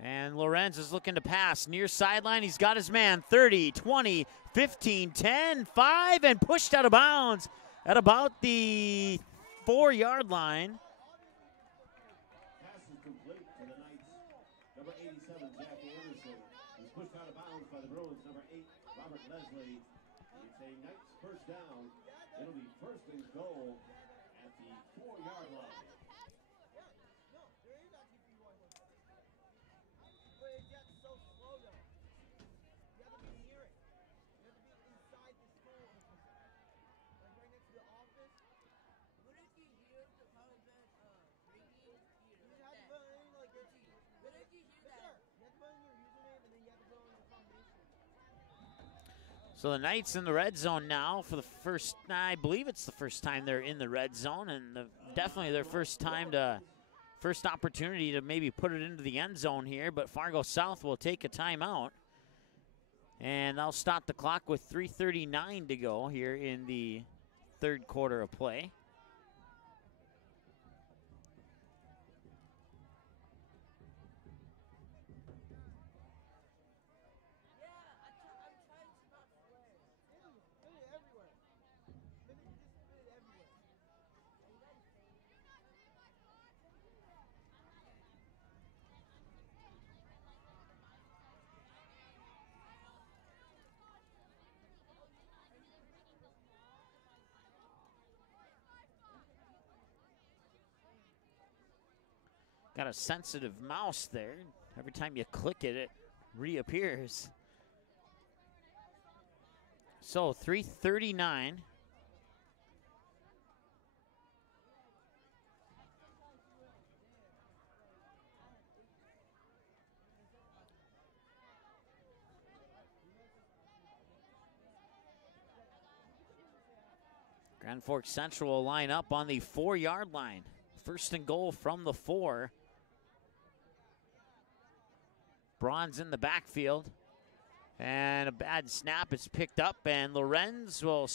And Lorenz is looking to pass. Near sideline, he's got his man. 30, 20, 15, 10, 5, and pushed out of bounds at about the 4-yard line. Pass is complete to the Knights. Number 87, Jack Anderson, is pushed out of bounds by the Bruins. Number 8, Robert Leslie. It's a Knights first down. It'll be 1st and goal at the 4-yard line. But it gets so slow though. You have to be near it. You have to be inside the school. Like right next to the office. What if you hear the comment ringing here? You have to put in like your What if you hear that? You have to put in your username and then you have to put in your combination. So the Knights in the red zone now for the first, I believe it's the first time they're in the red zone, and definitely their first opportunity to maybe put it into the end zone here, but Fargo South will take a timeout. And I'll stop the clock with 3:39 to go here in the third quarter of play. Got a sensitive mouse there. Every time you click it, it reappears. So 3:39. Grand Forks Central will line up on the 4-yard line. 1st and goal from the 4. Braun's in the backfield. And a bad snap is picked up, and Lorenz will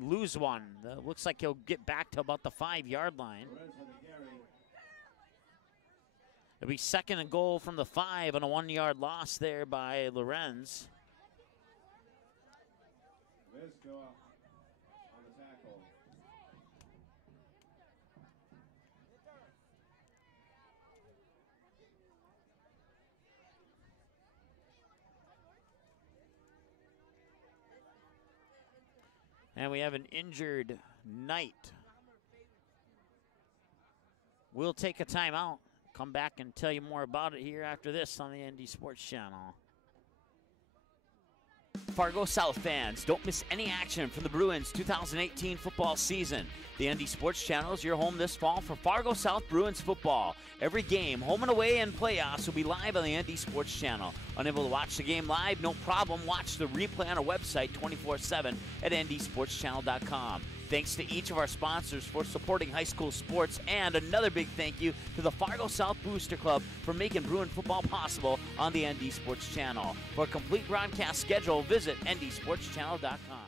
lose one. Looks like he'll get back to about the 5-yard line. It'll be 2nd and goal from the 5 on a 1-yard loss there by Lorenz. Visco on the tackle. And we have an injured Knight. We'll take a timeout. Come back and tell you more about it here after this on the ND Sports Channel. Fargo South fans, don't miss any action from the Bruins 2018 football season. The ND Sports Channel is your home this fall for Fargo South Bruins football. Every game, home and away, and playoffs will be live on the ND Sports Channel. Unable to watch the game live? No problem. Watch the replay on our website 24/7 at ndsportschannel.com. Thanks to each of our sponsors for supporting high school sports, and another big thank you to the Fargo South Booster Club for making Bruin football possible on the ND Sports Channel. For a complete broadcast schedule, visit ndsportschannel.com.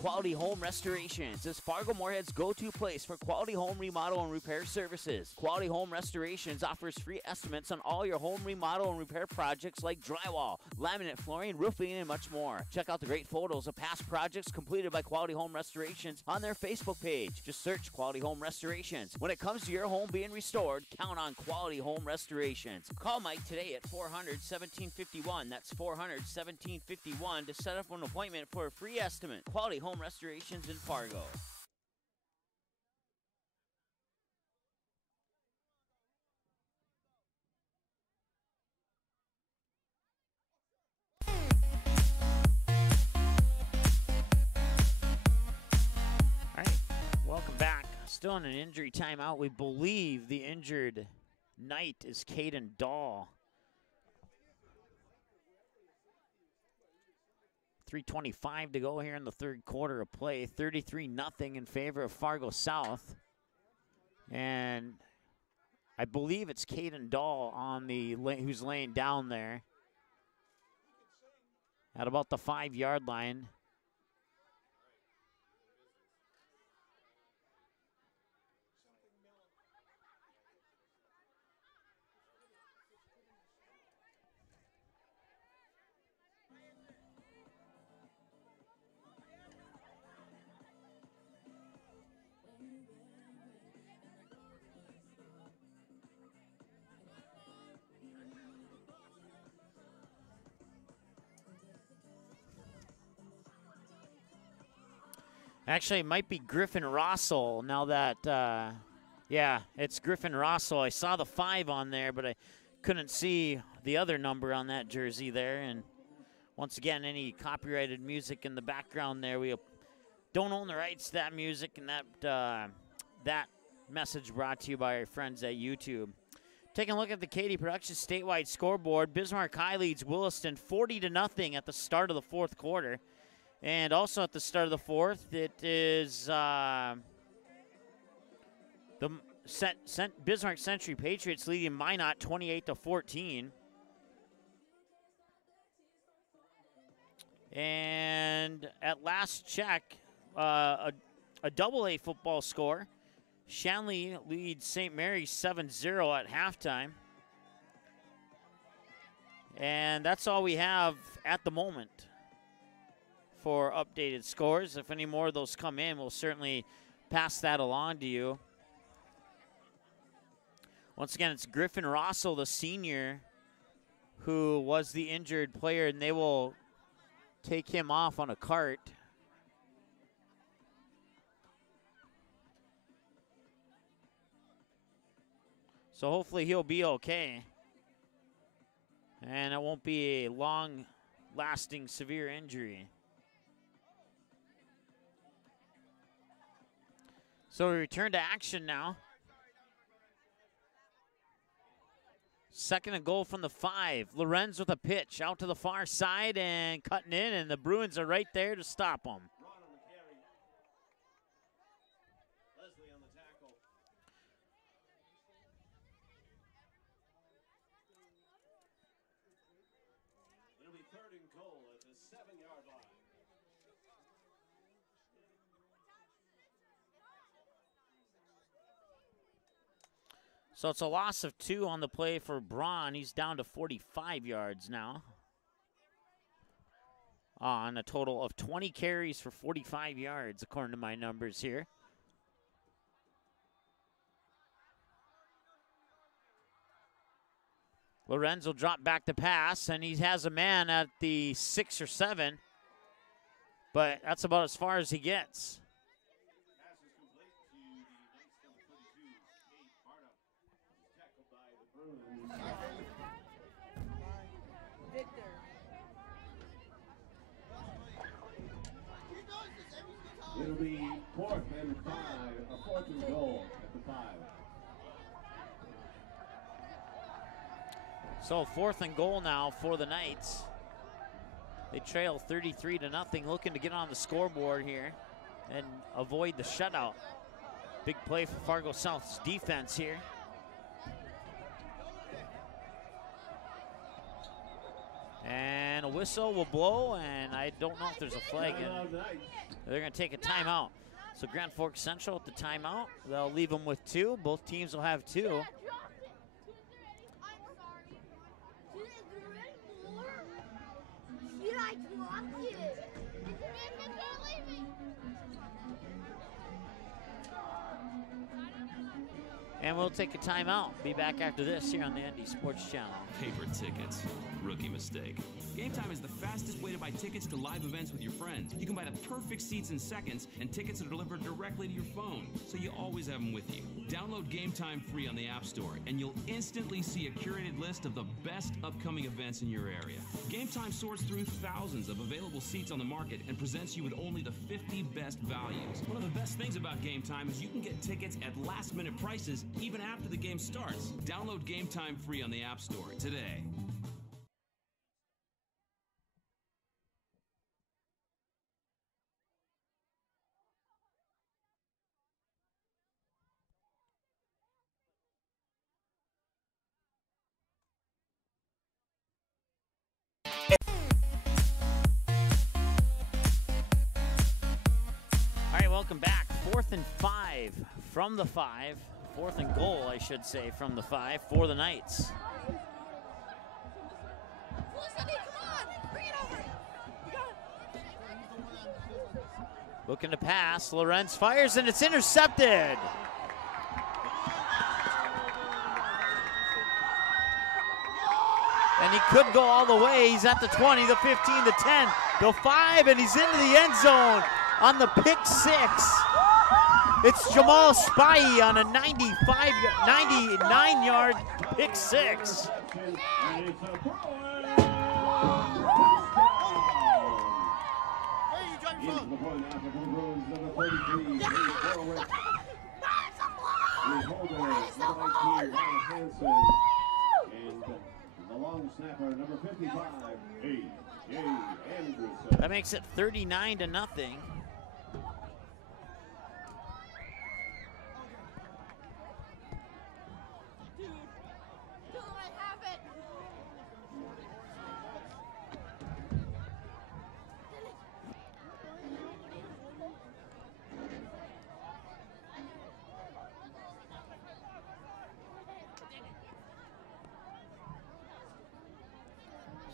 Quality Home Restorations is Fargo Moorhead's go-to place for quality home remodel and repair services. Quality Home Restorations offers free estimates on all your home remodel and repair projects like drywall, laminate flooring, roofing, and much more. Check out the great photos of past projects completed by Quality Home Restorations on their Facebook page. Just search Quality Home Restorations. When it comes to your home being restored, count on Quality Home Restorations. Call Mike today at 400-1751. That's 400-1751 to set up an appointment for a free estimate. Quality Home Restorations in Fargo. All right, welcome back. Still in an injury timeout. We believe the injured Knight is Caden Dahl. 3:25 to go here in the third quarter of play. 33-0 in favor of Fargo South. And I believe it's Caden Dahl on the who's laying down there at about the 5-yard line. Actually, it might be Griffin Rossell now that, yeah, it's Griffin Rossell. I saw the 5 on there, but I couldn't see the other number on that jersey there. And once again, any copyrighted music in the background there, we don't own the rights to that music, and that message brought to you by our friends at YouTube. Taking a look at the Katy Productions statewide scoreboard, Bismarck High leads Williston 40-0 at the start of the fourth quarter. And also at the start of the fourth, it is the Bismarck Century Patriots leading Minot 28-14. And at last check, a double-A football score. Shanley leads St. Mary's 7-0 at halftime. And that's all we have at the moment for updated scores. If any more of those come in, we'll certainly pass that along to you. Once again, it's Griffin Rossell, the senior, who was the injured player, and they will take him off on a cart. So hopefully he'll be okay. And it won't be a long-lasting severe injury. So we return to action now. Second and goal from the 5. Lorenz with a pitch out to the far side and cutting in, and the Bruins are right there to stop them. Leslie on the tackle. It'll be 3rd and goal at the 7-yard line. So it's a loss of 2 on the play for Braun. He's down to 45 yards now. On a total of 20 carries for 45 yards, according to my numbers here. Lorenz will drop back to pass, and he has a man at the 6 or 7. But that's about as far as he gets. Pass is complete to the Knights number 32, Nate Barnum. Tackled by the Bruins. Victor. It'll be 4th and 5, a 4th and goal at the 5. So 4th and goal now for the Knights. They trail 33-0, looking to get on the scoreboard here and avoid the shutout. Big play for Fargo South's defense here. And a whistle will blow, and I don't know if there's a flag. And they're going to take a timeout. So Grand Forks Central with the timeout. They'll leave them with 2. Both teams will have 2. Did I drop it? And we'll take a timeout. Be back after this here on the ND Sports Channel. Paper tickets. Rookie mistake. Game Time is the fastest way to buy tickets to live events with your friends. You can buy the perfect seats in seconds, and tickets are delivered directly to your phone, so you always have them with you. Download Game Time free on the App Store, and you'll instantly see a curated list of the best upcoming events in your area. Game Time sorts through thousands of available seats on the market and presents you with only the 50 best values. One of the best things about Game Time is you can get tickets at last-minute prices even after the game starts. Download Game Time free on the App Store today. All right, welcome back. 4th and 5 from the 5. 4th and goal, I should say, from the 5 for the Knights. Looking to pass. Lorenz fires, and it's intercepted. And he could go all the way. He's at the 20, the 15, the 10, the 5, and he's into the end zone on the pick 6. It's Jamal Spy on a 99-yard pick 6. That makes it 39-0.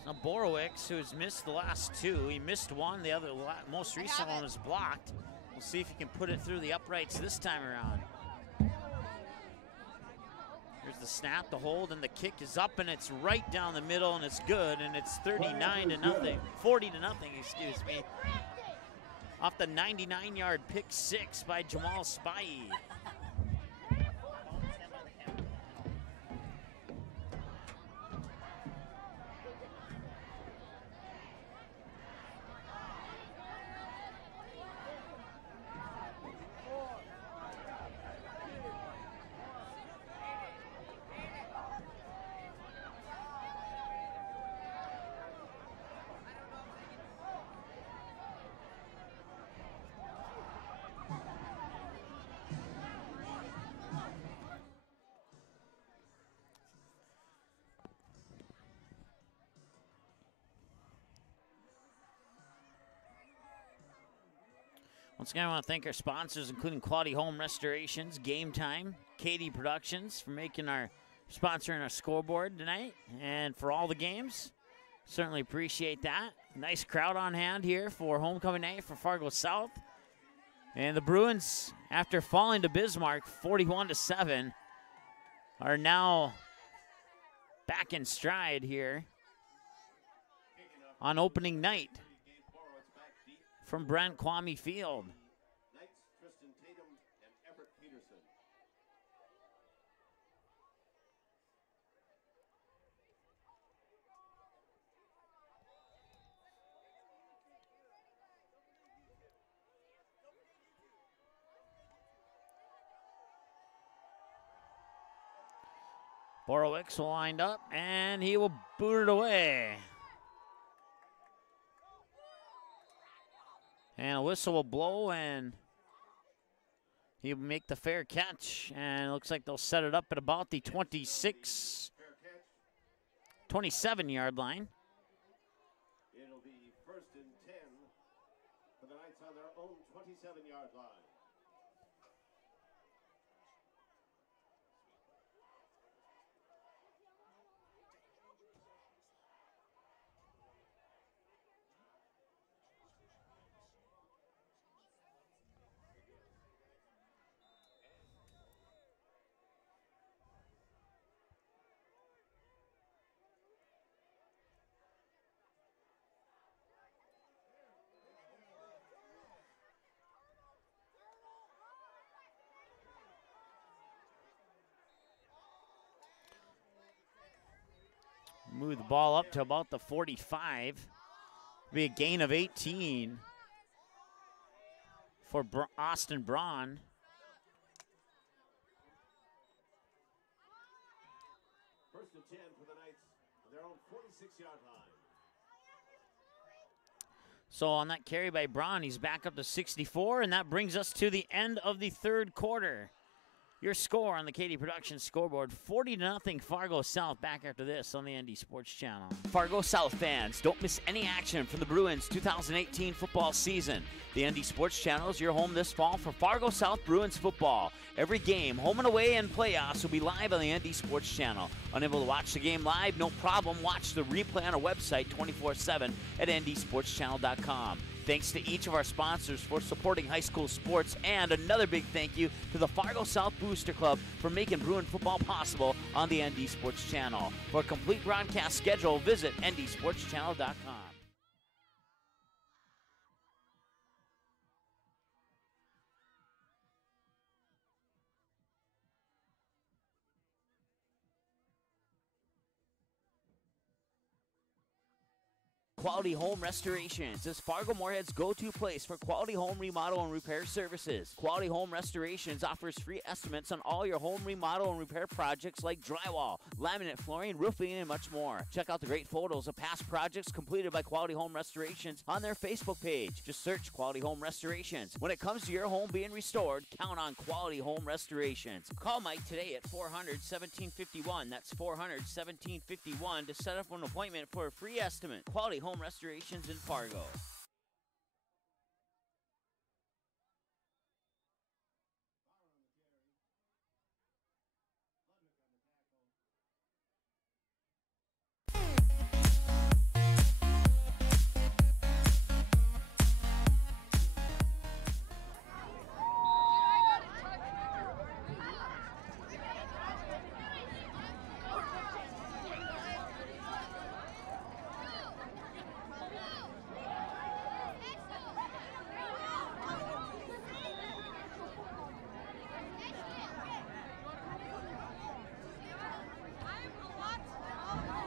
Now Borowicz, who's missed the last 2, he missed one. The other, most recent one was blocked. We'll see if he can put it through the uprights this time around. Here's the snap, the hold, and the kick is up, and it's right down the middle, and it's good, and it's 39-0, 40-0, excuse me. Off the 99-yard pick 6 by Jamal Spy. Once again, I want to thank our sponsors, including Quality Home Restorations, Game Time, Katie Productions, for making our sponsoring our scoreboard tonight and for all the games. Certainly appreciate that. Nice crowd on hand here for homecoming night for Fargo South. And the Bruins, after falling to Bismarck 41-7, are now back in stride here on opening night from Brent Kwame Field. Borowicz will wind up, and he will boot it away. And a whistle will blow, and he'll make the fair catch. And it looks like they'll set it up at about the 27-yard line. Move the ball up to about the 45. Be a gain of 18 for Austin Braun. First and 10 for the Knights on their own 46-yard line. So on that carry by Braun, he's back up to 64, and that brings us to the end of the third quarter. Your score on the KD Productions scoreboard, 40-0 Fargo South. Back after this on the ND Sports Channel. Fargo South fans, don't miss any action from the Bruins 2018 football season. The ND Sports Channel is your home this fall for Fargo South Bruins football. Every game, home and away, and playoffs will be live on the ND Sports Channel. Unable to watch the game live? No problem. Watch the replay on our website 24/7 at ndsportschannel.com. Thanks to each of our sponsors for supporting high school sports, and another big thank you to the Fargo South Booster Club for making Bruin football possible on the ND Sports Channel. For a complete broadcast schedule, visit ndsportschannel.com. Quality Home Restorations is Fargo Moorhead's go-to place for quality home remodel and repair services. Quality Home Restorations offers free estimates on all your home remodel and repair projects like drywall, laminate flooring, roofing, and much more. Check out the great photos of past projects completed by Quality Home Restorations on their Facebook page. Just search Quality Home Restorations. When it comes to your home being restored, count on Quality Home Restorations. Call Mike today at 400-1751. That's 400-1751 to set up an appointment for a free estimate. Quality Home Restorations in Fargo.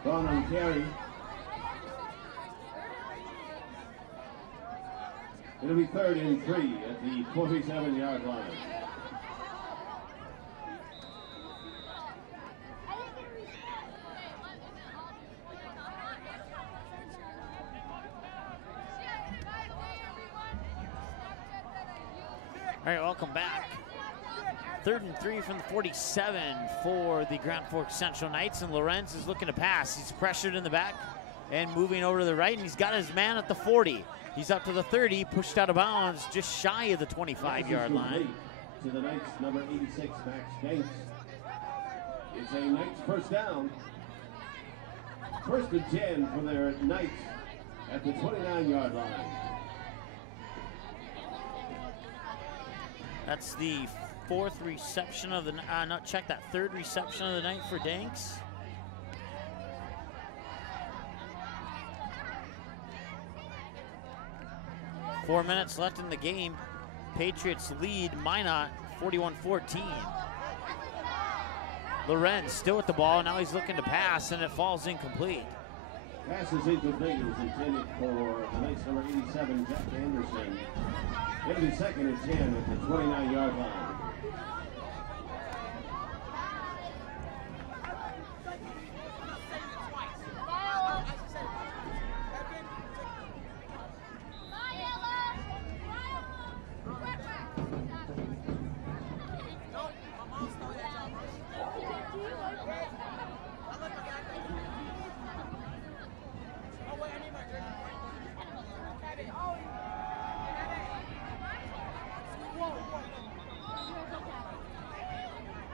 Braun on carry. It'll be 3rd and 3 at the 47-yard line. All right, welcome back. 3rd and 3 from the 47 for the Grand Forks Central Knights, and Lorenz is looking to pass. He's pressured in the back and moving over to the right, and he's got his man at the 40. He's up to the 30, pushed out of bounds, just shy of the 25-yard line. To the Knights, number 86, Max Gates. It's a Knights first down. 1st and 10 for their Knights at the 29-yard line. That's the 4th reception of the check that 3rd reception of the night for Danks. Four minutes left in the game. Patriots lead Minot 41-14. Lorenz still with the ball. Now he's looking to pass, and it falls incomplete. Pass is incomplete. It was intended for the Knights number 87, Jack Anderson. It'll be 2nd and 10 at the 29-yard line.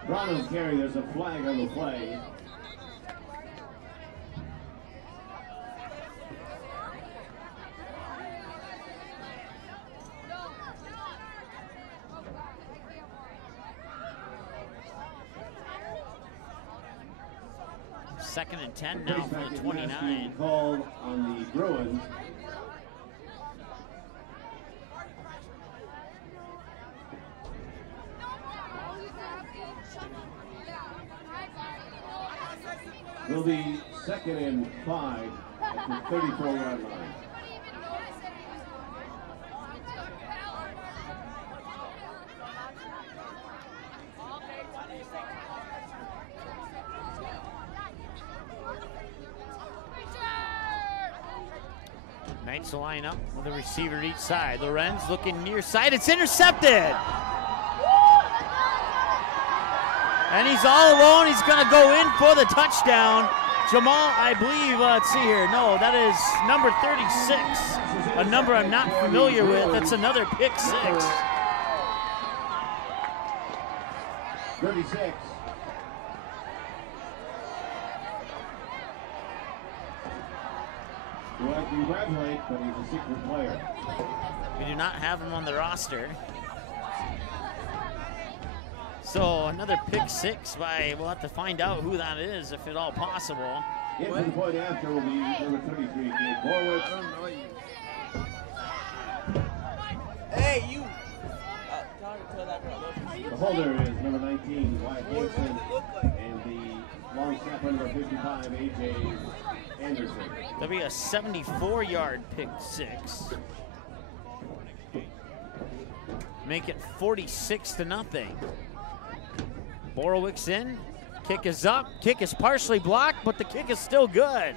Braun on carry, there's a flag on the play. Second and 10 now for the 29. Called on the Bruins. Will be second and 5 at the 34-yard line. Knights will line up with a receiver each side. Lorenz looking near side. It's intercepted. And he's all alone. He's going to go in for the touchdown. Jamal, I believe, let's see here. No, that is number 36, a number I'm not familiar with. That's another pick 6. 36. Well, I congratulate, but he's a secret player. We do not have him on the roster. So another pick 6 by, we'll have to find out who that is, if at all possible. In for the point after will be number 33, Gabe Borwitz. I don't know you. Hey, you! Tell that girl. The holder is number 19, Wyatt Kingston, and the long snapper number 55, AJ Anderson. That'll be a 74-yard pick 6. Make it 46-0. Borowicz in, kick is up, kick is partially blocked, but the kick is still good.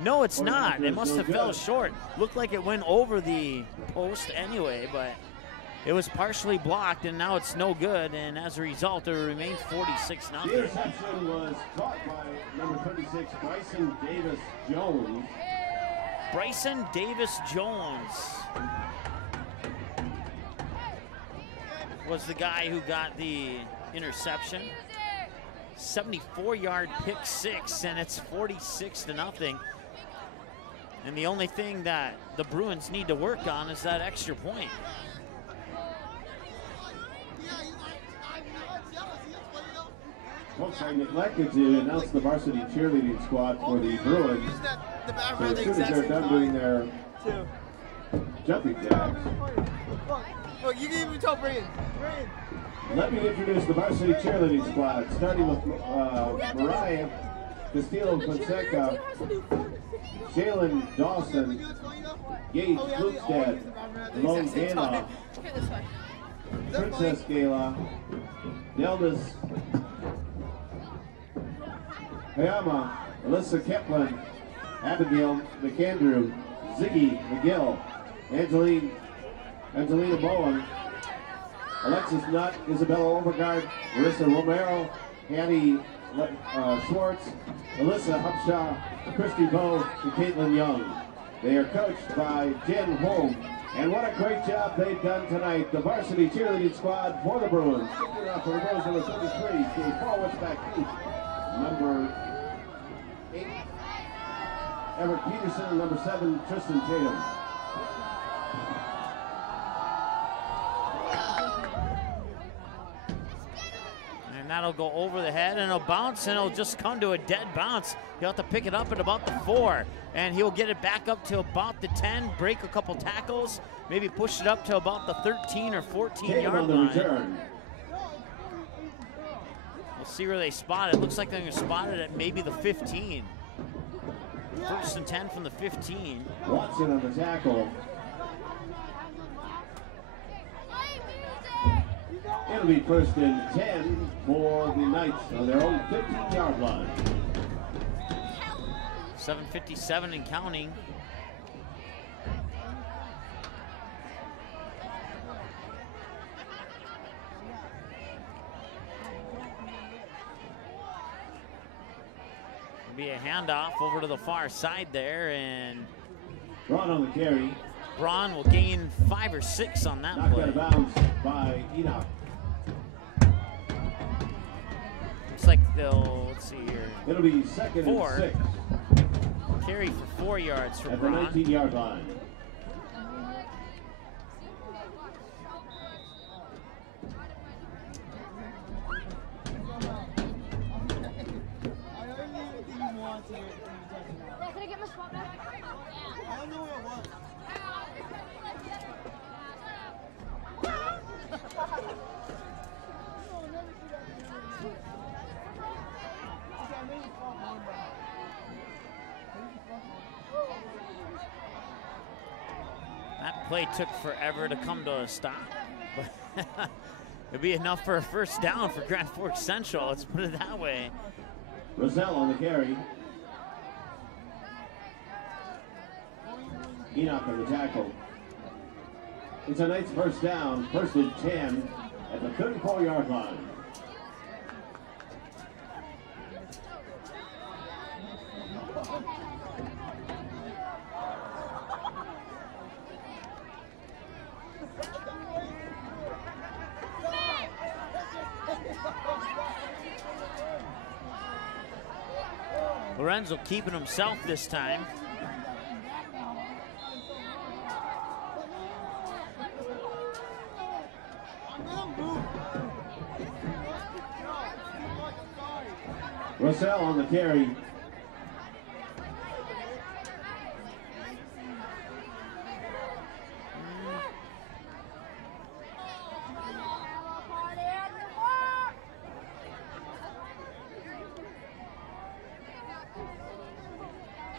No, it's not. It must have fell short. Looked like it went over the post anyway, but it was partially blocked, and now it's no good, and as a result, it remains 46-0. The interception was caught by number 36, Bryson Davis-Jones. Bryson Davis-Jones was the guy who got the interception. 74-yard pick 6, and it's 46-0. And the only thing that the Bruins need to work on is that extra point. Folks, I neglected to announce the varsity cheerleading squad for the Bruins. So as soon as they're done doing their jumping jacks, Look, you can even tell Brandon. let me introduce the varsity cheerleading squad, starting with Mariah Castillo Fonseca, Shaylin Dawson, Gage Flukestad, Lone Gala, Princess Gala, Neldas Hayama, Alyssa Kepland, Abigail McAndrew, Ziggy McGill, Angelina Bowen, Alexis Nutt, Isabella Overgaard, Marissa Romero, Hattie Schwartz, Alyssa Upshaw, Christy Bowe, and Caitlin Young. They are coached by Jen Holm. And what a great job they've done tonight. The varsity cheerleading squad for the Bruins. Kicking off for the Bruins, number 33, Dave Forwards back deep. Number 8, Everett Peterson. Number 7, Tristan Tatum. And that'll go over the head, and it'll bounce, and it'll just come to a dead bounce. He'll have to pick it up at about the 4, and he'll get it back up to about the 10, break a couple tackles, maybe push it up to about the 13 or 14-yard line. Return. We'll see where they spot it. Looks like they're going to spot it at maybe the 15. 1st and 10 from the 15. Watson on the tackle. It'll be 1st and 10 for the Knights on their own 15-yard line. 7:57 and counting. It'll be a handoff over to the far side there, and Braun on the carry. Braun will gain 5 or 6 on that Knocked play. out of bounds by Enoch. Looks like they'll, let's see here. It'll be 2nd 4. and 6 Carry for 4 yards for at the Braun. 19-yard line. Can I get my spot back? I don't know where it was. play took forever to come to a stop. But it'd be enough for a first down for Grand Forks Central. Let's put it that way. Rosell on the carry. Enoch on the tackle. It's a nice first down, 1st and 10 at the 34-yard line. Lorenzo keeping himself this time. Rosell on the carry.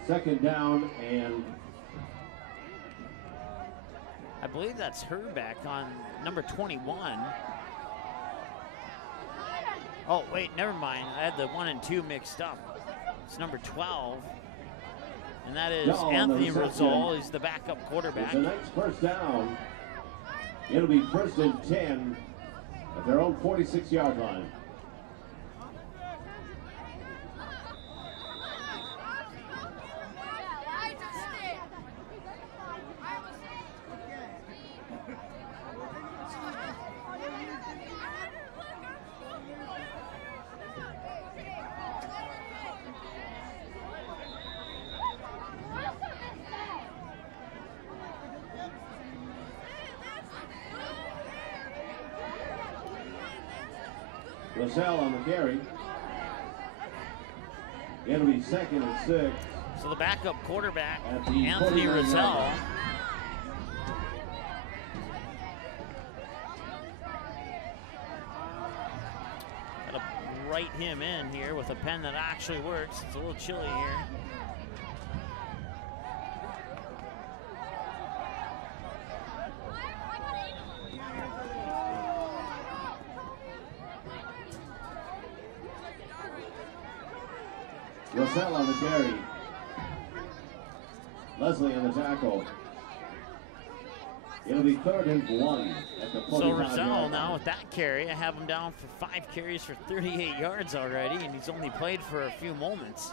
Second down and I believe that's Herbeck on number 21. Oh, wait, never mind. I had the 1 and 2 mixed up. It's number 12. And that is Anthony Rosell. He's the backup quarterback. It's a nice first down. It'll be 1st and 10 at their own 46-yard line. Rosell on the carry. It'll be 2nd and 6. So the backup quarterback, the Anthony Rosell. Got to write him in here with a pen that actually works. It's a little chilly here. Rosell on the carry. Leslie on the tackle. It'll be 3rd and 1 at the 45-yard So Rosell line. now with that carry, I have him down for 5 carries for 38 yards already, and he's only played for a few moments.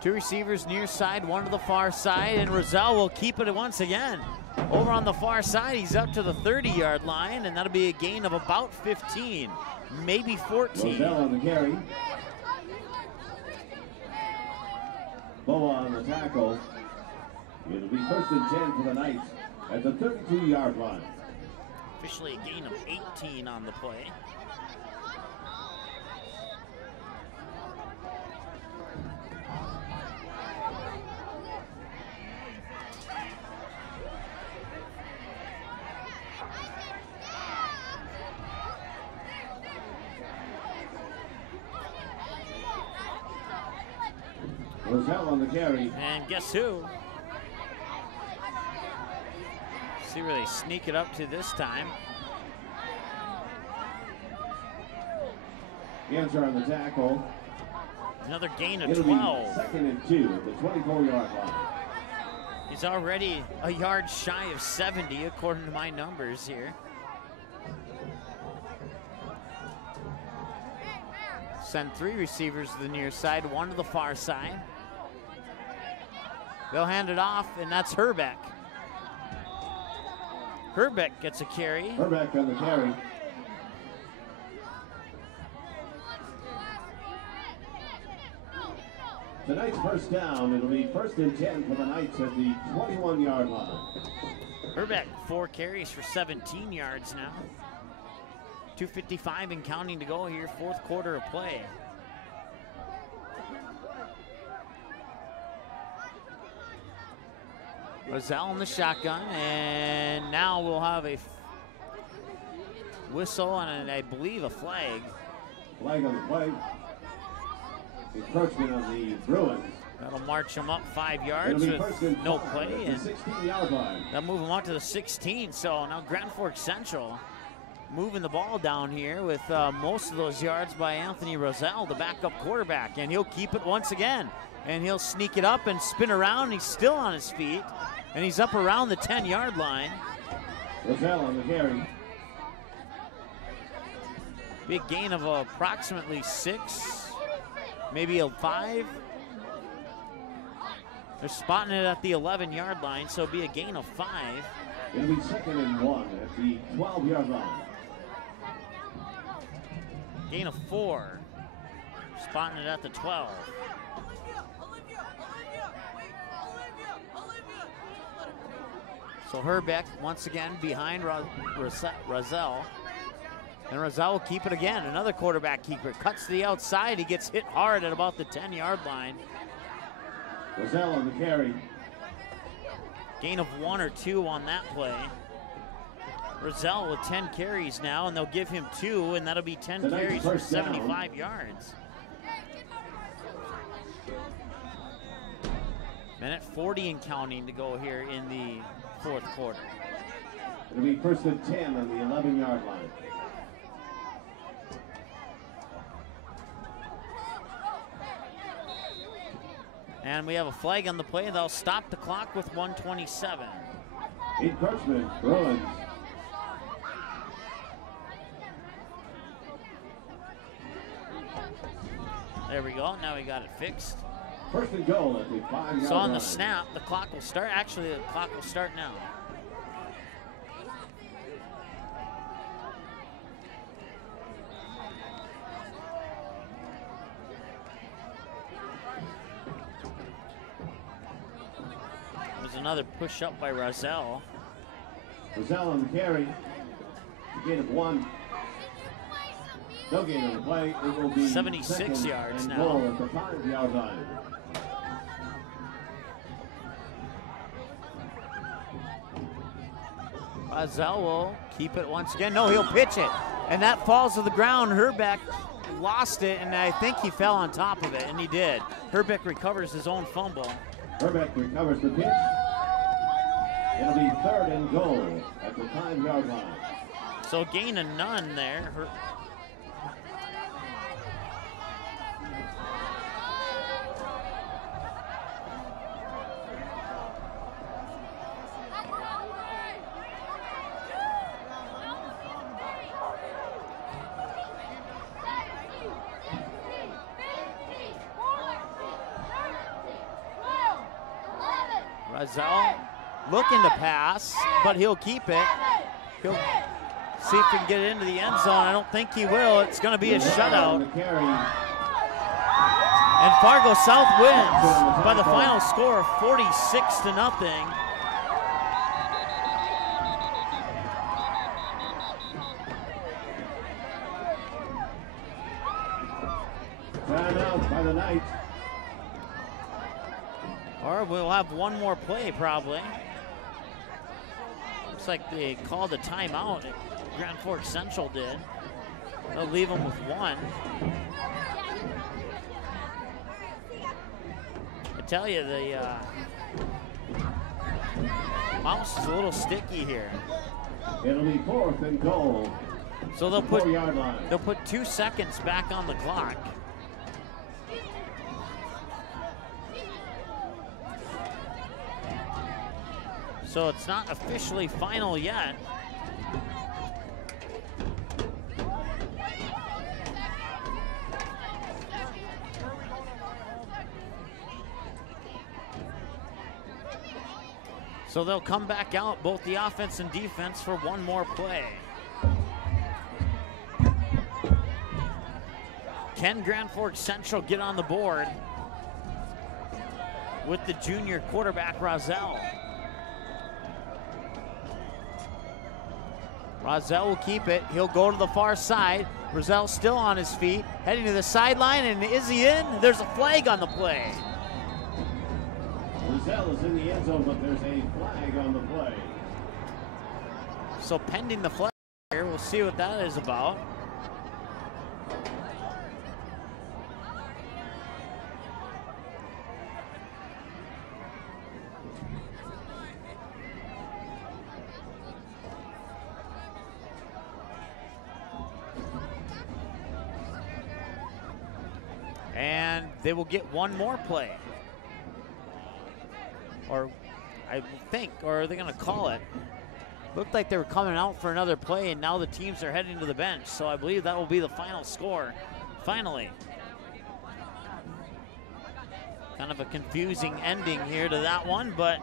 Two receivers near side, one to the far side, and Rosell will keep it once again. Over on the far side, he's up to the 30-yard line, and that'll be a gain of about 15, maybe 14. Rosell on the carry. Boa on the tackle. It'll be 1st and 10 for the Knights at the 32-yard line. Officially a gain of 18 on the play. Rosell on the carry. And guess who? See where they sneak it up to this time. Answer on the tackle. Another gain of It'll 12. be 2nd and 2 at the 24-yard line. He's already a yard shy of 70 according to my numbers here. Send 3 receivers to the near side, 1 to the far side. They'll hand it off, and that's Herbeck. Herbeck gets a carry. Herbeck on the carry. Tonight's first down, it'll be 1st and 10 for the Knights at the 21-yard line. Herbeck, 4 carries for 17 yards now. 2:55 and counting to go here, 4th quarter of play. Rosell in the shotgun, and now we'll have a whistle and I believe a flag. Flag on the play. Encroachment on the Bruins. That'll march him up 5 yards with no play, and 16-yard line. that'll move him out to the 16. So now Grand Forks Central moving the ball down here with most of those yards by Anthony Roselle, the backup quarterback, and he'll keep it once again. And he'll sneak it up and spin around. He's still on his feet, and he's up around the 10-yard line. Roselle on the carry. Big gain of approximately 6, maybe a 5. They're spotting it at the 11-yard line, so it'll be a gain of 5. It'll be 2nd and 1 at the 12-yard line. Gain of 4. Spotting it at the 12. So Herbeck once again behind Roselle. And Roselle will keep it again. Another quarterback keeper. Cuts to the outside. He gets hit hard at about the 10-yard line. Roselle on the carry. Gain of 1 or 2 on that play. Roselle with 10 carries now, and they'll give him 2, and that'll be 10 carries for 75 yards. Minute 40 and counting to go here in the 4th quarter. It'll be 1st and 10 on the 11-yard line. And we have a flag on the play. They'll stop the clock with 1:27. Encroachment, Bruins. There we go. Now we got it fixed. 1st and goal at the 5-yard line. So on the snap, the clock will start. Actually, the clock will start now. Another push up by Roselle. Roselle on the carry. A gain of 1. No gain on the play. It will be 76 yards and now. goal at the 5-yard line. Roselle will keep it once again. No, he'll pitch it. And that falls to the ground. Herbeck lost it, and I think he fell on top of it, and he did. Herbeck recovers his own fumble. Herbeck recovers the pitch. It'll be 3rd and goal at the 5-yard line. So gain of none there. Roselle looking to pass, but he'll keep it. He'll see if he can get it into the end zone. I don't think he will. It's going to be a shutout. And Fargo South wins by the final score of 46-0. Timeout by the Knights. Or we'll have one more play probably. Looks like they called a timeout. Grand Forks Central did. They'll leave them with 1. I tell you, the mouse is a little sticky here. It'll be 4th and goal. So they'll put 2 seconds back on the clock. So it's not officially final yet. So they'll come back out, both the offense and defense, for one more play. Can Grand Forks Central get on the board with the junior quarterback, Roselle? Roselle will keep it. He'll go to the far side. Roselle's still on his feet, heading to the sideline, and is he in? There's a flag on the play. Roselle is in the end zone, but there's a flag on the play. So pending the flag here, we'll see what that is about. And they will get one more play. Or I think, or are they going to call it? Looked like they were coming out for another play, and now the teams are heading to the bench. So I believe that will be the final score, finally. Kind of a confusing ending here to that one, but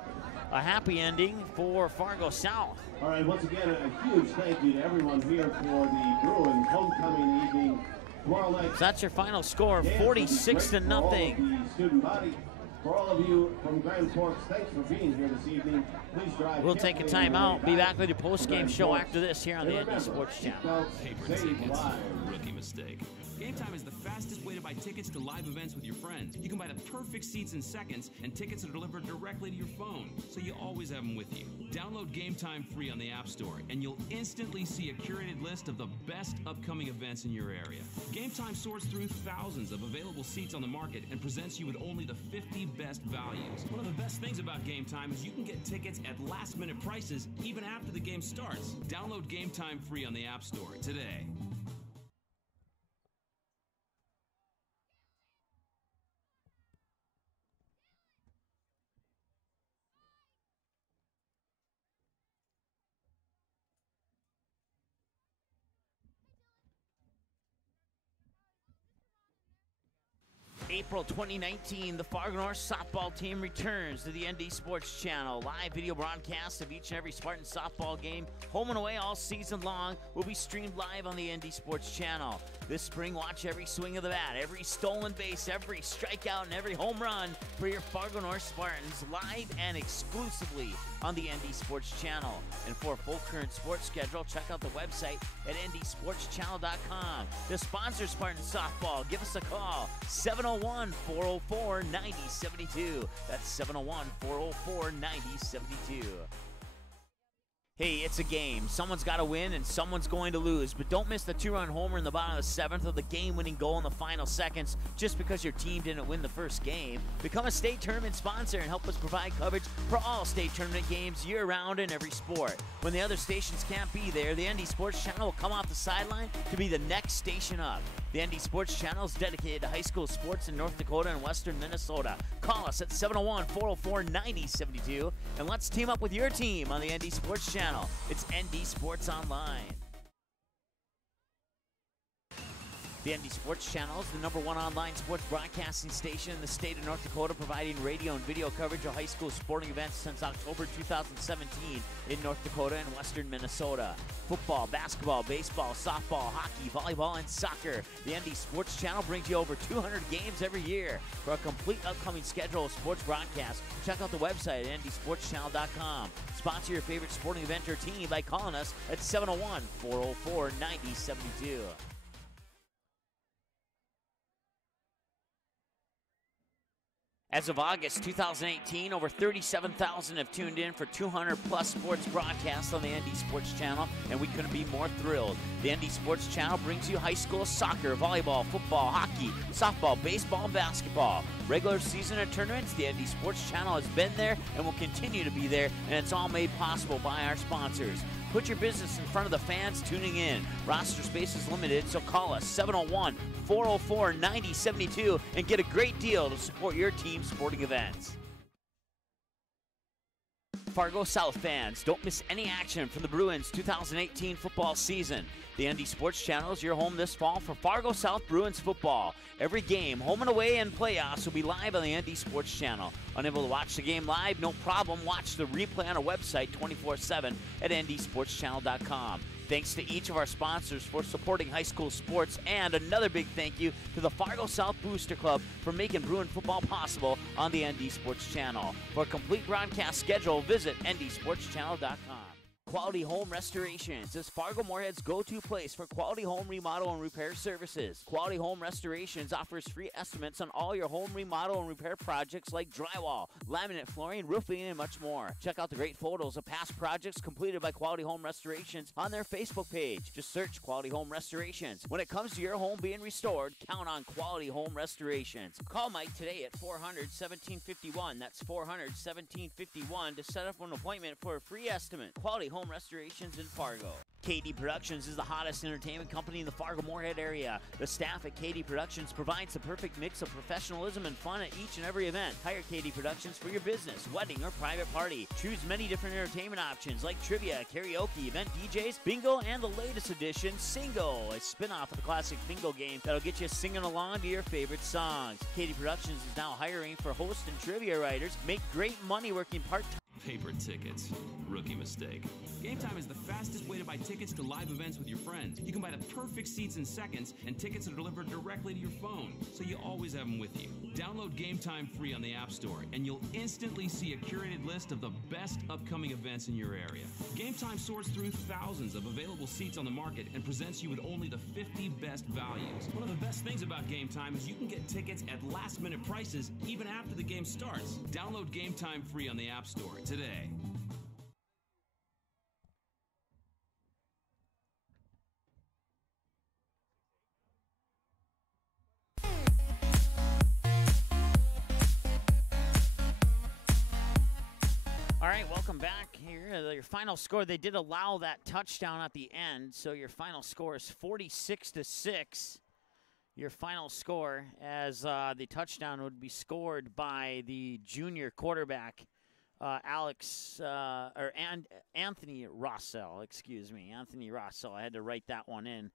a happy ending for Fargo South. All right, once again, a huge thank you to everyone here for the Bruins homecoming evening tomorrow night. So that's your final score, 46-0. For all of the student body. For all of you from Grand Forks, thanks for being here this evening. Please drive. We'll take a timeout. Be back with your post-game show after this here on the ND Sports Channel. Paper tickets. Rookie mistake. Game Time is the fastest way to buy tickets to live events with your friends. You can buy the perfect seats in seconds, and tickets are delivered directly to your phone, so you always have them with you. Download Game Time free on the App Store, and you'll instantly see a curated list of the best upcoming events in your area. Game Time sorts through thousands of available seats on the market and presents you with only the 50 best values. One of the best things about Game Time is you can get tickets at last-minute prices even after the game starts. Download Game Time free on the App Store today. April 2019, the Fargo North softball team returns to the ND Sports Channel. Live video broadcasts of each and every Spartan softball game, home and away all season long, will be streamed live on the ND Sports Channel. This spring, watch every swing of the bat, every stolen base, every strikeout, and every home run for your Fargo North Spartans live and exclusively on the ND Sports Channel. And for a full current sports schedule, check out the website at ndsportschannel.com. To sponsor Spartan softball, give us a call, 701-404-9072. That's 701-404-9072. Hey, it's a game. Someone's got to win and someone's going to lose. But don't miss the two-run homer in the bottom of the seventh or the game-winning goal in the final seconds just because your team didn't win the first game. Become a state tournament sponsor and help us provide coverage for all state tournament games year-round in every sport. When the other stations can't be there, the ND Sports Channel will come off the sideline to be the next station up. The ND Sports Channel is dedicated to high school sports in North Dakota and western Minnesota. Call us at 701-404-9072 and let's team up with your team on the ND Sports Channel. It's ND Sports Online. The ND Sports Channel is the #1 online sports broadcasting station in the state of North Dakota, providing radio and video coverage of high school sporting events since October 2017 in North Dakota and western Minnesota. Football, basketball, baseball, softball, hockey, volleyball, and soccer. The ND Sports Channel brings you over 200 games every year. For a complete upcoming schedule of sports broadcasts, check out the website at ndsportschannel.com. Sponsor your favorite sporting event or team by calling us at 701-404-9072. As of August 2018, over 37,000 have tuned in for 200-plus sports broadcasts on the ND Sports Channel, and we couldn't be more thrilled. The ND Sports Channel brings you high school soccer, volleyball, football, hockey, softball, baseball, and basketball. Regular season and tournaments, the ND Sports Channel has been there and will continue to be there, and it's all made possible by our sponsors. Put your business in front of the fans tuning in. Roster space is limited, so call us 701-404-9072 and get a great deal to support your team's sporting events. Fargo South fans, don't miss any action from the Bruins 2018 football season. The ND Sports Channel is your home this fall for Fargo South Bruins football. Every game, home and away, and playoffs will be live on the ND Sports Channel. Unable to watch the game live? No problem. Watch the replay on our website 24/7 at ndsportschannel.com. Thanks to each of our sponsors for supporting high school sports, and another big thank you to the Fargo South Booster Club for making Bruin football possible on the ND Sports Channel. For a complete broadcast schedule, visit ndsportschannel.com. Quality Home Restorations is Fargo Moorhead's go-to place for quality home remodel and repair services. Quality Home Restorations offers free estimates on all your home remodel and repair projects like drywall, laminate flooring, roofing, and much more. Check out the great photos of past projects completed by Quality Home Restorations on their Facebook page. Just search Quality Home Restorations. When it comes to your home being restored, count on Quality Home Restorations. Call Mike today at 400-1751. That's 400-1751 to set up an appointment for a free estimate. Quality Home Restorations in Fargo. KD Productions is the hottest entertainment company in the Fargo-Moorhead area. The staff at KD Productions provides the perfect mix of professionalism and fun at each and every event. Hire KD Productions for your business, wedding, or private party. Choose many different entertainment options like trivia, karaoke, event DJs, bingo, and the latest edition, Singo, a spin-off of the classic bingo game that'll get you singing along to your favorite songs. KD Productions is now hiring for host and trivia writers. Make great money working part-time. Paper tickets. Rookie mistake. Game Time is the fastest way to buy tickets to live events with your friends. You can buy the perfect seats in seconds, and tickets are delivered directly to your phone, so you always have them with you. Download Game Time free on the App Store, and you'll instantly see a curated list of the best upcoming events in your area. Game Time sorts through thousands of available seats on the market and presents you with only the 50 best values. One of the best things about Game Time is you can get tickets at last-minute prices even after the game starts. Download Game Time free on the App Store today. All right, welcome back here. Your final score, they did allow that touchdown at the end, so your final score is 46-6. Your final score, as the touchdown would be scored by the junior quarterback, Anthony Rossell, excuse me, Anthony Rossell. I had to write that one in.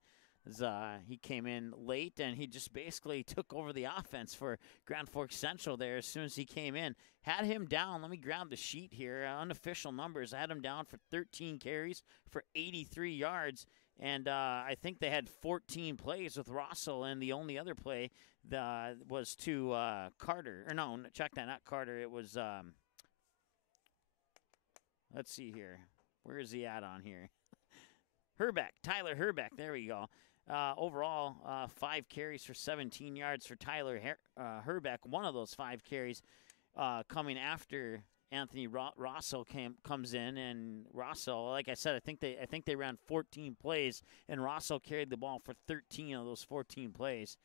He came in late, and he just basically took over the offense for Grand Forks Central there as soon as he came in. Had him down, let me grab the sheet here, unofficial numbers. I had him down for 13 carries for 83 yards, and I think they had 14 plays with Rossell, and the only other play was to Carter. Or no, check that, not Carter. It was, let's see here. Where is he at on here? Herbeck, Tyler Herbeck, there we go. Overall, 5 carries for 17 yards for Tyler Herbeck. One of those 5 carries coming after Anthony Rossell comes in, and Rossell, like I said, I think they ran 14 plays, and Rossell carried the ball for 13 of those 14 plays.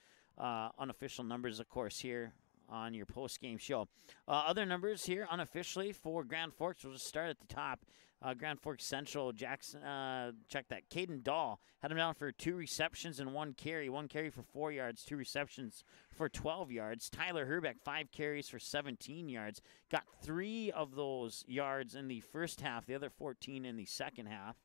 Unofficial numbers, of course, here on your post-game show. Other numbers here unofficially for Grand Forks. We'll just start at the top. Grand Forks Central, Jackson, check that. Caden Dahl had him down for 2 receptions and 1 carry. 1 carry for 4 yards, 2 receptions for 12 yards. Tyler Herbeck, 5 carries for 17 yards. Got 3 of those yards in the first half, the other 14 in the second half.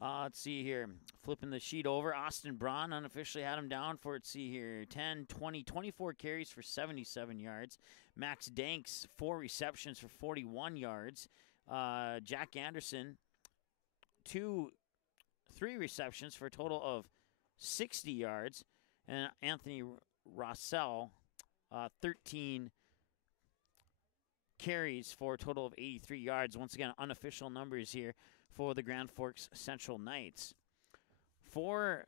Let's see here. Flipping the sheet over. Austin Braun unofficially had him down for, let's see here, 10, 20, 24 carries for 77 yards. Max Danks, 4 receptions for 41 yards. Jack Anderson, 3 receptions for a total of 60 yards. And Anthony Rossell, 13 carries for a total of 83 yards. Once again, unofficial numbers here for the Grand Forks Central Knights. For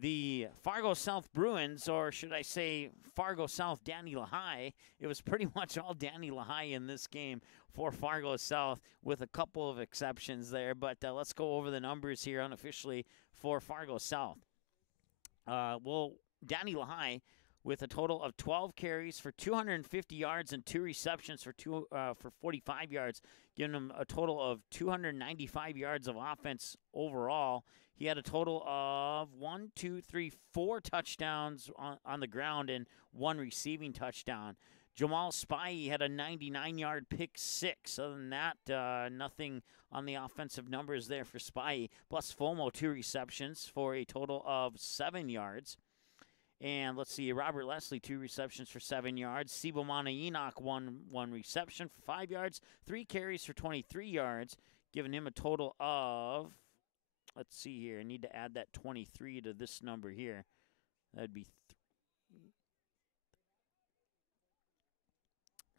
the Fargo South Bruins, or should I say Fargo South Danny Lehigh, it was pretty much all Danny Lehigh in this game for Fargo South, with a couple of exceptions there. But let's go over the numbers here unofficially for Fargo South. Danny Lehigh with a total of 12 carries for 250 yards and 2 receptions for 45 yards, giving him a total of 295 yards of offense overall. He had a total of 4 touchdowns on the ground and 1 receiving touchdown. Jamal Spy had a 99-yard pick 6. Other than that, nothing on the offensive numbers there for Spy. Plus FOMO, 2 receptions for a total of 7 yards. And let's see, Robert Leslie, 2 receptions for 7 yards. Sibomana Enoch, one reception for 5 yards. 3 carries for 23 yards, giving him a total of, let's see here, I need to add that 23 to this number here. That'd be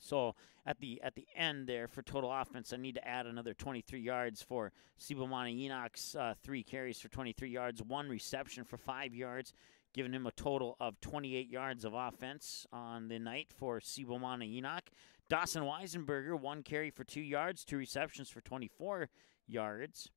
so at the end there for total offense, I need to add another 23 yards for Sibomana Enoch's 3 carries for 23 yards, 1 reception for 5 yards, giving him a total of 28 yards of offense on the night for Sibomana Enoch. Dawson Weisenberger, 1 carry for 2 yards, 2 receptions for 24 yards.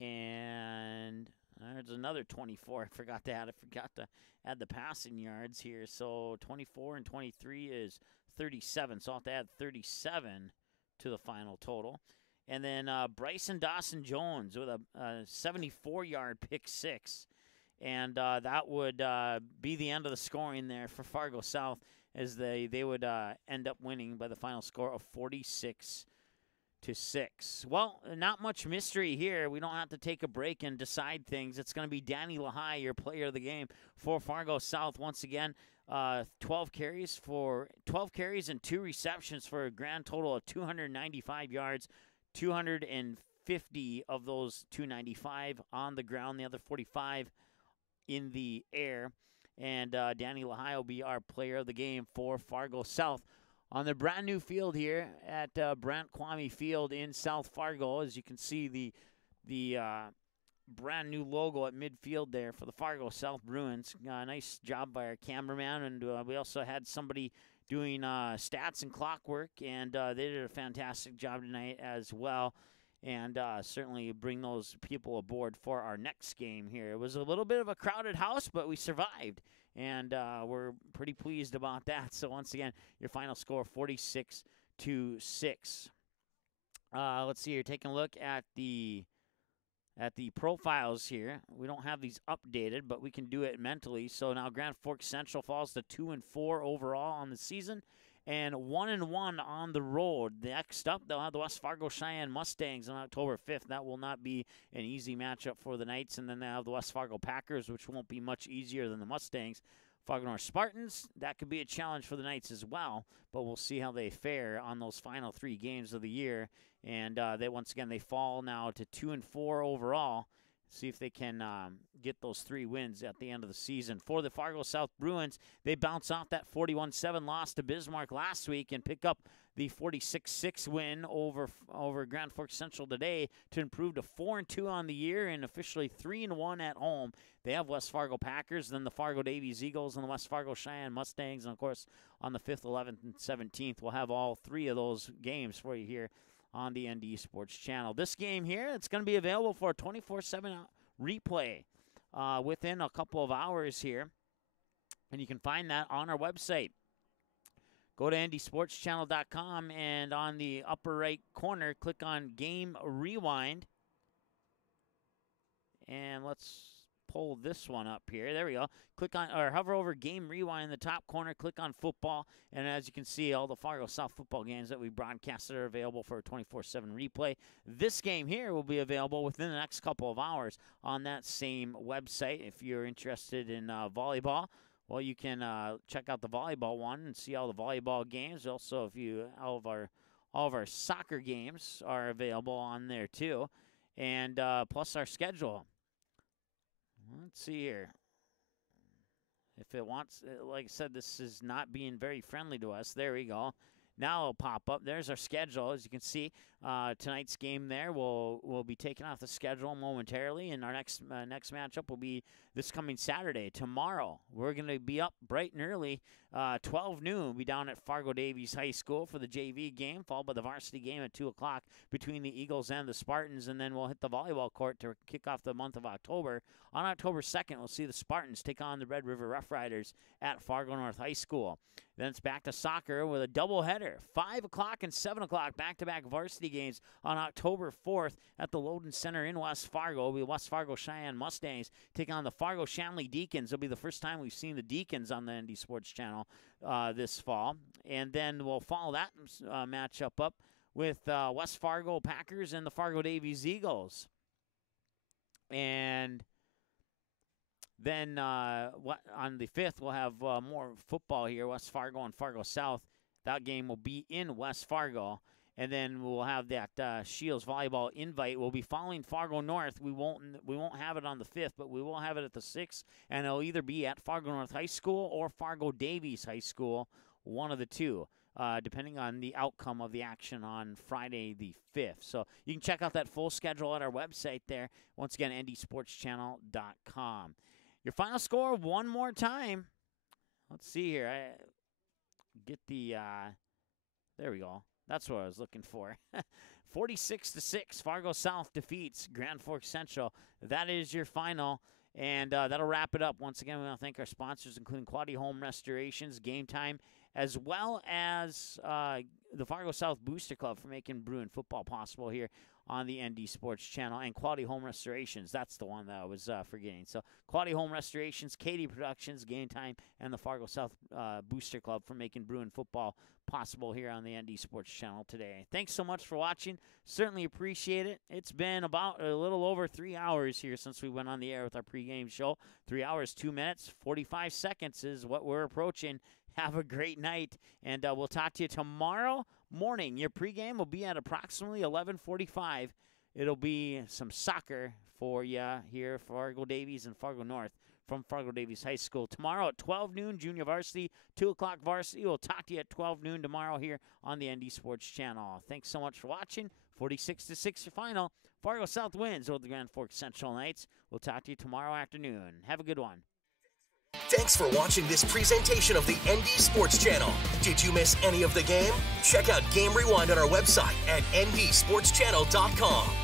And there's another 24. I forgot to add the passing yards here. So 24 and 23 is 37. So I'll have to add 37 to the final total. And then Bryson Dawson Jones with a 74-yard pick six. And that would be the end of the scoring there for Fargo South, as they would end up winning by the final score of 46-6. Well, not much mystery here. We don't have to take a break and decide things. It's going to be Danny Lahai, your player of the game for Fargo South. Once again, 12 carries and 2 receptions for a grand total of 295 yards. 250 of those 295 on the ground, the other 45 in the air. And Danny Lahai will be our player of the game for Fargo South on the brand new field here at Brant Kwame Field in South Fargo. As you can see, the brand new logo at midfield there for the Fargo South Bruins. Nice job by our cameraman, and we also had somebody doing stats and clockwork, and they did a fantastic job tonight as well. And certainly bring those people aboard for our next game here. It was a little bit of a crowded house, but we survived, and we're pretty pleased about that. So once again, your final score, 46-6. Let's see here. Taking a look at the profiles here. We don't have these updated, but we can do it mentally. So now Grand Forks Central falls to 2-4 overall on the season, and 1-1 on the road. Next up, they'll have the West Fargo Cheyenne Mustangs on October 5th. That will not be an easy matchup for the Knights. And then they have the West Fargo Packers, which won't be much easier than the Mustangs. Fargo North Spartans, that could be a challenge for the Knights as well, but we'll see how they fare on those final 3 games of the year. And they fall now to 2-4 overall. See if they can get those 3 wins at the end of the season. For the Fargo South Bruins, they bounce off that 41-7 loss to Bismarck last week and pick up the 46-6 win over Grand Forks Central today to improve to 4-2 on the year and officially 3-1 at home. They have West Fargo Packers, then the Fargo Davies Eagles, and the West Fargo Cheyenne Mustangs. And, of course, on the 5th, 11th, and 17th, we'll have all 3 of those games for you here on the ND Sports Channel. This game here, it's going to be available for a 24/7 replay within a couple of hours here, and you can find that on our website. Go to ndsportschannel.com, and on the upper right corner, click on Game Rewind, and let's pull this one up here. There we go. Click on, or hover over Game Rewind in the top corner, click on Football, and as you can see, all the Fargo South football games that we broadcasted are available for a 24/7 replay. This game here will be available within the next couple of hours on that same website. If you're interested in volleyball, well, you can check out the volleyball one and see all the volleyball games. Also, all of our soccer games are available on there too, and plus our schedule. Let's see here. If it wants, like I said, this is not being very friendly to us. There we go. Now it'll pop up. There's our schedule. As you can see, tonight's game there will be taken off the schedule momentarily, and our next matchup will be this coming Saturday. Tomorrow, we're going to be up bright and early, 12 noon. We'll be down at Fargo Davies High School for the JV game, followed by the varsity game at 2 o'clock between the Eagles and the Spartans, and then we'll hit the volleyball court to kick off the month of October. On October 2nd, we'll see the Spartans take on the Red River Rough Riders at Fargo North High School. Then it's back to soccer with a doubleheader, 5 o'clock and 7 o'clock, back-to-back varsity games on October 4th at the Loden Center in West Fargo. It'll be West Fargo Cheyenne Mustangs taking on the Fargo Shanley Deacons. It'll be the first time we've seen the Deacons on the ND Sports Channel this fall. And then we'll follow that matchup up with West Fargo Packers and the Fargo Davies Eagles. And then on the 5th, we'll have more football here, West Fargo and Fargo South. That game will be in West Fargo. And then we'll have that Shields volleyball invite. We'll be following Fargo North. We won't have it on the 5th, but we will have it at the 6th. And it'll either be at Fargo North High School or Fargo Davies High School, one of the two, depending on the outcome of the action on Friday the 5th. So you can check out that full schedule at our website there. Once again, ndsportschannel.com. Your final score one more time. Let's see here. I get the there we go. That's what I was looking for. 46-6, Fargo South defeats Grand Forks Central. That is your final, and that'll wrap it up. Once again, we want to thank our sponsors, including Quality Home Restorations, Game Time, as well as the Fargo South Booster Club for making Bruin football possible here on the ND Sports Channel, and Quality Home Restorations. That's the one that I was forgetting. So Quality Home Restorations, Katie Productions, Game Time, and the Fargo South Booster Club for making Bruin football possible here on the ND Sports Channel today. Thanks so much for watching. Certainly appreciate it. It's been about a little over 3 hours here since we went on the air with our pregame show. 3 hours, 2 minutes, 45 seconds is what we're approaching. Have a great night, and we'll talk to you tomorrow morning. Your pregame will be at approximately 11:45. It'll be some soccer for you here, Fargo Davies and Fargo North from Fargo Davies High School. Tomorrow at 12 noon, junior varsity, 2 o'clock varsity. We'll talk to you at 12 noon tomorrow here on the ND Sports Channel. Thanks so much for watching. 46-6 your final. Fargo South wins over the Grand Forks Central Knights. We'll talk to you tomorrow afternoon. Have a good one. Thanks for watching this presentation of the ND Sports Channel. Did you miss any of the game? Check out Game Rewind on our website at ndsportschannel.com.